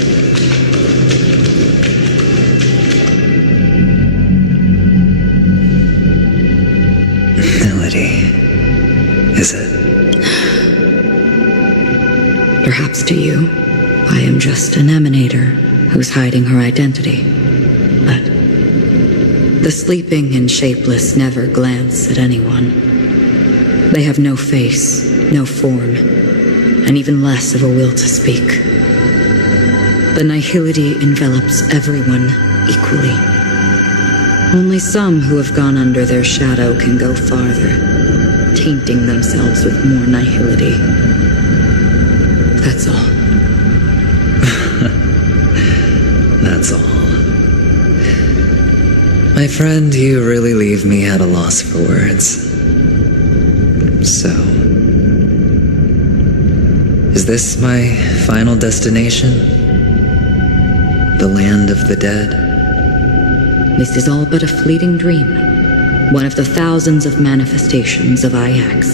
Melody, is it? Perhaps to you, I am just an emanator who's hiding her identity. But the sleeping and shapeless never glance at anyone. They have no face, no form, and even less of a will to speak. The nihility envelops everyone equally. Only some who have gone under their shadow can go farther, tainting themselves with more nihility. That's all. That's all. My friend, you really leave me at a loss for words. So, is this my final destination? The land of the dead? This is all but a fleeting dream, one of the thousands of manifestations of IX.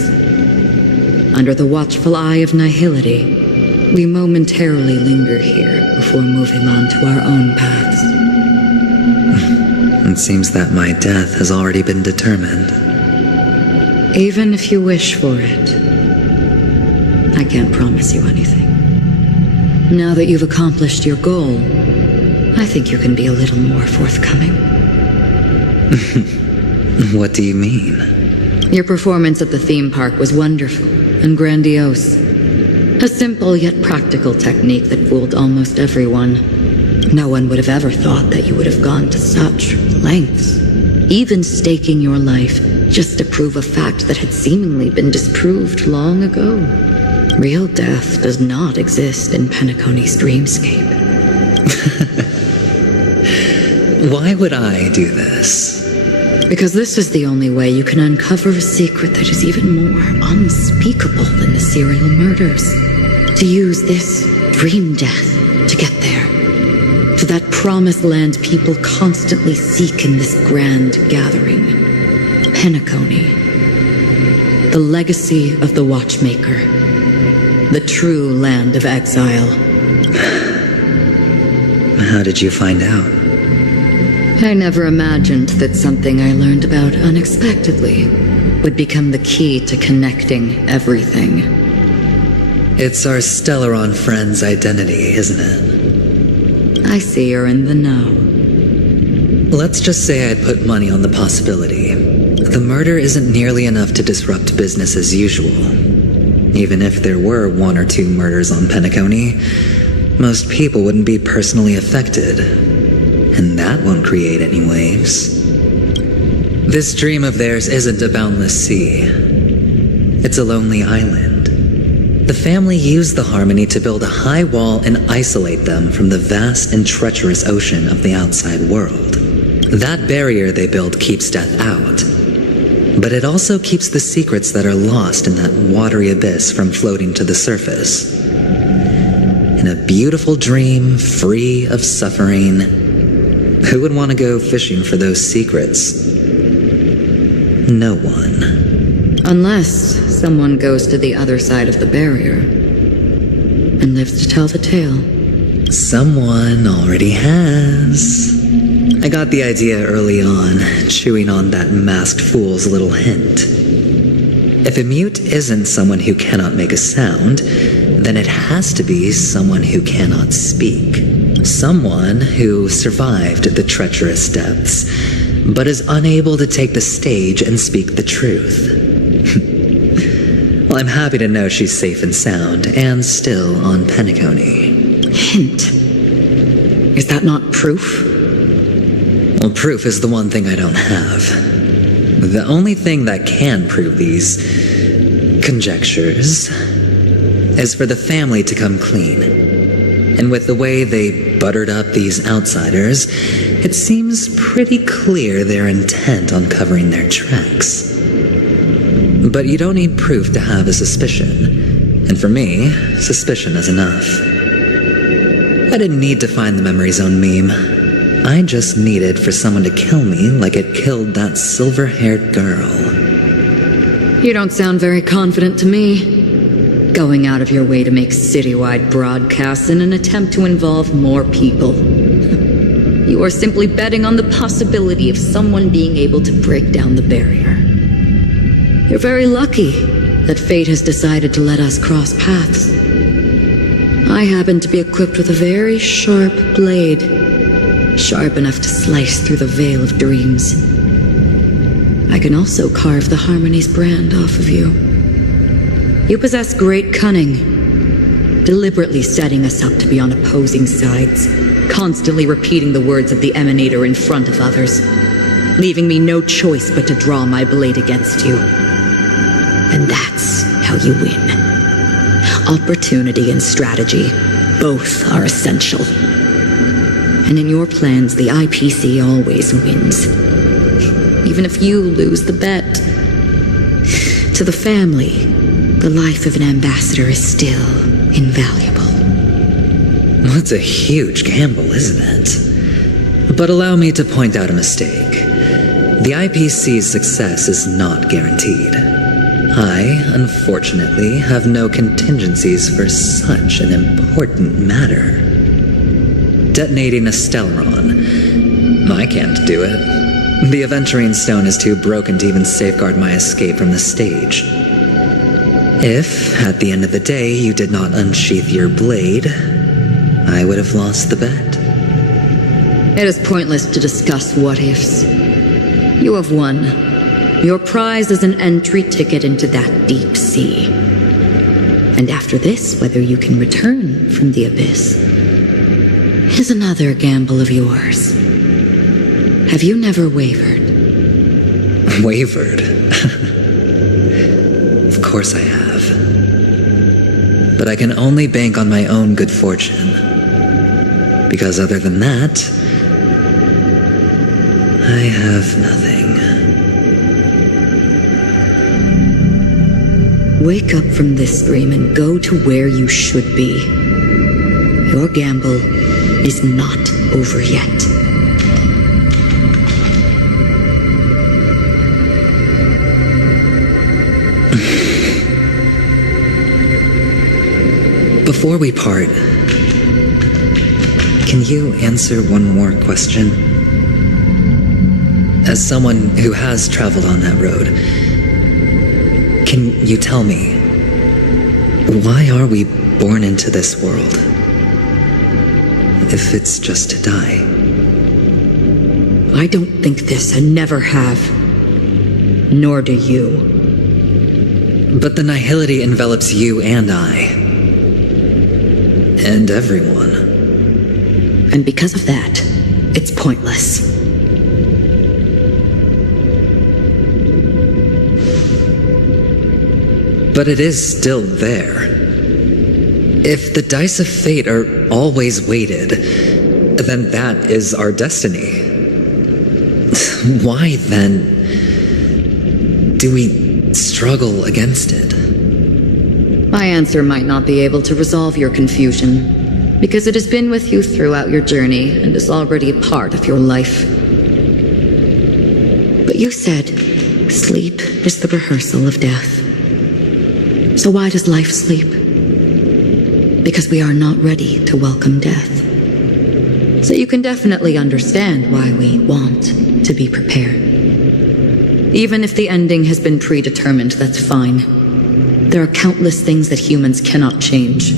Under the watchful eye of nihility, we momentarily linger here before moving on to our own paths. It seems that my death has already been determined. Even if you wish for it, I can't promise you anything. Now that you've accomplished your goal, I think you can be a little more forthcoming. What do you mean? Your performance at the theme park was wonderful and grandiose. A simple yet practical technique that fooled almost everyone. No one would have ever thought that you would have gone to such lengths, even staking your life just to prove a fact that had seemingly been disproved long ago. Real death does not exist in Penacony's dreamscape. Why would I do this? Because this is the only way you can uncover a secret that is even more unspeakable than the serial murders. To use this dream death to get there. To that promised land people constantly seek in this grand gathering. Penacony. The legacy of the Watchmaker. The true land of exile. How did you find out? I never imagined that something I learned about unexpectedly would become the key to connecting everything. It's our Stellaron friend's identity, isn't it? I see you're in the know. Let's just say I'd put money on the possibility. The murder isn't nearly enough to disrupt business as usual. Even if there were 1 or 2 murders on Penacony, most people wouldn't be personally affected. And that won't create any waves. This dream of theirs isn't a boundless sea. It's a lonely island. The family used the Harmony to build a high wall and isolate them from the vast and treacherous ocean of the outside world. That barrier they built keeps death out. But it also keeps the secrets that are lost in that watery abyss from floating to the surface. In a beautiful dream, free of suffering, who would want to go fishing for those secrets? No one. Unless someone goes to the other side of the barrier and lives to tell the tale. Someone already has. I got the idea early on, chewing on that masked fool's little hint. If a mute isn't someone who cannot make a sound, then it has to be someone who cannot speak. Someone who survived the treacherous depths, but is unable to take the stage and speak the truth. Well, I'm happy to know she's safe and sound, and still on Penacony. Hint. Is that not proof? Well, proof is the one thing I don't have. The only thing that can prove these conjectures is for the family to come clean. And with the way they buttered up these outsiders, it seems pretty clear they're intent on covering their tracks. But you don't need proof to have a suspicion. And for me, suspicion is enough. I didn't need to find the Memory Zone meme. I just needed for someone to kill me like it killed that silver-haired girl. You don't sound very confident to me. Going out of your way to make citywide broadcasts in an attempt to involve more people. You are simply betting on the possibility of someone being able to break down the barrier. You're very lucky that fate has decided to let us cross paths. I happen to be equipped with a very sharp blade, sharp enough to slice through the veil of dreams. I can also carve the Harmony's brand off of you. You possess great cunning, deliberately setting us up to be on opposing sides, constantly repeating the words of the Emanator in front of others, leaving me no choice but to draw my blade against you. And that's how you win. Opportunity and strategy, both are essential. And in your plans, the IPC always wins. Even if you lose the bet. To the family, the life of an ambassador is still invaluable. Well, it's a huge gamble, isn't it? But allow me to point out a mistake. The IPC's success is not guaranteed. I, unfortunately, have no contingencies for such an important matter. Detonating a Stellaron. I can't do it. The Aventurine Stone is too broken to even safeguard my escape from the stage. If, at the end of the day, you did not unsheath your blade, I would have lost the bet. It is pointless to discuss what-ifs. You have won. Your prize is an entry ticket into that deep sea. And after this, whether you can return from the abyss is another gamble of yours. Have you never wavered? Wavered? Of course I have. But I can only bank on my own good fortune. Because other than that, I have nothing. Wake up from this dream and go to where you should be. Your gamble is not over yet. Before we part, can you answer one more question? As someone who has traveled on that road, can you tell me, why are we born into this world? If it's just to die. I don't think this and never have. Nor do you. But the nihility envelops you and I. And everyone. And because of that, it's pointless. But it is still there. If the dice of fate are always weighted, then that is our destiny. Why, then, do we struggle against it? My answer might not be able to resolve your confusion, because it has been with you throughout your journey and is already a part of your life. But you said, sleep is the rehearsal of death. So why does life sleep? Because we are not ready to welcome death. So you can definitely understand why we want to be prepared. Even if the ending has been predetermined, that's fine. There are countless things that humans cannot change.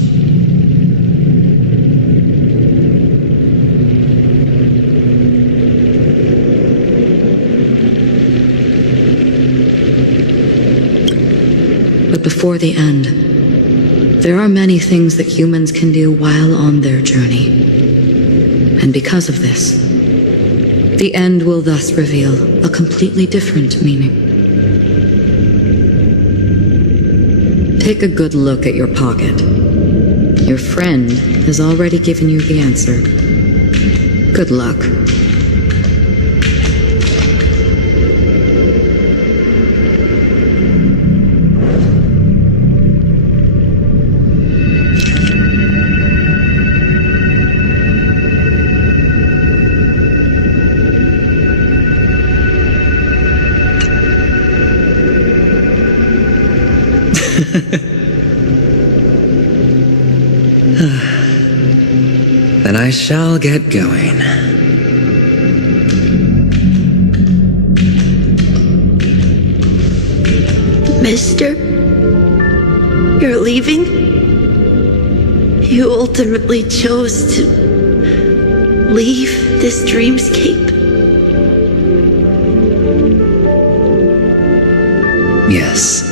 But before the end, there are many things that humans can do while on their journey. And because of this, The end will thus reveal a completely different meaning. Take a good look at your pocket. Your friend has already given you the answer. Good luck. Then I shall get going. Mister? You're leaving? You ultimately chose to leave this dreamscape? Yes.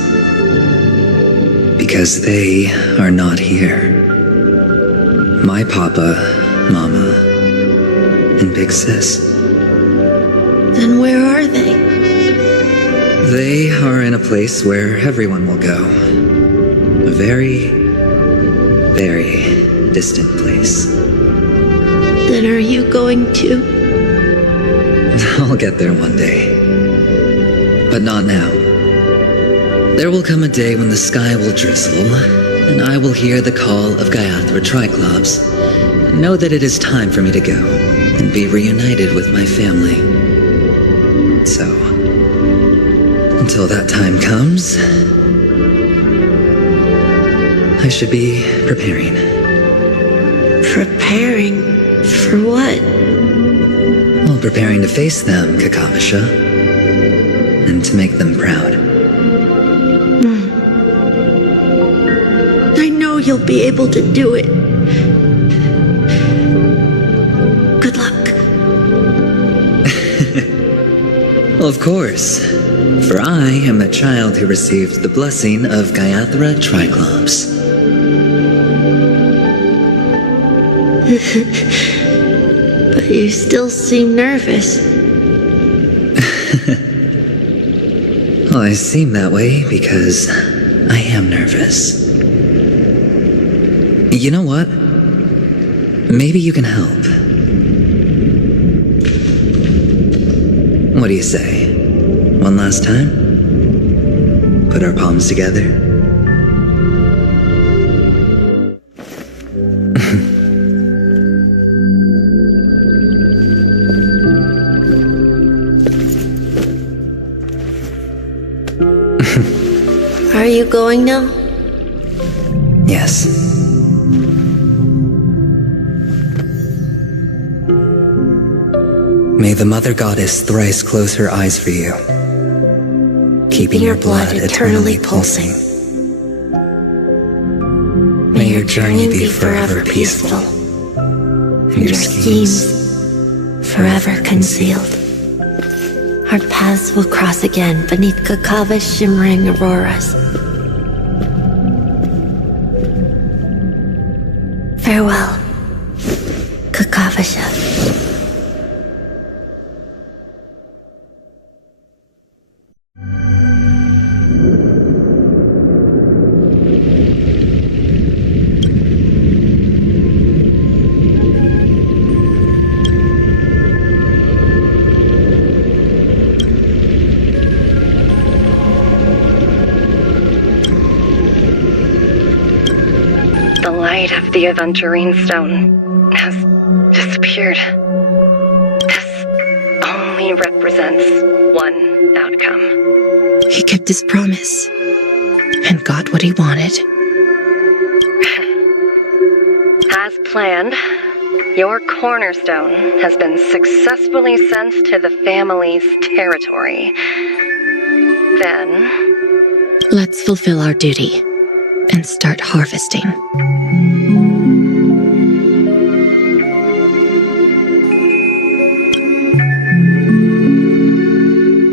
Because they are not here. My papa, mama, and big sis. Then where are they? They are in a place where everyone will go. A very, very distant place. Then are you going too? I'll get there one day. But not now. There will come a day when the sky will drizzle, and I will hear the call of Gaiathra Triclops, and know that it is time for me to go and be reunited with my family. So, until that time comes, I should be preparing. Preparing? For what? Well, preparing to face them, Kakavasha, and to make them proud. I know you'll be able to do it. Good luck. Well, of course, for I am the child who received the blessing of Gaiathra Triclops. But you still seem nervous. Well, I seem that way because I am nervous. You know what? Maybe you can help. What do you say? One last time? Put our palms together? Are you going now? Yes. May the Mother Goddess thrice close her eyes for you, keeping your blood eternally pulsing. May your journey be forever peaceful, and your schemes forever concealed. Our paths will cross again beneath Kakava's shimmering auroras. Farewell, Kakavasha. Of the aventurine stone has disappeared. This only represents one outcome. He kept his promise and got what he wanted. As planned, your cornerstone has been successfully sent to the family's territory. Then, let's fulfill our duty and start harvesting.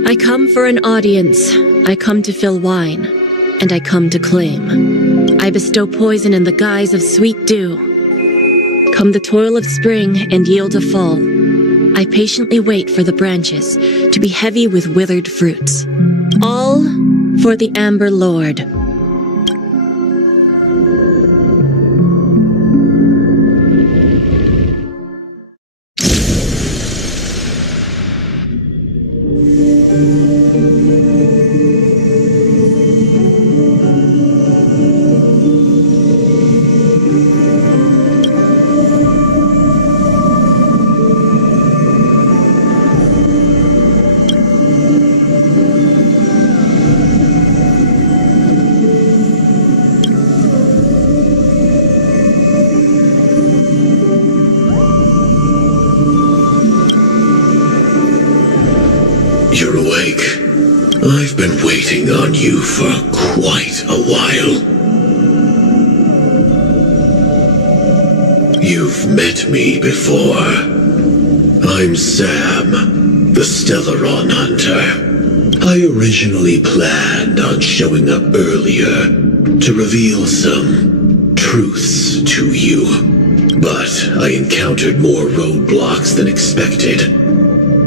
I come for an audience. I come to fill wine, and I come to claim. I bestow poison in the guise of sweet dew. Come the toil of spring and yield a fall. I patiently wait for the branches to be heavy with withered fruits. All for the Amber Lord. You're awake. I've been waiting on you for quite a while. You've met me before. I'm Sam, the Stellaron Hunter. I originally planned on showing up earlier to reveal some truths to you, but I encountered more roadblocks than expected.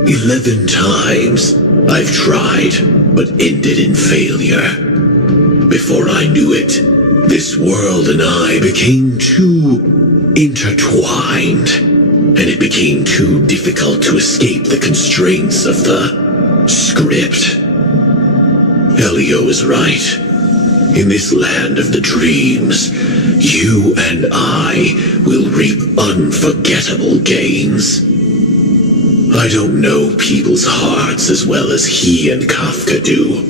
11 times I've tried, but ended in failure. Before I knew it, this world and I became too intertwined, and it became too difficult to escape the constraints of the script. Elio is right. In this land of the dreams, you and I will reap unforgettable gains. I don't know people's hearts as well as he and Kafka do,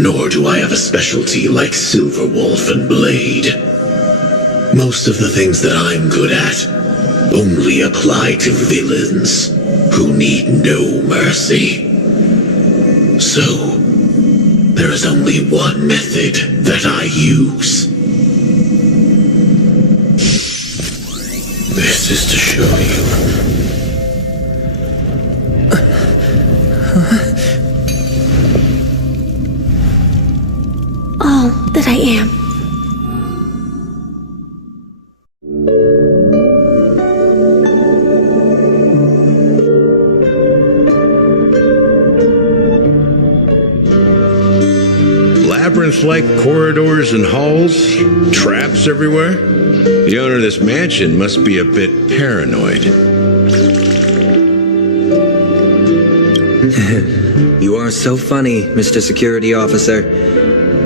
nor do I have a specialty like Silverwolf and Blade. Most of the things that I'm good at only apply to villains who need no mercy. So, there is only one method that I use. This is to show you. All that I am. Labyrinth-like corridors and halls, traps everywhere. The owner of this mansion must be a bit paranoid. You are so funny, Mr. Security Officer.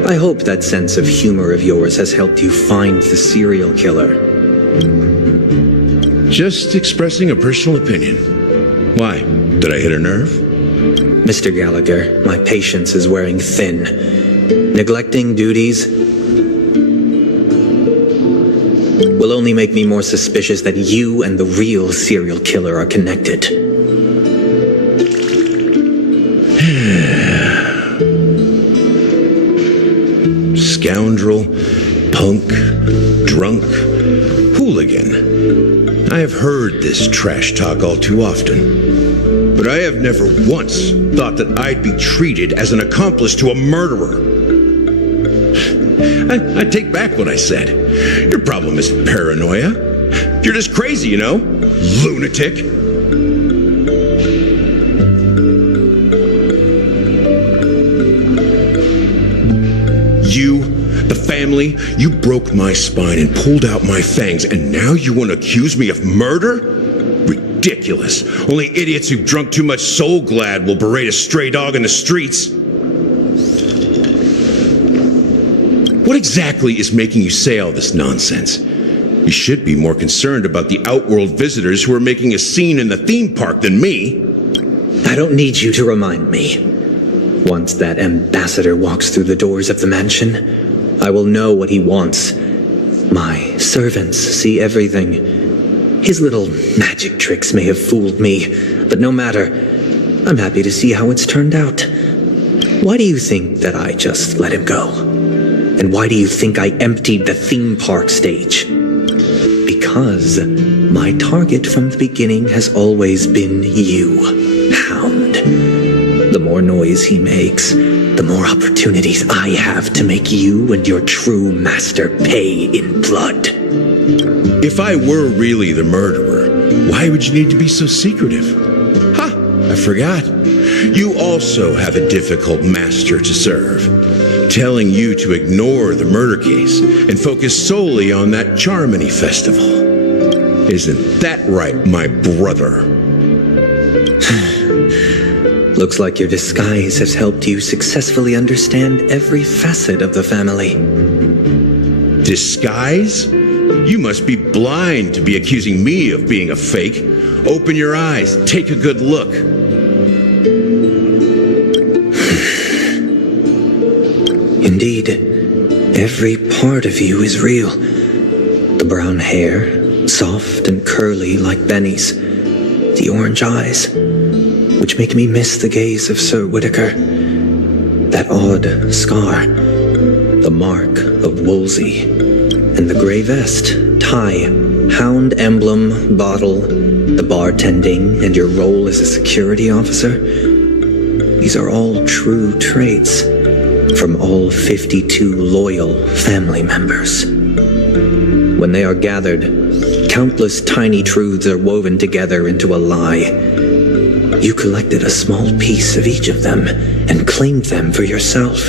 I hope that sense of humor of yours has helped you find the serial killer. Just expressing a personal opinion. Why? Did I hit a nerve? Mr. Gallagher, my patience is wearing thin. Neglecting duties will only make me more suspicious that you and the real serial killer are connected. Scoundrel, punk, drunk, hooligan. I have heard this trash talk all too often. But I have never once thought that I'd be treated as an accomplice to a murderer. I take back what I said. Your problem isn't paranoia. You're just crazy, you know? Lunatic. You, the family, you broke my spine and pulled out my fangs, and now you want to accuse me of murder? Ridiculous. Only idiots who've drunk too much Soul Glad will berate a stray dog in the streets. What exactly is making you say all this nonsense? You should be more concerned about the Outworld visitors who are making a scene in the theme park than me. I don't need you to remind me. Once that ambassador walks through the doors of the mansion, I will know what he wants. My servants see everything. His little magic tricks may have fooled me, but no matter. I'm happy to see how it's turned out. Why do you think that I just let him go? And why do you think I emptied the theme park stage? Because my target from the beginning has always been you, Hound. The more noise he makes, the more opportunities I have to make you and your true master pay in blood. If I were really the murderer, why would you need to be so secretive? I forgot. You also have a difficult master to serve, telling you to ignore the murder case and focus solely on that Charmony festival. Isn't that right, my brother? Looks like your disguise has helped you successfully understand every facet of the family. Disguise? You must be blind to be accusing me of being a fake. Open your eyes. Take a good look. Indeed, every part of you is real. The brown hair, soft and curly like Benny's. The orange eyes, which make me miss the gaze of Sir Whitaker. That odd scar, the mark of Wolsey, and the gray vest, tie, hound emblem, bottle, the bartending, and your role as a security officer. These are all true traits from all 52 loyal family members. When they are gathered, countless tiny truths are woven together into a lie. You collected a small piece of each of them and claimed them for yourself.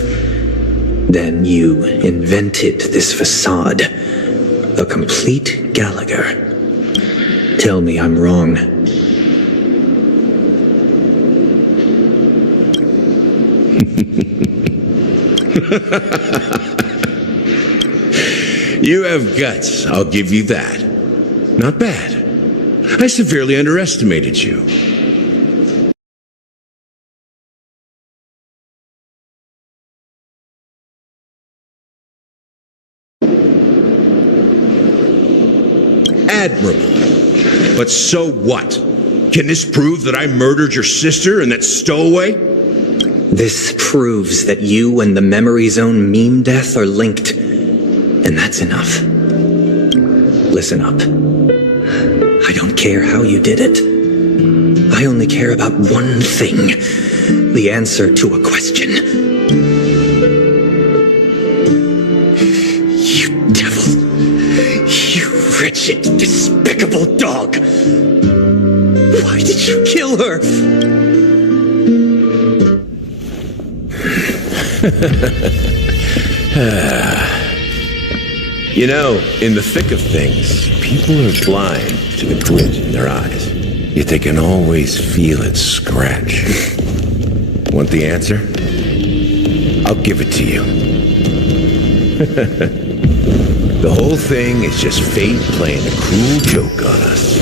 Then you invented this facade, a complete Gallagher. Tell me I'm wrong. You have guts, I'll give you that. Not bad. I severely underestimated you. Admirable. But so what? Can this prove that I murdered your sister and that stowaway? This proves that you and the Memory Zone meme death are linked, and that's enough. Listen up. I don't care how you did it. I only care about one thing, the answer to a question. You devil. You wretched, despicable dog. Why did you kill her? You know, in the thick of things, people are blind to the glint in their eyes, yet they can always feel it scratch. Want the answer? I'll give it to you. The whole thing is just fate playing a cruel joke on us.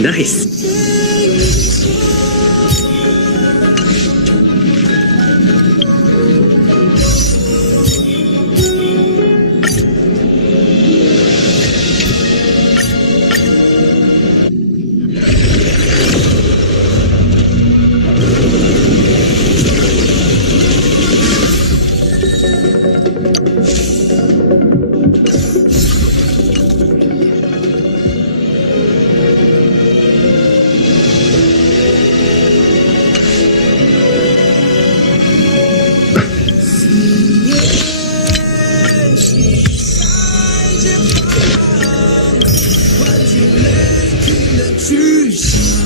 Nice. 血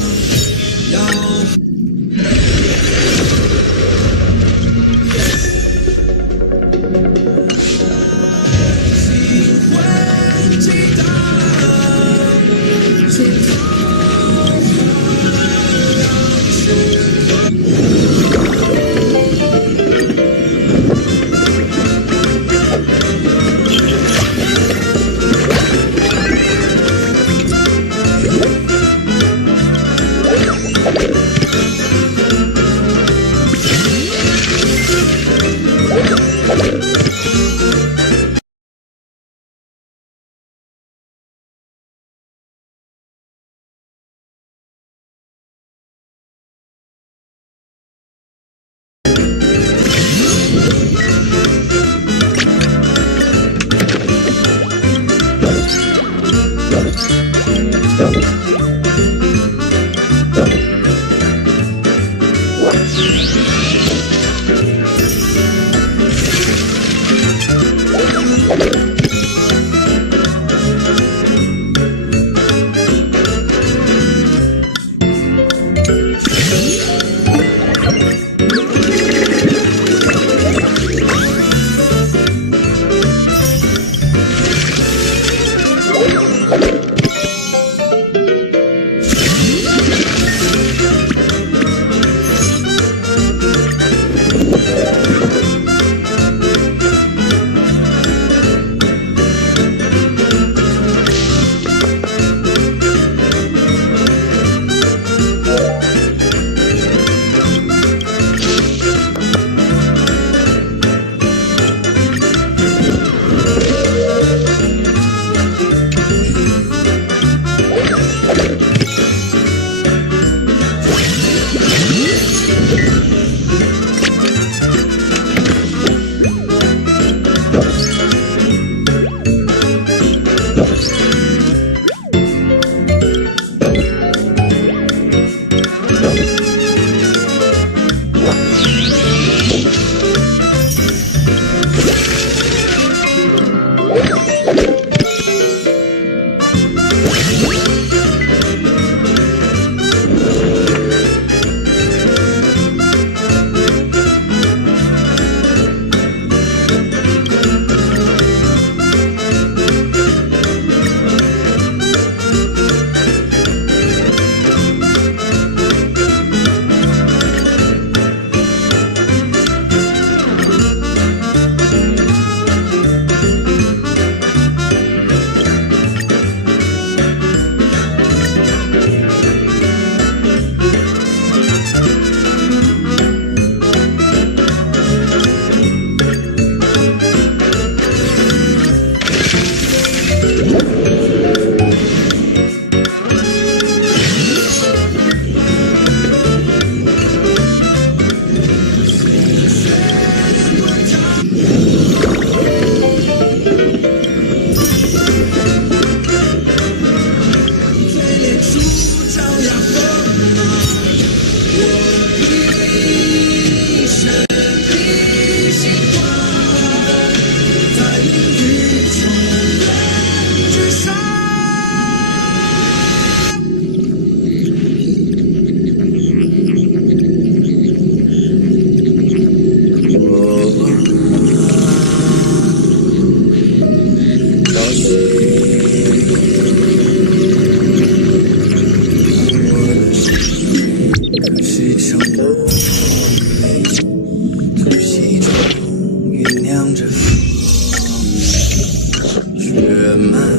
脉。